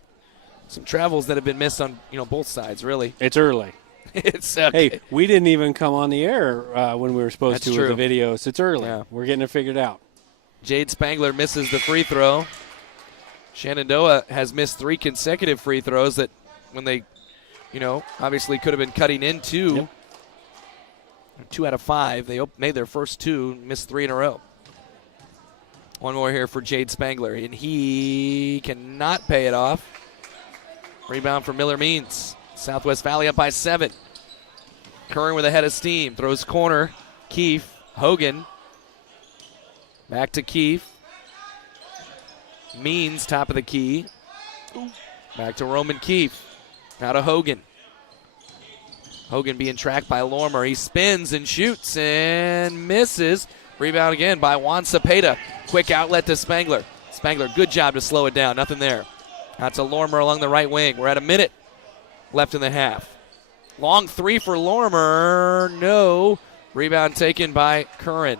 some travels that have been missed on, both sides, really. It's early. It's Hey, we didn't even come on the air when we were supposed to with the videos. It's early. Yeah. We're getting it figured out. Jade Spangler misses the free throw. Shenandoah has missed 3 consecutive free throws that when they, obviously could have been cutting into. Yep. 2 out of 5. They made their first 2, missed 3 in a row. One more here for Jade Spangler, and he cannot pay it off. Rebound for Miller Means. Southwest Valley up by 7. Curran with a head of steam. Throws corner. Keefe. Hogan. Back to Keefe. Means top of the key. Back to Roman Keefe. Now to Hogan. Hogan being tracked by Lorimer. He spins and shoots and misses. Rebound again by Juan Cepeda. Quick outlet to Spangler. Spangler, good job to slow it down. Nothing there. Out to Lorimer along the right wing. We're at a minute left in the half. Long three for Lorimer. No. Rebound taken by Curran.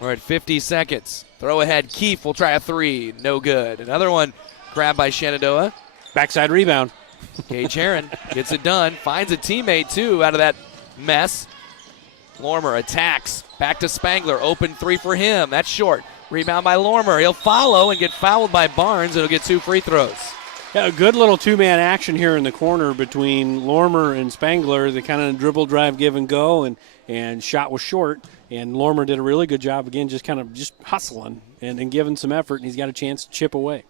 We're at 50 seconds. Throw ahead. Keefe will try a three. No good. Another one grabbed by Shenandoah. Backside rebound. Gage Heron gets it done. Finds a teammate, too, out of that mess. Lorimer attacks. Back to Spangler. Open three for him. That's short. Rebound by Lorimer. He'll follow and get fouled by Barnes. It'll get 2 free throws. Yeah, a good little two-man action here in the corner between Lorimer and Spangler. They kind of dribble, drive, give, and go, and shot was short. And Lorimer did a really good job, again, just hustling and giving some effort, and he's got a chance to chip away.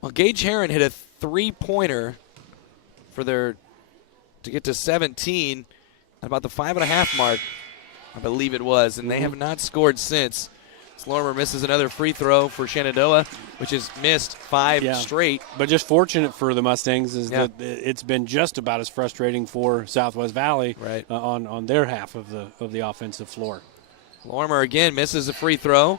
Well, Gage Heron hit a three-pointer to get to 17 at about the 5.5 mark, I believe it was, and they have not scored since. Lorimer misses another free throw for Shenandoah, which has missed 5 straight. But just fortunate for the Mustangs is that it's been just about as frustrating for Southwest Valley on their half of the offensive floor. Lorimer again misses a free throw.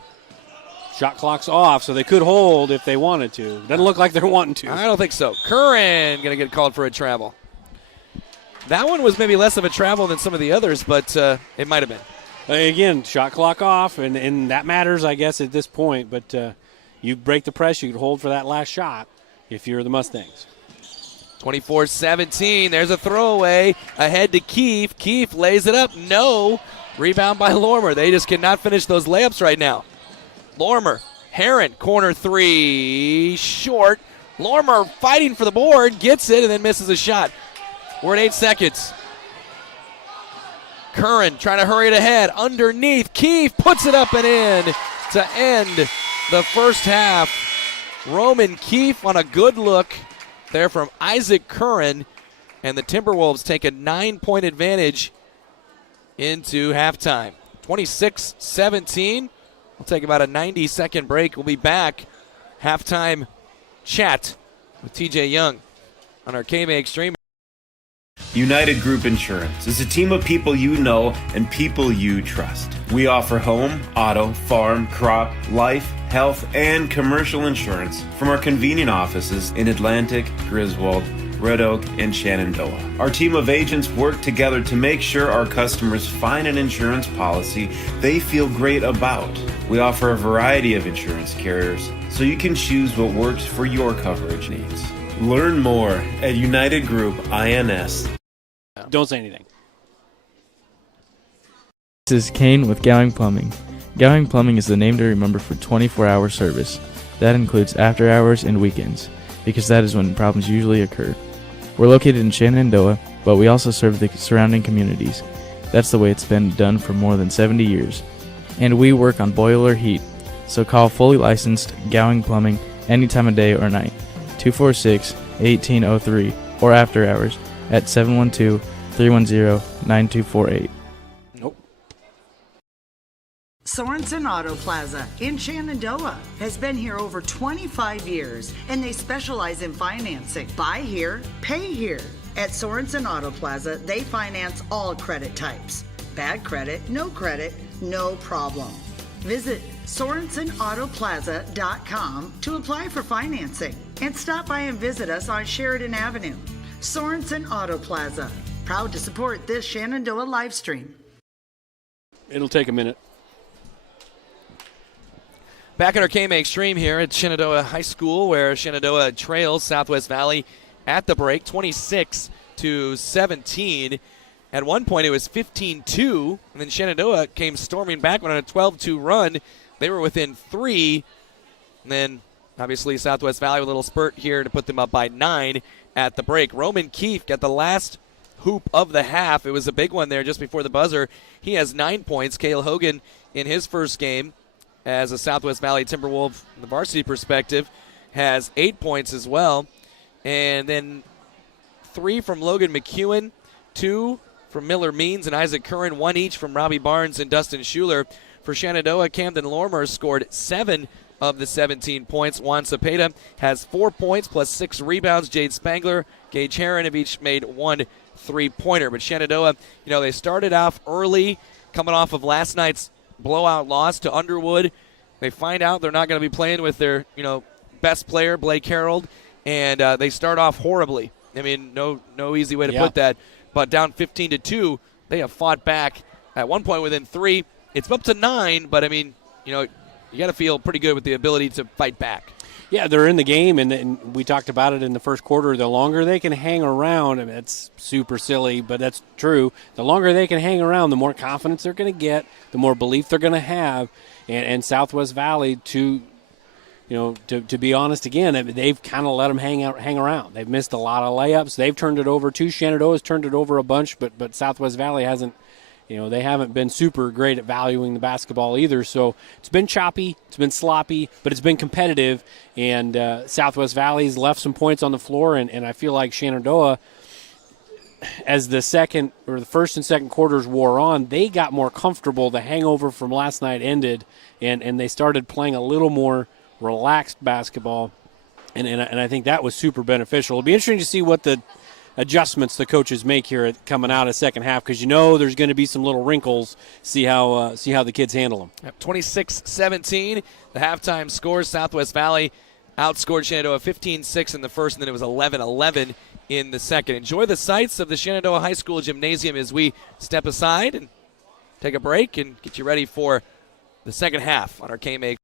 Shot clock's off, so they could hold if they wanted to. Doesn't look like they're wanting to. I don't think so. Curran going to get called for a travel. That one was maybe less of a travel than some of the others, but it might have been. Again, shot clock off, and that matters, I guess, at this point. But you break the press, you could hold for that last shot if you're the Mustangs. 24-17. There's a throwaway ahead to Keefe. Keefe lays it up. No. Rebound by Lormer. They just cannot finish those layups right now. Lormer. Heron, corner three. Short. Lormer fighting for the board. Gets it and then misses a shot. We're at 8 seconds. Curran trying to hurry it ahead. Underneath. Keefe puts it up and in to end the first half. Roman Keefe on a good look there from Isaac Curran. And the Timberwolves take a 9-point advantage into halftime. 26-17. We'll take about a 90-second break. We'll be back. Halftime chat with TJ Young on our KMA Extreme. United Group Insurance is a team of people you know and people you trust. We offer home, auto, farm, crop, life, health, and commercial insurance from our convenient offices in Atlantic, Griswold, Red Oak, and Shenandoah. Our team of agents work together to make sure our customers find an insurance policy they feel great about. We offer a variety of insurance carriers so you can choose what works for your coverage needs. Learn more at United Group INS. Don't say anything. This is Kane with Gowing Plumbing. Gowing Plumbing is the name to remember for 24-hour service. That includes after hours and weekends, because that is when problems usually occur. We're located in Shenandoah, but we also serve the surrounding communities. That's the way it's been done for more than 70 years. And we work on boiler heat, so call fully licensed Gowing Plumbing any time of day or night. 246-1803 or after hours at 712-310-9248. Nope. Sorensen Auto Plaza in Shenandoah has been here over 25 years, and they specialize in financing. Buy here, pay here. At Sorensen Auto Plaza, they finance all credit types. Bad credit, no problem. Visit SorensenAutoplaza.com to apply for financing and stop by and visit us on Sheridan Avenue. Sorensen Auto Plaza, proud to support this Shenandoah live stream. It'll take a minute. Back at our KMA Extreme here at Shenandoah High School, where Shenandoah trails Southwest Valley at the break, 26-17. At one point, it was 15-2, and then Shenandoah came storming back on a 12-2 run. They were within 3, and then obviously Southwest Valley with a little spurt here to put them up by 9 at the break. Roman Keefe got the last hoop of the half. It was a big one there just before the buzzer. He has 9 points. Cale Hogan in his first game as a Southwest Valley Timberwolf from the varsity perspective has 8 points as well. And then 3 from Logan McEwen, 2 from Miller Means and Isaac Curran, 1 each from Robbie Barnes and Dustin Schuler. For Shenandoah, Camden Lormer scored 7 of the 17 points. Juan Cepeda has 4 points plus 6 rebounds. Jade Spangler, Gage Heron have each made 1 3-pointer. But Shenandoah, they started off early, coming off of last night's blowout loss to Underwood. They find out they're not going to be playing with their, best player, Blake Harold, and they start off horribly. I mean, no easy way to put that. But down 15-2, they have fought back at one point within 3. It's up to 9, but you got to feel pretty good with the ability to fight back. Yeah, they're in the game, and we talked about it in the first quarter. The longer they can hang around, it's super silly, but that's true. The longer they can hang around, the more confidence they're going to get, the more belief they're going to have. And Southwest Valley, to be honest, again, they've kind of let them hang around. They've missed a lot of layups. They've turned it over too. Shenandoah's turned it over a bunch, but Southwest Valley hasn't. They haven't been super great at valuing the basketball either. So it's been choppy, it's been sloppy, but it's been competitive. And Southwest Valley's left some points on the floor, and I feel like Shenandoah, as the first and second quarters wore on, they got more comfortable. The hangover from last night ended, and they started playing a little more relaxed basketball. And I think that was super beneficial. It'll be interesting to see what the adjustments the coaches make here coming out of second half, because there's going to be some little wrinkles. See how the kids handle them. 26-17, the halftime scores. Southwest Valley outscored Shenandoah 15-6 in the first, and then it was 11-11 in the second. Enjoy the sights of the Shenandoah High School Gymnasium as we step aside and take a break and get you ready for the second half on our KMA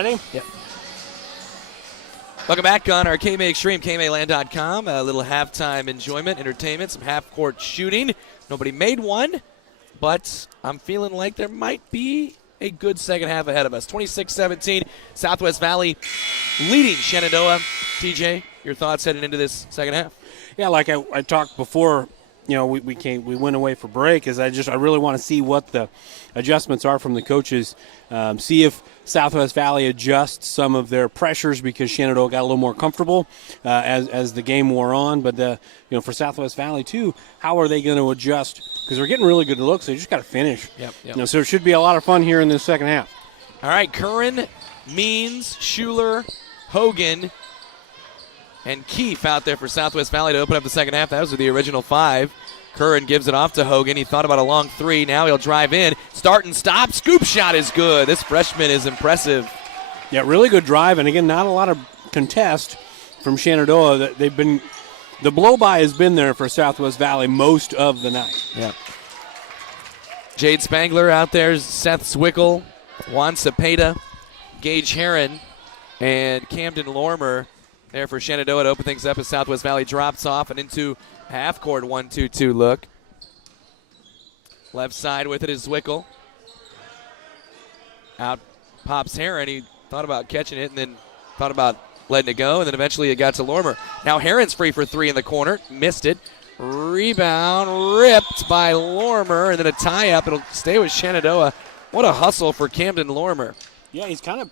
Ready? Yep. Welcome back on our KMA Extreme, KMAland.com. A little halftime enjoyment, entertainment, some half-court shooting. Nobody made one, but I'm feeling like there might be a good second half ahead of us. 26-17, Southwest Valley leading Shenandoah. TJ, your thoughts heading into this second half? Yeah, like I talked before, we went away for break. I really want to see what the adjustments are from the coaches. See if Southwest Valley adjusts some of their pressures because Shenandoah got a little more comfortable as the game wore on. But for Southwest Valley too, how are they going to adjust? Because they're getting really good looks. They just got to finish. Yep. So it should be a lot of fun here in this second half. All right, Curran, Means, Schuler, Hogan, and Keefe out there for Southwest Valley to open up the second half. That was the original 5. Curran gives it off to Hogan. He thought about a long 3. Now he'll drive in. Start and stop. Scoop shot is good. This freshman is impressive. Yeah, really good drive. And again, not a lot of contest from Shenandoah. The blow-by has been there for Southwest Valley most of the night. Yeah. Jade Spangler out there. Seth Zwickel, Juan Cepeda, Gage Heron, and Camden Lormer there for Shenandoah to open things up as Southwest Valley drops off and into half-court 1-2-2 look. Left side with it is Zwickel. Out pops Heron. He thought about catching it and then thought about letting it go, and then eventually it got to Lormer. Now Heron's free for 3 in the corner. Missed it. Rebound ripped by Lormer, and then a tie-up. It'll stay with Shenandoah. What a hustle for Camden Lormer. Yeah, he's kind of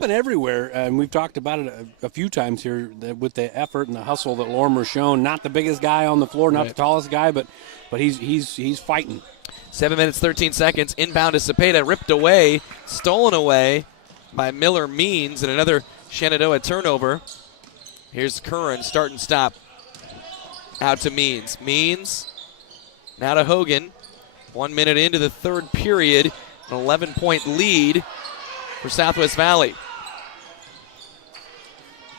been everywhere, and we've talked about it a few times here with the effort and the hustle that Lormer's shown. Not the biggest guy on the floor, not the tallest guy, but he's fighting. 7 minutes, 13 seconds. Inbound to Cepeda, ripped away, stolen away by Miller Means, and another Shenandoah turnover. Here's Curran, start and stop. Out to Means. Means, now to Hogan. 1 minute into the third period, an 11-point lead for Southwest Valley.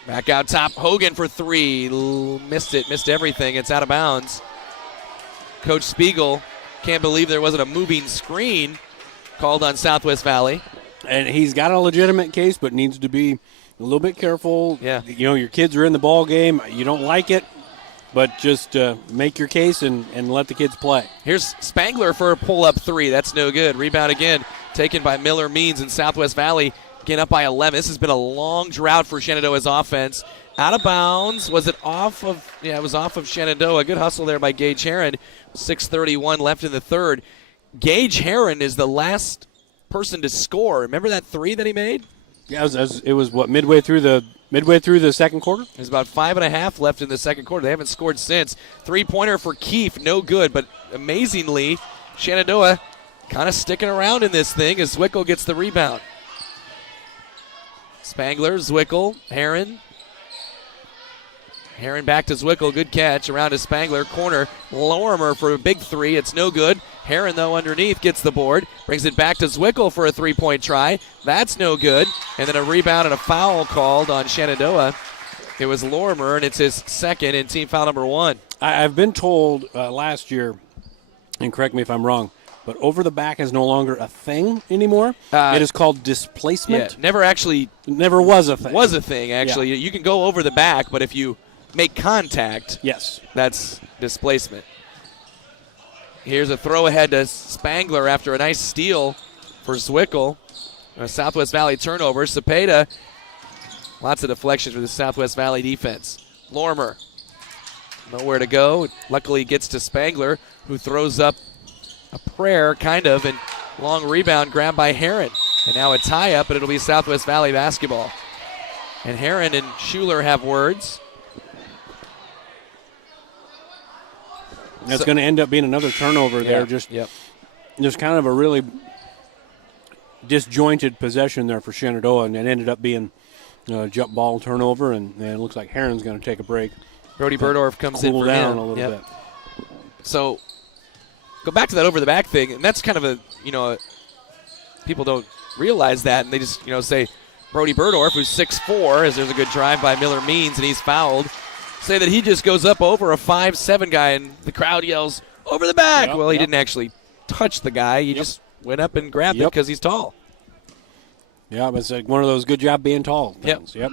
Back out top, Hogan for 3. Missed everything. It's out of bounds. Coach Spiegel can't believe there wasn't a moving screen called on Southwest Valley. And he's got a legitimate case, but needs to be a little bit careful. Yeah. Your kids are in the ball game. You don't like it, but just make your case and let the kids play. Here's Spangler for a pull-up 3. That's no good. Rebound again taken by Miller Means, and Southwest Valley getting up by 11. This has been a long drought for Shenandoah's offense. Out of bounds. Was it off of? Yeah, it was off of Shenandoah. Good hustle there by Gage Heron. 6:31 left in the third. Gage Heron is the last person to score. Remember that 3 that he made? Yeah, it was what, midway through the second quarter? There's about 5.5 left in the second quarter. They haven't scored since. 3-pointer for Keefe, no good, but amazingly, Shenandoah kind of sticking around in this thing as Zwickel gets the rebound. Spangler, Zwickel, Heron. Heron back to Zwickel, good catch around to Spangler, corner, Lorimer for a big 3, it's no good. Heron, though, underneath gets the board, brings it back to Zwickel for a 3-point try, that's no good, and then a rebound and a foul called on Shenandoah. It was Lorimer, and it's his second and team foul number 1. I've been told last year, and correct me if I'm wrong, but over the back is no longer a thing anymore. It is called displacement. Yeah, never was a thing. Was a thing, actually. Yeah. You can go over the back, but if you make contact, yes, that's displacement. Here's a throw ahead to Spangler after a nice steal for Zwickel. A Southwest Valley turnover. Cepeda, lots of deflections for the Southwest Valley defense. Lorimer, nowhere to go. Luckily gets to Spangler, who throws up a prayer, kind of, and long rebound grabbed by Heron. And now a tie-up, but it'll be Southwest Valley basketball. And Heron and Schuler have words. It's going to end up being another turnover there. Just kind of a really disjointed possession there for Shenandoah, and it ended up being a jump ball turnover, and it looks like Heron's going to take a break. Brody Burdorf comes in for down him. a little bit. So go back to that over the back thing, and that's kind of people don't realize that, and they just say Brody Burdorf, who's 6'4", as there's a good drive by Miller Means, and he's fouled. Say that he just goes up over a 5'7" guy, and the crowd yells, over the back. Well, he didn't actually touch the guy. He just went up and grabbed it because he's tall. Yeah, it's like one of those good job being tall things. Yep.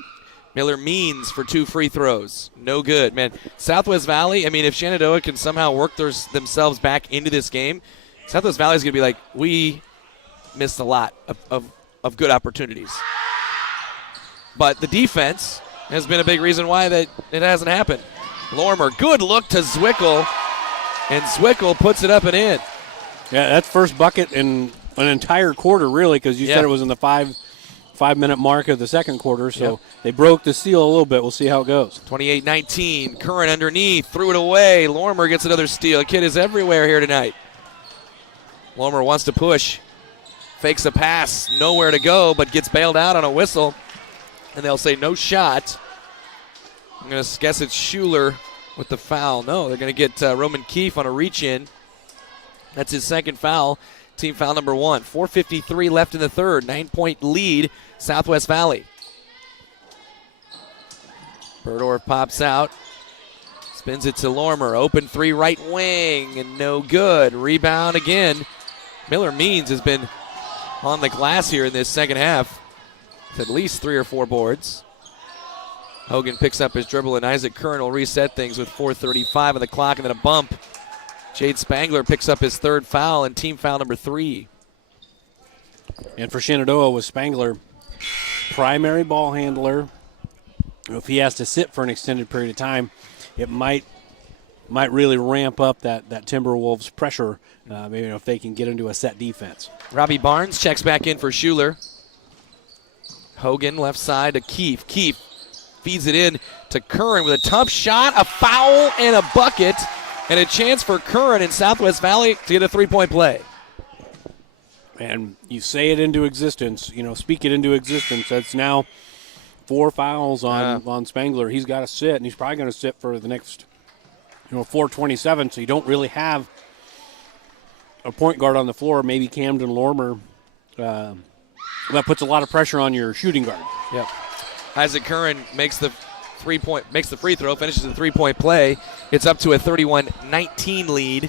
Miller Means for 2 free throws. No good, man. Southwest Valley, I mean, if Shenandoah can somehow work themselves back into this game, Southwest Valley is going to be like, we missed a lot of good opportunities. But the defense has been a big reason why that it hasn't happened. Lorimer, good look to Zwickel, and Zwickel puts it up and in. Yeah, that's first bucket in an entire quarter, really, because you said it was in the five-minute mark of the second quarter, so they broke the seal a little bit. We'll see how it goes. 28-19, Curran underneath, threw it away. Lorimer gets another steal. The kid is everywhere here tonight. Lorimer wants to push, fakes a pass, nowhere to go, but gets bailed out on a whistle, and they'll say no shot. I'm going to guess it's Schuler with the foul. No, they're going to get Roman Keefe on a reach-in. That's his second foul. Team foul number 1. 4:53 left in the third. 9-point lead, Southwest Valley. Burdorf pops out. Spins it to Lorimer. Open 3 right wing, and no good. Rebound again. Miller Means has been on the glass here in this second half. With at least 3 or 4 boards. Hogan picks up his dribble, and Isaac Curran will reset things with 4:35 on the clock, and then a bump. Jade Spangler picks up his third foul and team foul number 3. And for Shenandoah with Spangler, primary ball handler. If he has to sit for an extended period of time, it might really ramp up that Timberwolves pressure, maybe if they can get into a set defense. Robbie Barnes checks back in for Schuler. Hogan left side to Keefe. Keefe feeds it in to Curran with a tough shot, a foul, and a bucket. And a chance for Curran in Southwest Valley to get a 3-point play. And you say it into existence, speak it into existence. That's now 4 fouls on Spangler. He's got to sit, and he's probably going to sit for the next 4:27, so you don't really have a point guard on the floor, maybe Camden Lorimer. That puts a lot of pressure on your shooting guard. Yep. Isaac Curran makes the free throw, finishes the 3-point play. It's up to a 31-19 lead.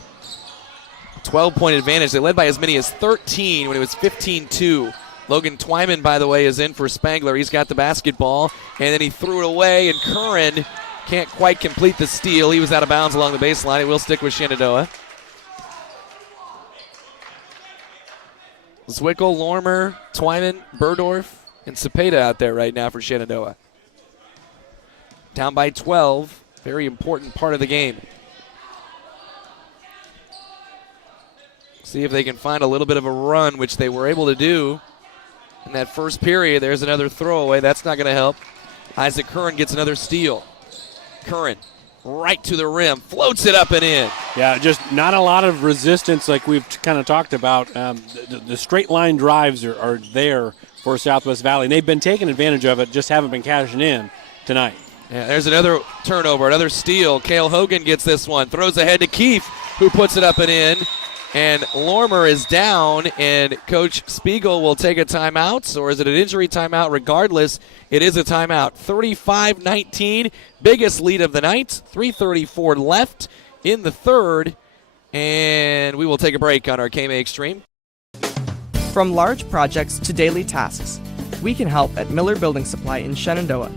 12-point advantage. They led by as many as 13 when it was 15-2. Logan Twyman, by the way, is in for Spangler. He's got the basketball, and then he threw it away, and Curran can't quite complete the steal. He was out of bounds along the baseline. It will stick with Shenandoah. Zwickel, Lorimer, Twyman, Burdorf, and Cepeda out there right now for Shenandoah. Down by 12. Very important part of the game. See if they can find a little bit of a run, which they were able to do in that first period. There's another throwaway. That's not going to help. Isaac Curran gets another steal. Curran right to the rim. Floats it up and in. Yeah, just not a lot of resistance like we've kind of talked about. The straight line drives are there for Southwest Valley. And they've been taking advantage of it, just haven't been cashing in tonight. Yeah, there's another turnover, another steal. Cale Hogan gets this one. Throws ahead to Keefe, who puts it up and in. And Lorimer is down, and Coach Spiegel will take a timeout. Or is it an injury timeout? Regardless, it is a timeout. 35-19, biggest lead of the night. 3:34 left in the third. And we will take a break on our KMA Extreme. From large projects to daily tasks, we can help at Miller Building Supply in Shenandoah.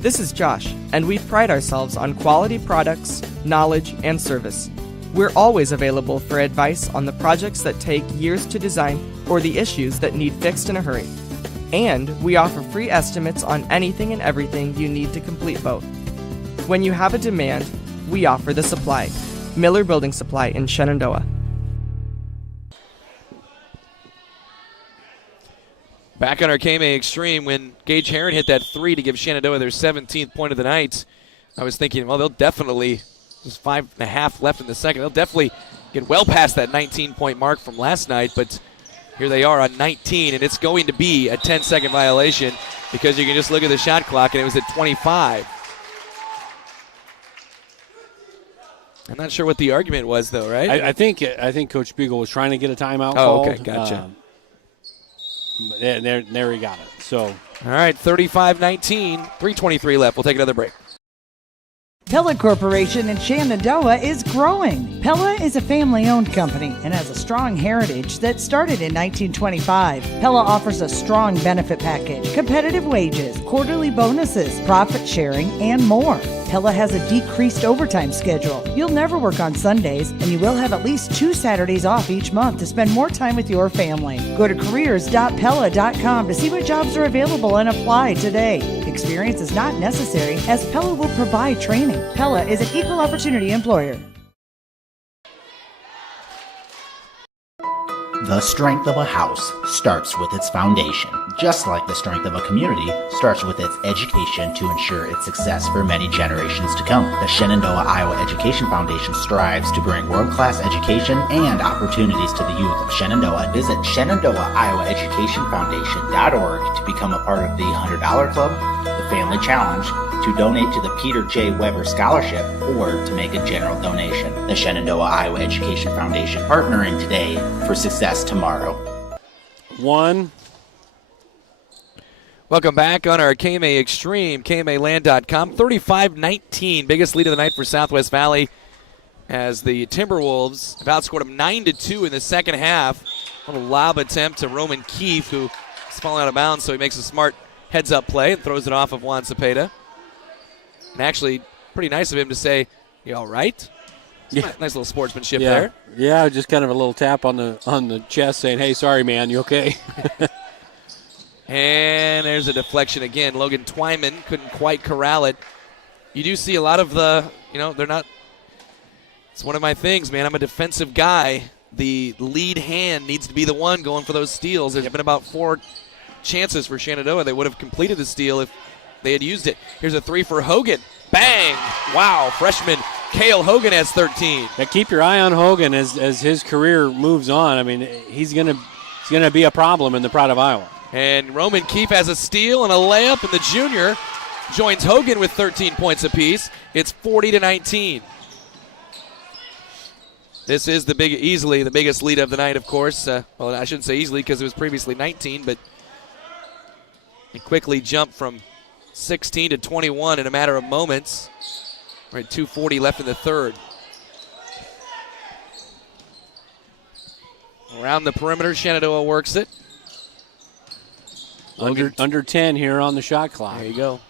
This is Josh, and we pride ourselves on quality products, knowledge, and service. We're always available for advice on the projects that take years to design or the issues that need fixed in a hurry. And we offer free estimates on anything and everything you need to complete both. When you have a demand, we offer the supply. Miller Building Supply in Shenandoah. Back on our KMA Extreme, when Gage Herron hit that 3 to give Shenandoah their 17th point of the night, I was thinking, well, they'll definitely, there's 5.5 left in the second, they'll definitely get well past that 19-point mark from last night, but here they are on 19, and it's going to be a 10-second violation because you can just look at the shot clock, and it was at 25. I'm not sure what the argument was, though, right? I think Coach Spiegel was trying to get a timeout called. Oh, okay, gotcha. There he got it. So, all right, 35-19, 3:23 left. We'll take another break. Pella Corporation in Shenandoah is growing. Pella is a family-owned company and has a strong heritage that started in 1925. Pella offers a strong benefit package, competitive wages, quarterly bonuses, profit sharing, and more. Pella has a decreased overtime schedule. You'll never work on Sundays, and you will have at least 2 Saturdays off each month to spend more time with your family. Go to careers.pella.com to see what jobs are available and apply today. Experience is not necessary, as Pella will provide training. Pella is an equal opportunity employer. The strength of a house starts with its foundation. Just like the strength of a community starts with its education to ensure its success for many generations to come. The Shenandoah, Iowa Education Foundation strives to bring world-class education and opportunities to the youth of Shenandoah. Visit ShenandoahIowaEducationFoundation.org to become a part of the $100 Club, the Family Challenge, to donate to the Peter J. Weber Scholarship, or to make a general donation. The Shenandoah, Iowa Education Foundation, partnering today for success tomorrow. 1. Welcome back on our KMA Extreme, KMAland.com. 35-19, biggest lead of the night for Southwest Valley, as the Timberwolves have outscored them 9-2 in the second half. A little lob attempt to Roman Keefe, who is falling out of bounds, so he makes a smart heads-up play and throws it off of Juan Cepeda. And actually, pretty nice of him to say, "You all right?" Yeah. Nice little sportsmanship there. Yeah, just kind of a little tap on the chest saying, "Hey, sorry, man, you okay?" And there's a deflection again. Logan Twyman couldn't quite corral it. You do see a lot of they're not. It's one of my things, man. I'm a defensive guy. The lead hand needs to be the one going for those steals. There's been about 4 chances for Shenandoah. They would have completed the steal if they had used it. Here's a 3 for Hogan. Bang! Wow, freshman Cale Hogan has 13. Now keep your eye on Hogan as his career moves on. I mean, he's gonna be a problem in the Pride of Iowa. And Roman Keefe has a steal and a layup, and the junior joins Hogan with 13 points apiece. It's 40-19. This is easily the biggest lead of the night, of course. Well, I shouldn't say easily because it was previously 19, but it quickly jumped from 16 to 21 in a matter of moments. We're at 2:40 left in the third. Around the perimeter, Shenandoah works it. Under 10 here on the shot clock. There you go.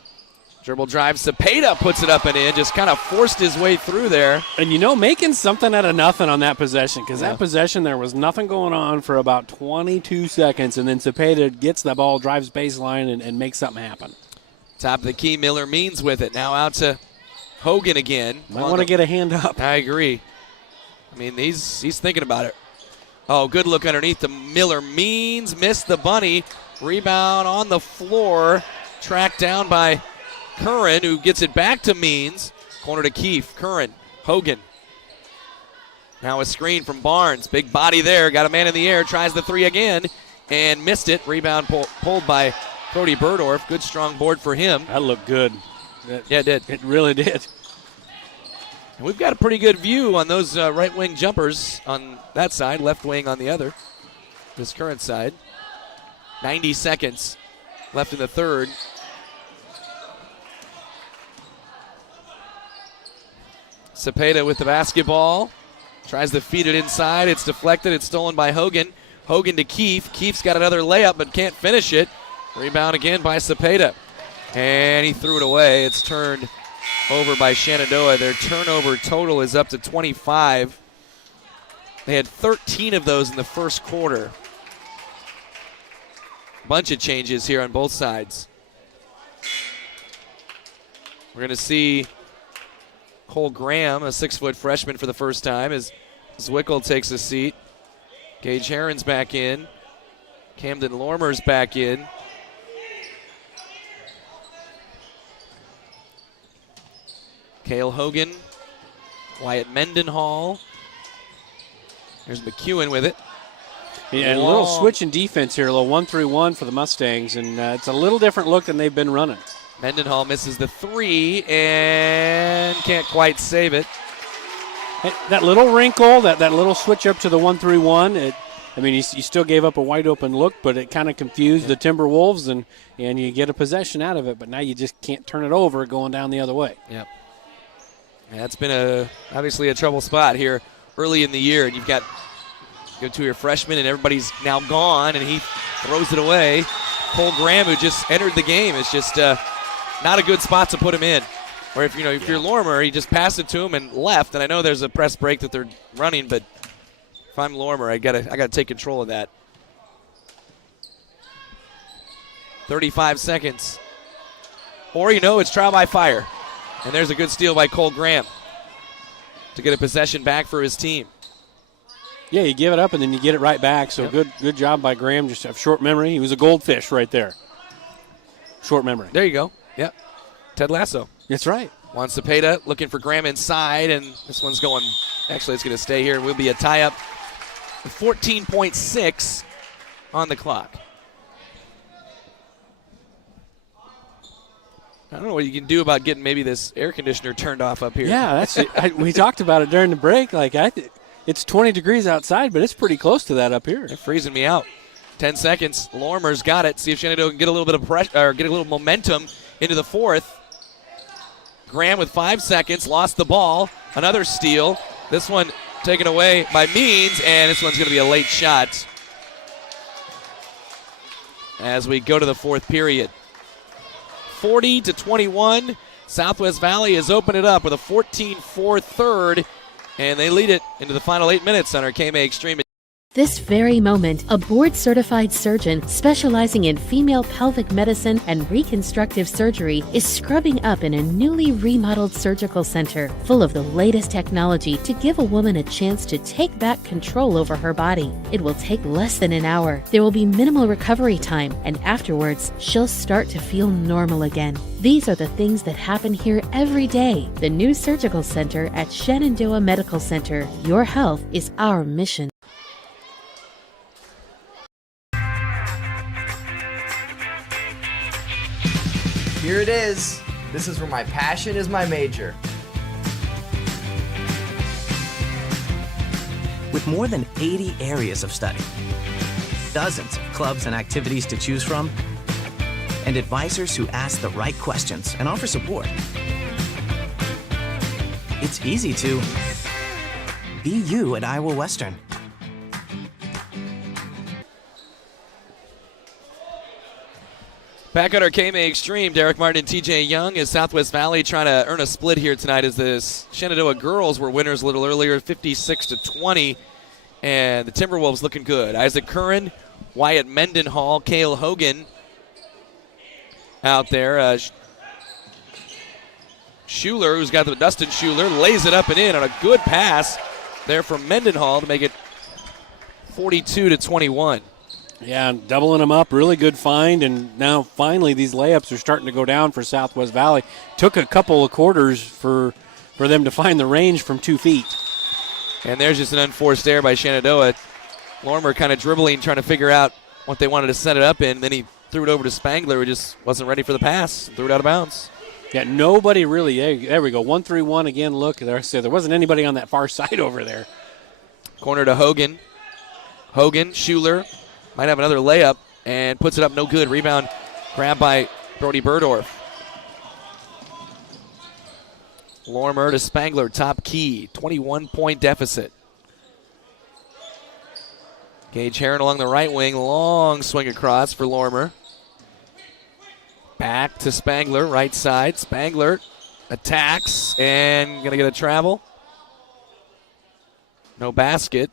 Dribble drive, Cepeda puts it up and in, just kind of forced his way through there. And making something out of nothing on that possession, because that possession there was nothing going on for about 22 seconds, and then Cepeda gets the ball, drives baseline, and makes something happen. Top of the key, Miller Means with it. Now out to Hogan again. Might want to get a hand up. I agree. I mean, he's thinking about it. Oh, good look underneath the Miller Means. Missed the bunny. Rebound on the floor. Tracked down by Curran, who gets it back to Means. Corner to Keefe. Curran. Hogan. Now a screen from Barnes. Big body there. Got a man in the air. Tries the 3 again and missed it. Rebound pulled by Cody Burdorf. Good strong board for him. That looked good. Yeah, it did. It really did. And we've got a pretty good view on those right wing jumpers on that side, left wing on the other. This current side. 90 seconds left in the third. Cepeda with the basketball. Tries to feed it inside. It's deflected. It's stolen by Hogan. Hogan to Keefe. Keefe's got another layup but can't finish it. Rebound again by Cepeda. And he threw it away. It's turned over by Shenandoah. Their turnover total is up to 25. They had 13 of those in the first quarter. Bunch of changes here on both sides. We're going to see Cole Graham, a 6-foot freshman for the first time, as Zwickel takes a seat. Gage Herron's back in. Camden Lormer's back in. Cale Hogan, Wyatt Mendenhall. There's McEwen with it. Yeah, and a little switch in defense here, a little 1-3-1 for the Mustangs, and it's a little different look than they've been running. Mendenhall misses the 3 and can't quite save it. That little wrinkle, that little switch up to the 1-3-1, you still gave up a wide open look, but it kind of confused the Timberwolves, and you get a possession out of it, but now you just can't turn it over going down the other way. Yep. That's been obviously a trouble spot here early in the year. And you've got go to your freshman, and everybody's now gone, and he throws it away. Cole Graham, who just entered the game, is just not a good spot to put him in. Or if you're Lorimer, he just passed it to him and left. And I know there's a press break that they're running, but if I'm Lorimer, I gotta take control of that. 35 seconds. Or it's trial by fire. And there's a good steal by Cole Graham to get a possession back for his team. Yeah, you give it up and then you get it right back. So good job by Graham. Just have short memory. He was a goldfish right there. Short memory. There you go. Yep. Ted Lasso. That's right. Juan Cepeda looking for Graham inside, and this one's going. Actually, it's going to stay here. It will be a tie-up. 14.6 on the clock. I don't know what you can do about getting maybe this air conditioner turned off up here. Yeah, that's it. We talked about it during the break. It's 20 degrees outside, but it's pretty close to that up here. They're freezing me out. 10 seconds. Lorimer's got it. See if Shenandoah can get a little bit of pressure or get a little momentum into the fourth. Graham with 5 seconds, lost the ball. Another steal. This one taken away by Means, and this one's going to be a late shot as we go to the fourth period. 40-21. Southwest Valley has opened it up with a 14-4 third, and they lead it into the final 8 minutes on our KMA Extreme. This very moment, a board-certified surgeon specializing in female pelvic medicine and reconstructive surgery is scrubbing up in a newly remodeled surgical center full of the latest technology to give a woman a chance to take back control over her body. It will take less than an hour. There will be minimal recovery time, and afterwards, she'll start to feel normal again. These are the things that happen here every day. The new surgical center at Shenandoah Medical Center. Your health is our mission. Here it is. This is where my passion is my major. With more than 80 areas of study, dozens of clubs and activities to choose from, and advisors who ask the right questions and offer support, it's easy to be you at Iowa Western. Back at our KMA Extreme, Derek Martin and TJ Young as Southwest Valley trying to earn a split here tonight as the Shenandoah girls were winners a little earlier, 56-20, and the Timberwolves looking good. Isaac Curran, Wyatt Mendenhall, Cale Hogan out there. Schuler, who's got Dustin Schuler, lays it up and in on a good pass there from Mendenhall to make it 42-21. Yeah, doubling them up, really good find, and now finally these layups are starting to go down for Southwest Valley. Took a couple of quarters for them to find the range from 2 feet. And there's just an unforced error by Shenandoah. Lorimer kind of dribbling, trying to figure out what they wanted to set it up in. Then he threw it over to Spangler, who just wasn't ready for the pass, threw it out of bounds. Yeah, nobody really, there we go, 1-3-1 again, look, there wasn't anybody on that far side over there. Corner to Hogan. Hogan, Schuler. Might have another layup and puts it up no good. Rebound grabbed by Brody Burdorf. Lorimer to Spangler, top key. 21-point deficit. Gage Heron along the right wing. Long swing across for Lorimer. Back to Spangler, right side. Spangler attacks and going to get a travel. No basket.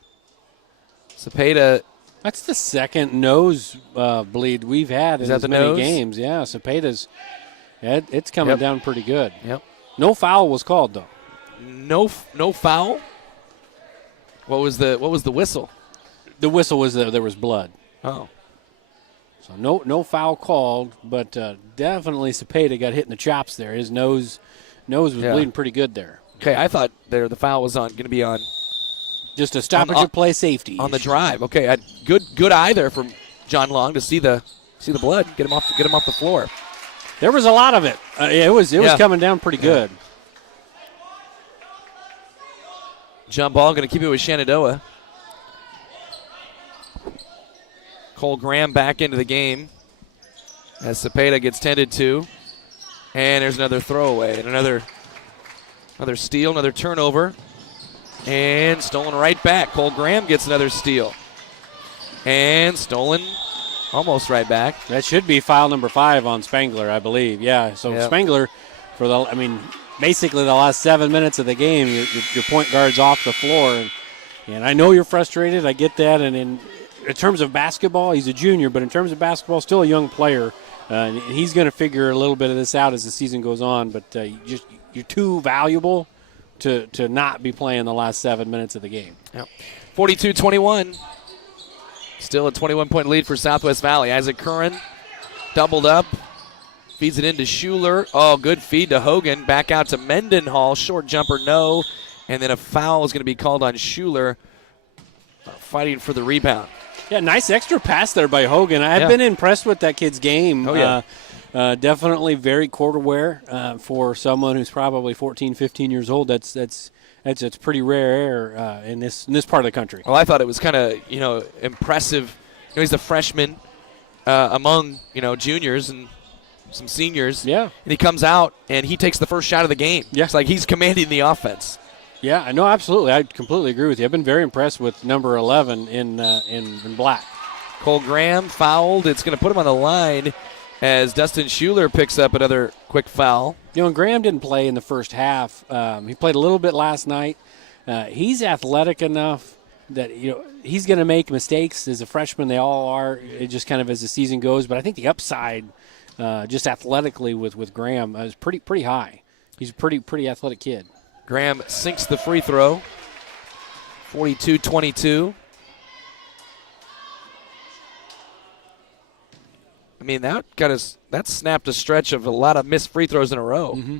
Cepeda. That's the second nose bleed we've had in as many games. Yeah, Cepeda's, it's coming down pretty good. Yep. No foul was called though. No foul. What was the whistle? The whistle was that there was blood. Oh. So no foul called, but definitely Cepeda got hit in the chops there. His nose was bleeding pretty good there. Okay, I thought the foul was going to be on. Just a stoppage of play safety on the drive. Okay, good eye there from John Long to see the blood, get him off the floor. There was a lot of it. It was coming down pretty good. Jump ball, going to keep it with Shenandoah. Cole Graham back into the game as Cepeda gets tended to, and there's another throwaway and another Another steal, another turnover. And stolen right back. Cole Graham gets another steal. And stolen almost right back. That should be foul number 5 on Spangler, I believe. Yeah, so Spangler, basically the last 7 minutes of the game, your point guard's off the floor. And I know you're frustrated. I get that. And in terms of basketball, he's a junior, but in terms of basketball, still a young player. And he's going to figure a little bit of this out as the season goes on. But you're too valuable to not be playing the last 7 minutes of the game. Yep. 42-21. Still a 21-point lead for Southwest Valley. Isaac Curran doubled up. Feeds it into Schuler. Oh, good feed to Hogan. Back out to Mendenhall. Short jumper, no. And then a foul is going to be called on Schuler, fighting for the rebound. Yeah, nice extra pass there by Hogan. I've been impressed with that kid's game. Oh, yeah. Definitely very quarter-wear for someone who's probably 14, 15 years old. That's pretty rare in this part of the country. Well, I thought it was kind of impressive. He's a freshman among juniors and some seniors. Yeah, and he comes out and he takes the first shot of the game. Yeah, it's like he's commanding the offense. Yeah, I know, absolutely. I completely agree with you. I've been very impressed with number 11 in black. Cole Graham fouled. It's going to put him on the line as Dustin Schuler picks up another quick foul. And Graham didn't play in the first half. He played a little bit last night. He's athletic enough that he's going to make mistakes as a freshman. They all are, just kind of as the season goes. But I think the upside, just athletically with Graham, is pretty high. He's a pretty athletic kid. Graham sinks the free throw. 42-22. I mean, that snapped a stretch of a lot of missed free throws in a row. Mm-hmm.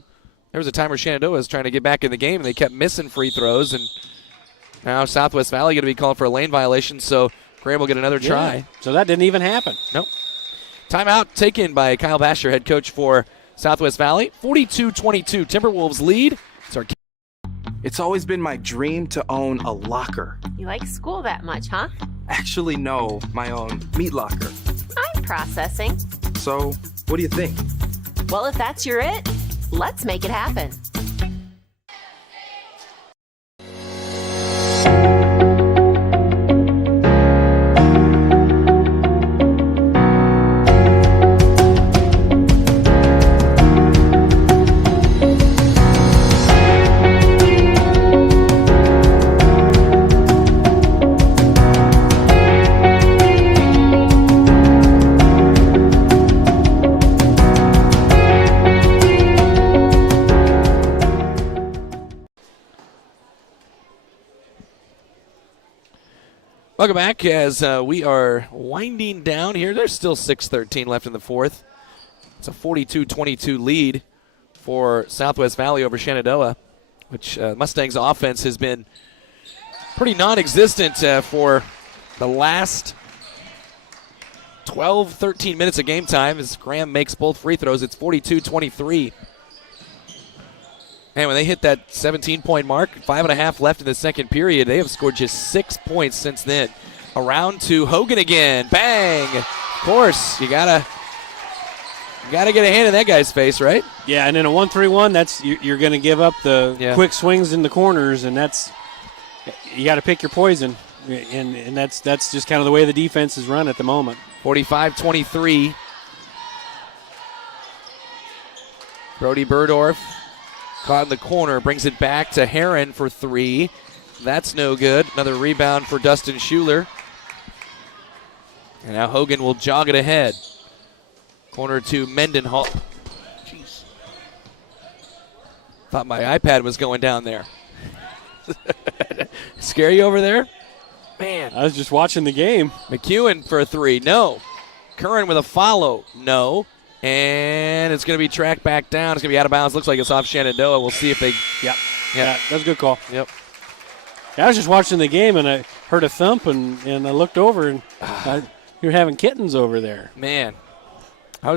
There was a time where Shenandoah was trying to get back in the game, and they kept missing free throws. And now Southwest Valley going to be called for a lane violation, so Graham will get another try. So that didn't even happen. Nope. Timeout taken by Kyle Basher, head coach for Southwest Valley. 42-22, Timberwolves lead. It's always been my dream to own a locker. You like school that much, huh? Actually, no, my own meat locker. I'm processing. So, what do you think? Well, if that's your it, let's make it happen. Welcome back as we are winding down here. There's still 6:13 left in the fourth. It's a 42-22 lead for Southwest Valley over Shenandoah, which Mustangs offense has been pretty non-existent for the last 12, 13 minutes of game time as Graham makes both free throws. It's 42-23. And when they hit that 17-point mark, 5.5 left in the second period, they have scored just 6 points since then. Around to Hogan again. Bang! Of course, you gotta get a hand in that guy's face, right? Yeah, and in a 1-3-1, that's you're going to give up the quick swings in the corners, and you got to pick your poison, and that's just kind of the way the defense is run at the moment. 45-23. Brody Burdorf caught in the corner, brings it back to Heron for three. That's no good. Another rebound for Dustin Schuler. And now Hogan will jog it ahead. Corner to Mendenhall. Jeez. Thought my iPad was going down there. Scary over there? Man. I was just watching the game. McEwen for a three. No. Curran with a follow. No. And it's going to be tracked back down. It's going to be out of bounds. Looks like it's off Shenandoah. We'll see if they. Yep. Yeah, that was a good call. Yep. I was just watching the game, and I heard a thump, and I looked over, and you're having kittens over there. Man. My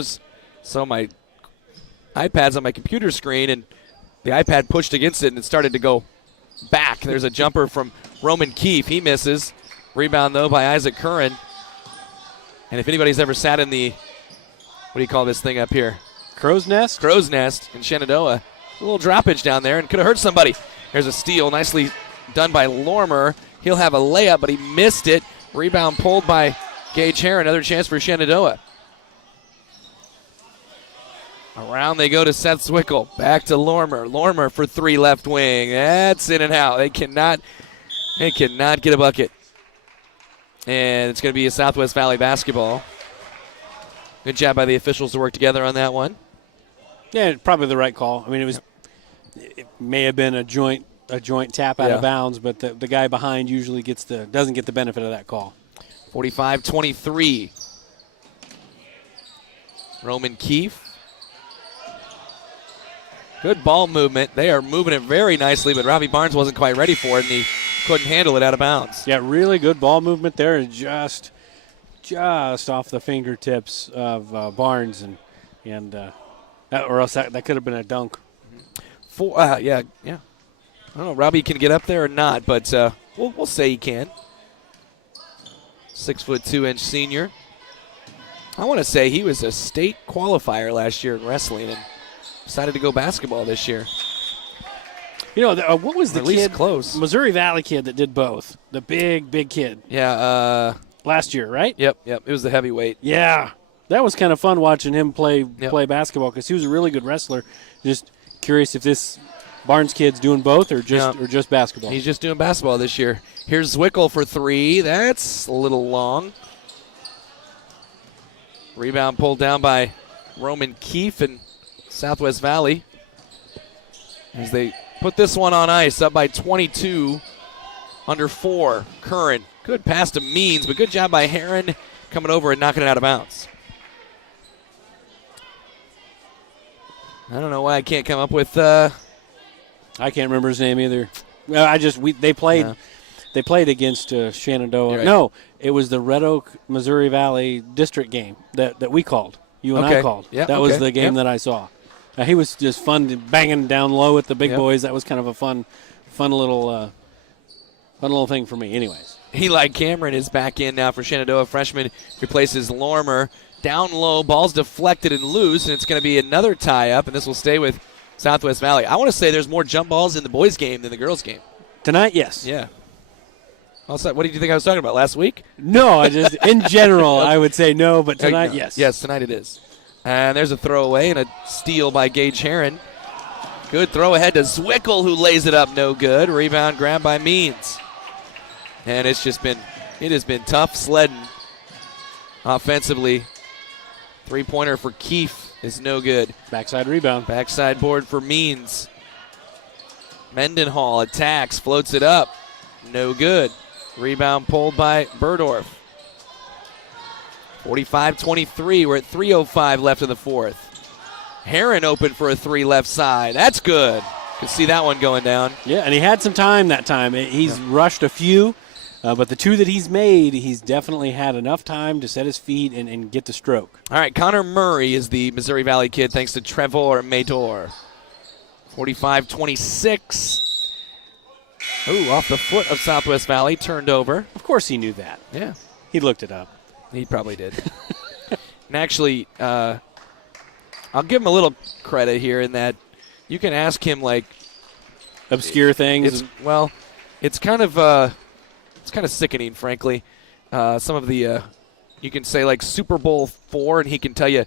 iPad's on my computer screen, and the iPad pushed against it, and it started to go back. There's a jumper from Roman Keefe. He misses. Rebound, though, by Isaac Curran. And if anybody's ever sat in the, what do you call this thing up here? Crow's Nest? Crow's Nest in Shenandoah. little droppage down there and could have hurt somebody. There's a steal, nicely done by Lormer. He'll have a layup, but he missed it. Rebound pulled by Gage Hare. Another chance for Shenandoah. Around they go to Seth Zwickel. Back to Lormer. Lormer for 3 left wing. That's in and out. They cannot get a bucket. And it's going to be a Southwest Valley basketball. Good job by the officials to work together on that one. Yeah, probably the right call. I mean, it may have been a joint tap out of bounds, but the guy behind usually doesn't get the benefit of that call. 45-23. Roman Keefe. Good ball movement. They are moving it very nicely, but Robbie Barnes wasn't quite ready for it, and he couldn't handle it out of bounds. Yeah, really good ball movement there, and just off the fingertips of Barnes, or else that could have been a dunk. Yeah. I don't know, Robbie can get up there or not, but we'll say he can. 6'2" senior. I want to say he was a state qualifier last year in wrestling and decided to go basketball this year. You know, what was the at least kid? Close. Missouri Valley kid that did both. The big kid. Yeah. Last year, right? Yep. It was the heavyweight. Yeah. That was kind of fun watching him play basketball because he was a really good wrestler. Just curious if this Barnes kid's doing both or just basketball. He's just doing basketball this year. Here's Zwickel for 3. That's a little long. Rebound pulled down by Roman Keefe and Southwest Valley as they put this one on ice, up by 22, under 4. Curran, good pass to Means, but good job by Heron coming over and knocking it out of bounds. I don't know why I can't come up with. I can't remember his name either. They played against Shenandoah. Right. No, it was the Red Oak Missouri Valley district game that we called. You and I called. Yeah, that was the game that I saw. He was just fun banging down low at the big boys. That was kind of a fun little thing for me. Anyways, Eli Cameron is back in now for Shenandoah. Freshman replaces Lormer. Down low, ball's deflected and loose, and it's going to be another tie-up, and this will stay with Southwest Valley. I want to say there's more jump balls in the boys' game than the girls' game. Tonight, yes. Yeah. Also, what did you think I was talking about, last week? No, in general, I would say no, but tonight, yes. Yes, tonight it is. And there's a throwaway and a steal by Gage Heron. Good throw ahead to Zwickel, who lays it up, no good. Rebound grab by Means. And it has been tough sledding offensively. Three-pointer for Keefe is no good. Backside rebound. Backside board for Means. Mendenhall attacks, floats it up. No good. Rebound pulled by Burdorf. 45-23. We're at 3:05 left in the fourth. Heron open for a 3 left side. That's good. Could see that one going down. Yeah, and he had some time that time. He's rushed a few. But the 2 that he's made, he's definitely had enough time to set his feet and get the stroke. All right, Connor Murray is the Missouri Valley kid thanks to Trevor Mador. 45-26. Ooh, off the foot of Southwest Valley, turned over. Of course he knew that. Yeah. He looked it up. He probably did. And actually, I'll give him a little credit here in that you can ask him, like, obscure things. It's kind of sickening, frankly. Some of the, you can say like Super Bowl 4, and he can tell you,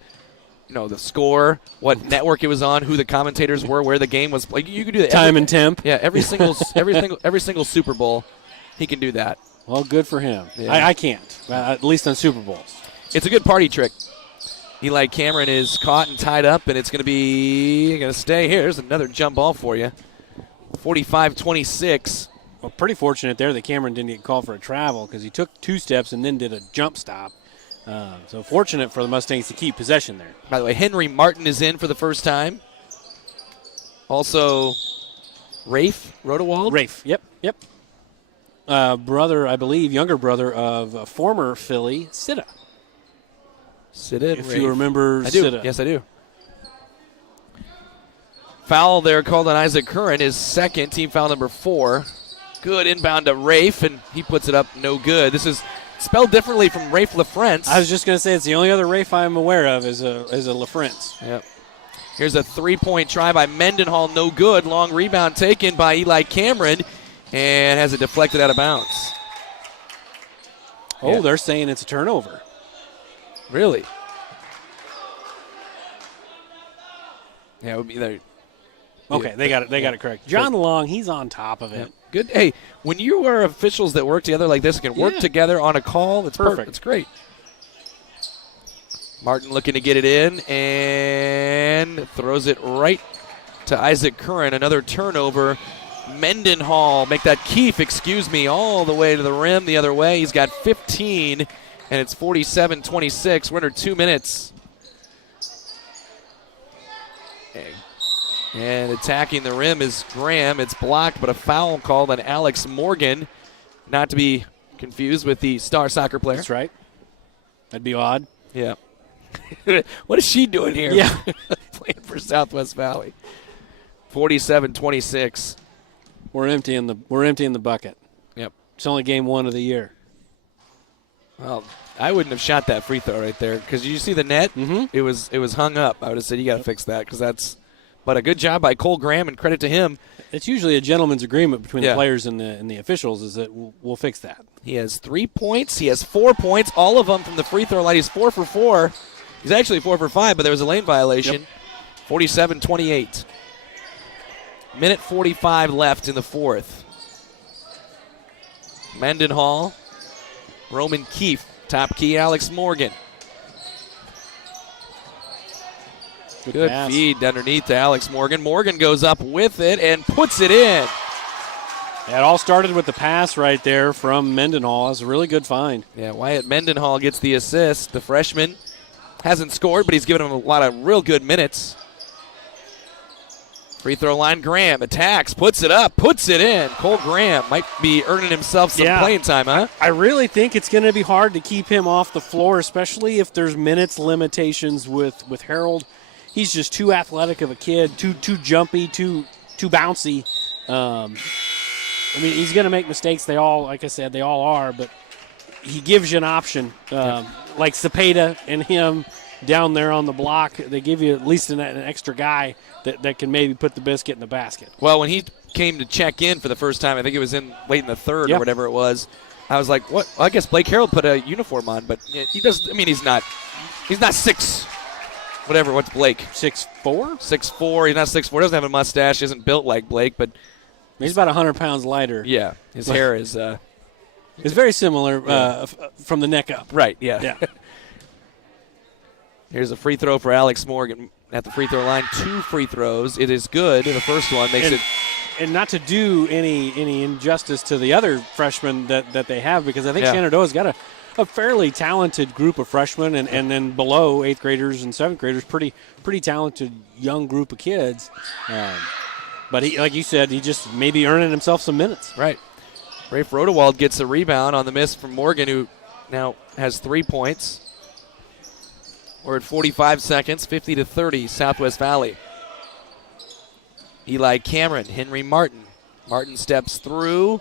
the score, what network it was on, who the commentators were, where the game was. Like you can do that. Time and temp. Yeah, every single Super Bowl, he can do that. Well, good for him. Yeah. I can't, at least on Super Bowls. It's a good party trick. Eli Cameron is caught and tied up, and it's going to stay here. There's another jump ball for you. 45-26. Well, pretty fortunate there that Cameron didn't get called for a travel because he took 2 steps and then did a jump stop. So fortunate for the Mustangs to keep possession there. By the way, Henry Martin is in for the first time. Also, Rafe Rodewald. Rafe, yep. Brother, I believe, younger brother of former Philly, Sitta. Sitta, if you remember I do. Sitta. Yes, I do. Foul there called on Isaac Curran, his second, team foul number 4. Good inbound to Rafe, and he puts it up no good. This is spelled differently from Rafe LaFrentz. I was just going to say it's the only other Rafe I'm aware of is a LaFrentz. Yep. Here's a three-point try by Mendenhall, no good. Long rebound taken by Eli Cameron and has it deflected out of bounds. Oh, they're saying it's a turnover. Really? Yeah, it would be there. Okay, they got it correct. John Long, he's on top of it. Yeah. Good. Hey, when you are officials that work together like this, can work together on a call, that's perfect. It's great. Martin looking to get it in and throws it right to Isaac Curran. Another turnover. Mendenhall, make that Keefe, all the way to the rim the other way. He's got 15, and it's 47-26. We're under 2 minutes. And attacking the rim is Graham. It's blocked, but a foul called on Alex Morgan. Not to be confused with the star soccer player. That's right. That'd be odd. Yeah. What is she doing here? Yeah. Playing for Southwest Valley. 47-26. We're emptying the bucket. Yep. It's only game 1 of the year. Well, I wouldn't have shot that free throw right there because you see the net. Mm-hmm. It was hung up. I would have said you got to fix that because that's. But a good job by Cole Graham and credit to him. It's usually a gentleman's agreement between the players and the officials is that we'll fix that. He has 3 points. He has 4 points, all of them from the free throw line. He's 4 for 4. He's actually 4 for 5, but there was a lane violation. 47-28. Minute 45 left in the fourth. Mendenhall, Roman Keefe, top key Alex Morgan. Good feed underneath to Alex Morgan. Morgan goes up with it and puts it in. It all started with the pass right there from Mendenhall. It's a really good find. Yeah, Wyatt Mendenhall gets the assist. The freshman hasn't scored, but he's given him a lot of real good minutes. Free throw line, Graham attacks, puts it up, puts it in. Cole Graham might be earning himself some playing time, huh? I really think it's going to be hard to keep him off the floor, especially if there's minutes limitations with Harold. He's just too athletic of a kid, too jumpy, too bouncy. I mean, he's going to make mistakes. They all, like I said, they all are, but he gives you an option. Like Cepeda and him down there on the block, they give you at least an extra guy that can maybe put the biscuit in the basket. Well, when he came to check in for the first time, I think it was late in the third or whatever it was, I was like, what? Well, I guess Blake Harold put a uniform on, but he does. I mean, he's not 6. Whatever, what's Blake? 6'4"? 6'4". He's not 6'4". Doesn't have a mustache. He isn't built like Blake, but he's about 100 pounds lighter. Yeah, his hair is. It's very similar from the neck up. Right. Yeah. Here's a free throw for Alex Morgan at the free throw line. 2 free throws. It is good. The first one makes it. And not to do any injustice to the other freshmen that they have, because I think Shenandoah's got a fairly talented group of freshmen, and then below 8th graders and 7th graders, pretty talented young group of kids. But he, like you said, he just maybe earning himself some minutes. Right. Rafe Rodewald gets a rebound on the miss from Morgan, who now has 3 points. We're at 45 seconds, 50-30, Southwest Valley. Eli Cameron, Henry Martin. Martin steps through.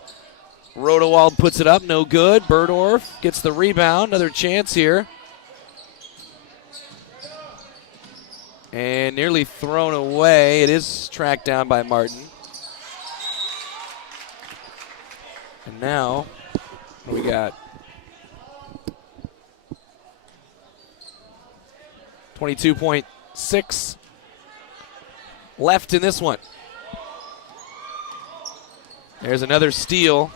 Rodewald puts it up, no good. Burdorf gets the rebound, another chance here. And nearly thrown away. It is tracked down by Martin. And now, what do we got? 22.6 left in this one. There's another steal.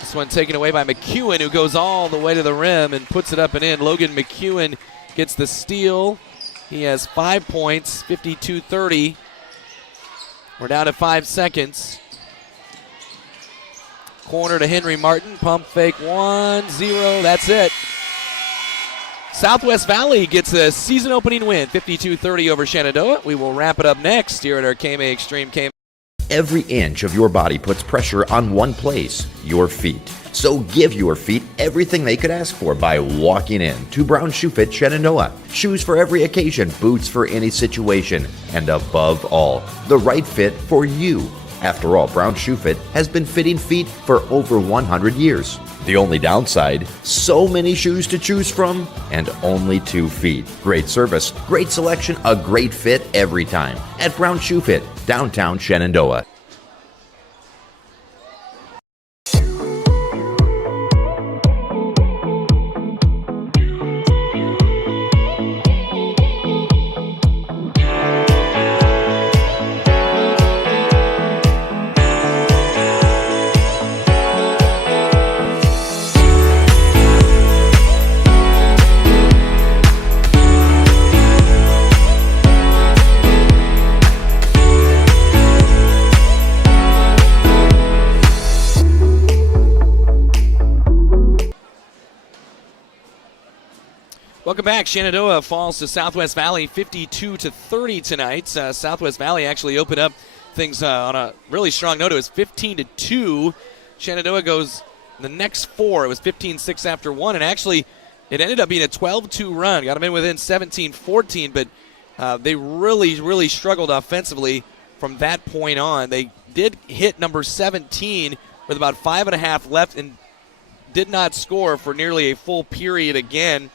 This one taken away by McEwen, who goes all the way to the rim and puts it up and in. Logan McEwen gets the steal. He has 5 points, 52-30. We're down to 5 seconds. Corner to Henry Martin. Pump fake 1-0. That's it. Southwest Valley gets a season opening win, 52-30 over Shenandoah. We will wrap it up next here at our KMA Extreme KMA. Every inch of your body puts pressure on one place, your feet. So give your feet everything they could ask for by walking in to Brown Shoe Fit Shenandoah. Shoes for every occasion, boots for any situation, and above all, the right fit for you. After all, Brown Shoe Fit has been fitting feet for over 100 years. The only downside, so many shoes to choose from and only 2 feet. Great service, great selection, a great fit every time at Brown Shoe Fit, downtown Shenandoah. Welcome back. Shenandoah falls to Southwest Valley 52-30 tonight. Southwest Valley actually opened up things on a really strong note. It was 15-2. Shenandoah goes the next 4. It was 15-6 after 1, and actually it ended up being a 12-2 run. Got them in within 17-14, but they really struggled offensively from that point on. They did hit number 17 with about 5.5 left and did not score for nearly a full period again.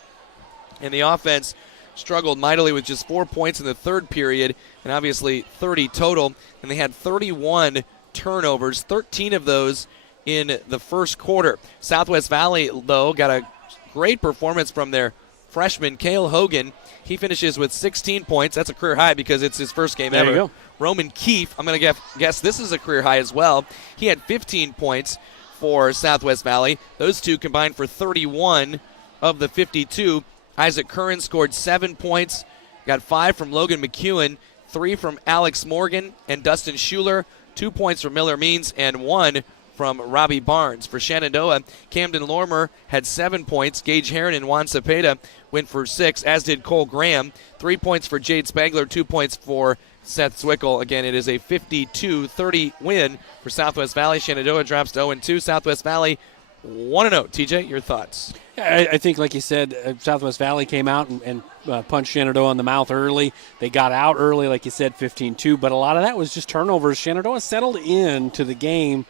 And the offense struggled mightily with just 4 points in the third period and obviously 30 total. And they had 31 turnovers, 13 of those in the first quarter. Southwest Valley, though, got a great performance from their freshman, Cale Hogan. He finishes with 16 points. That's a career high because it's his first game ever. There you go. Roman Keefe, I'm going to guess this is a career high as well. He had 15 points for Southwest Valley. Those two combined for 31 of the 52. Isaac Curran scored 7 points, got 5 from Logan McEwen, 3 from Alex Morgan and Dustin Schuler, 2 points from Miller Means, and 1 from Robbie Barnes. For Shenandoah, Camden Lormer had 7 points. Gage Heron and Juan Cepeda went for 6, as did Cole Graham. 3 points for Jade Spangler, 2 points for Seth Zwickel. Again, it is a 52-30 win for Southwest Valley. Shenandoah drops to 0-2. Southwest Valley 1-0. TJ, your thoughts? I think, like you said, Southwest Valley came out and punched Shenandoah in the mouth early. They got out early, like you said, 15-2, but a lot of that was just turnovers. Shenandoah settled into the game.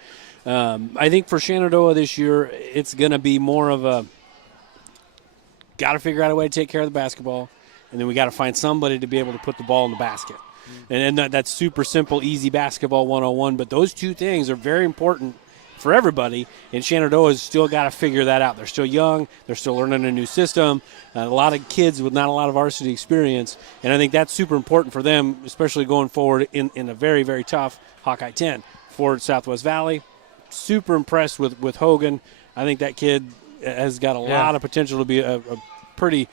I think for Shenandoah this year, it's going to be more of a got to figure out a way to take care of the basketball, and then we got to find somebody to be able to put the ball in the basket. And that's super simple, easy basketball 101, but those two things are very important for everybody, and Shenandoah's still got to figure that out. They're still young. They're still learning a new system. A lot of kids with not a lot of varsity experience, and I think that's super important for them, especially going forward in a very, very tough Hawkeye 10. For Southwest Valley, super impressed with Hogan. I think that kid has got a lot of potential to be a pretty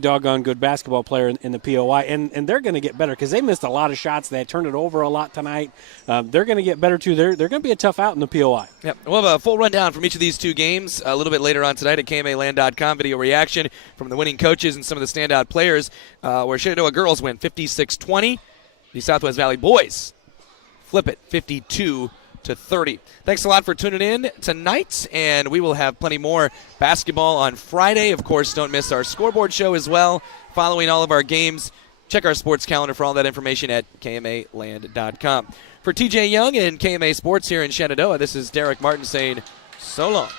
doggone good basketball player in the POI, and they're going to get better because they missed a lot of shots. They turned it over a lot tonight. They're going to get better too. They're going to be a tough out in the POI. Yep. We'll have a full rundown from each of these two games a little bit later on tonight at KMAland.com. Video reaction from the winning coaches and some of the standout players, where Shenandoah girls win 56-20. The Southwest Valley boys flip it 52-30. Thanks a lot for tuning in tonight, and we will have plenty more basketball on Friday. Of course, don't miss our scoreboard show as well. Following all of our games, check our sports calendar for all that information at KMAland.com. For TJ Young and KMA Sports here in Shenandoah, this is Derek Martin saying so long.